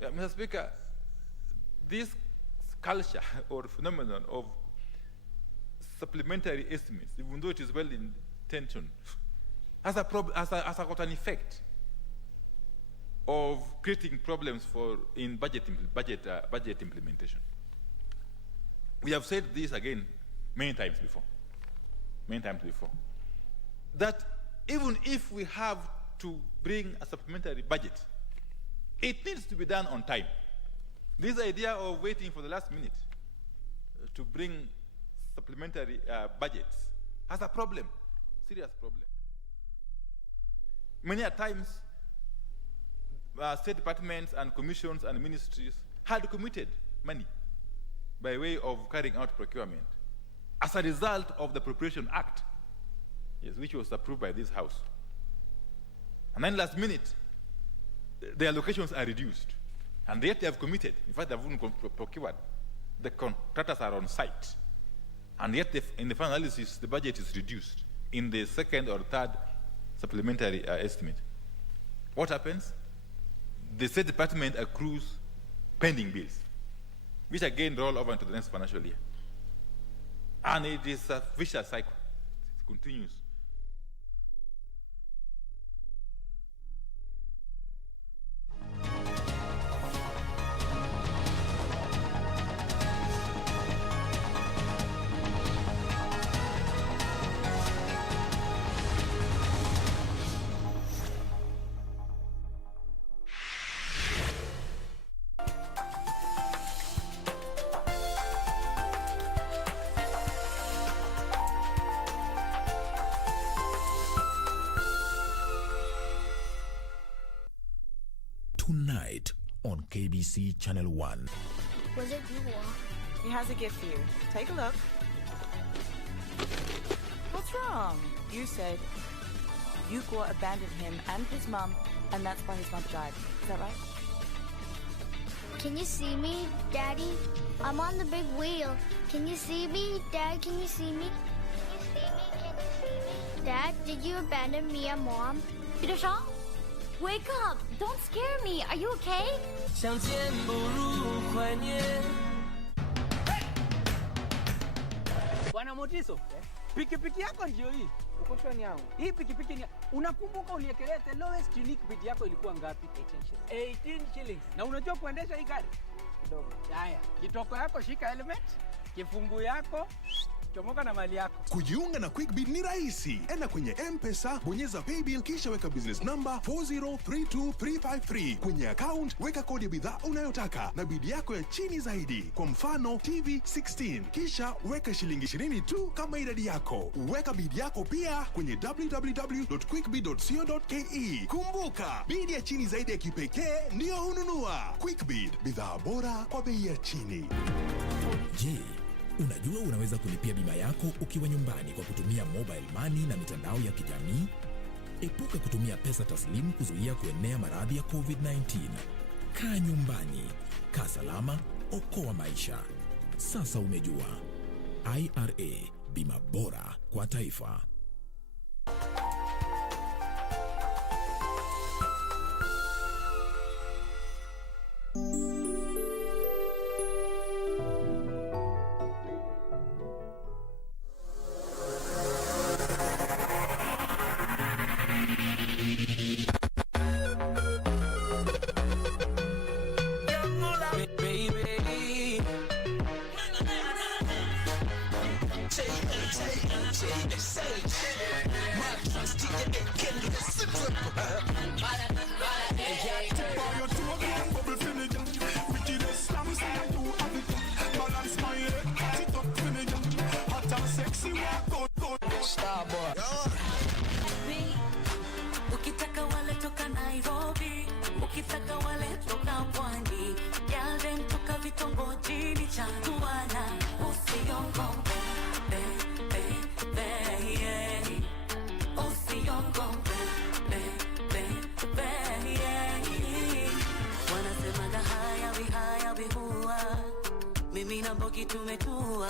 Yeah, Mr. Speaker, this culture or phenomenon of supplementary estimates, even though it is well intentioned, has got an effect of creating problems in budget implementation. We have said this again many times before, that even if we have to bring a supplementary budget, it needs to be done on time. This idea of waiting for the last minute to bring supplementary budgets has a problem, serious problem. Many a times, state departments and commissions and ministries had committed money by way of carrying out procurement as a result of the Appropriation Act, yes, which was approved by this House. And then last minute, the allocations are reduced, and yet they have committed. In fact, they have even procured. The contractors are on site, and yet in the final analysis, the budget is reduced in the second or third supplementary estimate. What happens? The State Department accrues pending bills, which again roll over into the next financial year. And it is a vicious cycle. It continues. Tonight on KBC Channel 1. Was it you, Wa? He has a gift for you. Take a look. What's wrong? You said Yukwa abandoned him and his mum, and that's why his mother died. Is that right? Can you see me, Daddy? I'm on the big wheel. Can you see me, Dad? Can you see me? Can you see me? Can you see me? Dad, did you abandon me and Mom? Peter Shaw? Wake up! Don't scare me! Are you okay? Bwana Motiso, pikipiki yako ndio hii. Uko shwani yangu. Hii pikipiki ni unakumbuka uliekelea the lowest unique bid yako ilikuwa ngapi? 18 shillings. Na unajua kuendesha hii gari? Kidogo. Haya, kitoko yako shika helmet, kifungu yako chomoka na mali yako. Kujiunga na QuickBid ni rahisi. Enda kwenye M-Pesa, bonyeza paybill kisha weka business number 4032353. Kwenye account weka kodi ya bidhaa unayotaka na bid yako ya chini zaidi. Kwa mfano TV 16. Kisha weka shilingi 20 tu kama idadi yako. Weka bid yako pia kwenye www.quickbid.co.ke. Kumbuka, bid ya chini zaidi ya kipekee ndio hununua. QuickBid, bidhaa bora kwa bei ya chini. Je, unajua unaweza kulipia bima yako ukiwa nyumbani kwa kutumia mobile money na mitandao ya kijamii? Epuka kutumia pesa taslimu kuzuia kuenea maradhi ya COVID-19. Kaa nyumbani, kaa salama, okoa maisha. Sasa umejua. IRA, bima bora kwa taifa. Ukitaka wale toka Nairobi, ukitaka wale toka Pwani, yale toka vitongojini cha Tuana, usiongope, usiongope, wanasemaga haya vi huwa, mimi na Bogi tumetua.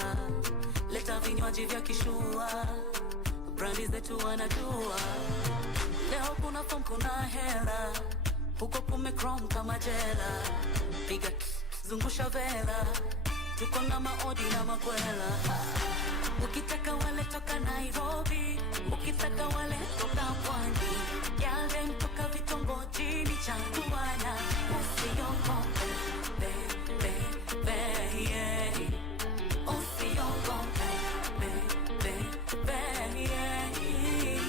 na vinywaji vya kishua, brandi zetu wanajua. Leo kuna form kuna hela, huko kumechrome kama jela. Piga zungusha vela, tuko na maodi na makwela. Ukitaka wale toka Nairobi, ukitaka wale toka Pwani, yale toka vitongojini Changuana. Usiogope, yeah. Usiogope, yeah.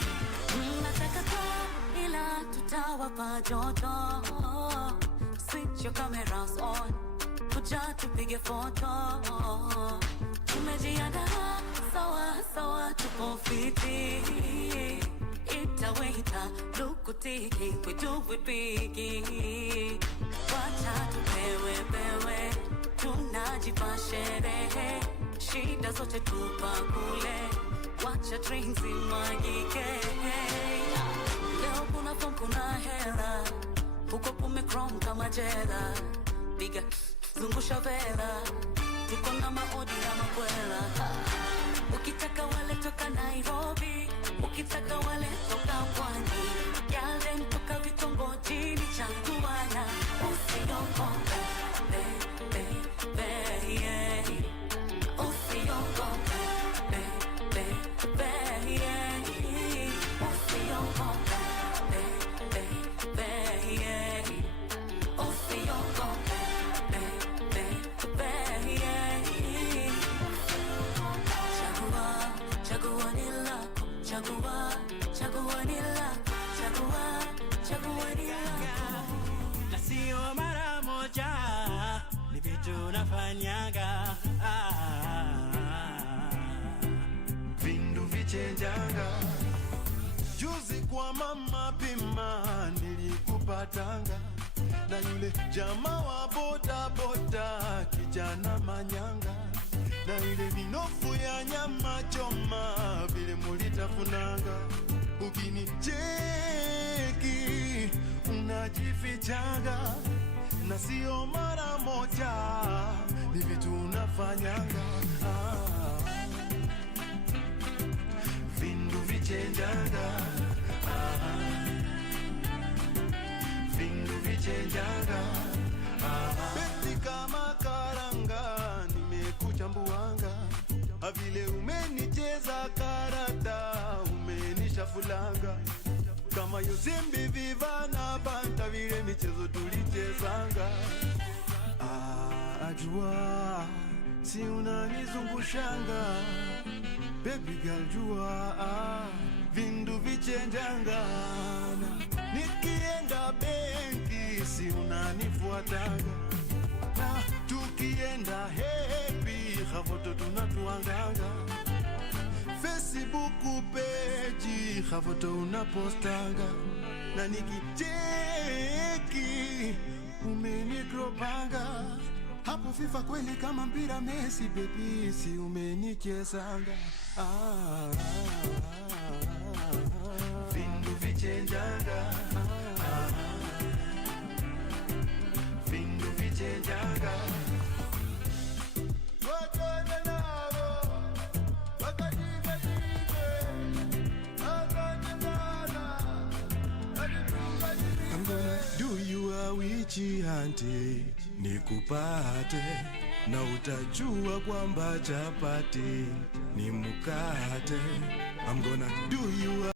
Nataka kwa ila tutawapa joto. Switch your cameras on, kuja tupige photo. Tumejiandaa sawa tupo fiti. Itaweta lukutiki, we do it big. Wacha tupewe, tunajipa sherehe. Shida zote tupa kule, wacha drinks imwagike. Leo kuna form kuna hela, huko kumechrome kama jela. Piga zungusha vela, tuko na maodi na makwela. Ukitaka wale toka Nairobi, ukitaka wale toka Pwani, yale toka vitongojini Changuana. Usiogope, yeah. Usiogope, yeah. Usiogope, yeah. Usiogope, yeah. Chagua ni lako, chagua ni lako, chagua ni lako. Na sio mara moja, ni vitu nafanyaga. Vindu vichenjanga. Juzi kwa mama pima nilikupatanga, na yule jamaa wa boda kijana manyanga, na ile minofu ya nyama choma vile mulitafunanga. Ukinicheki unajifichanga, na sio mara moja, ni vitu unafanyanga. Vindu vichenjanga, vindu vichenjanga. Beti kama karanga nimekuchambuanga, vile umenicheza karata umenishafulanga. Kama Yosembe Viva na Banta vile michezo tulichezanga. Ajua si unanizungushanga, baby girl jua vindu vichenjanga. Nikienda benki si unanifuatanga, na tukienda happy havoto tunatuanganga. Facebook page havoto unapostanga, na nikicheki umenikropanga. Hapo FIFA kweli kama mpira Messi baby, si umenichezanga. Vindu vichenjanga, vindu vichenjanga. I'm gonna do you a witchy auntie, nikupate na utajua kwamba chapati ni mkate. I'm gonna do you a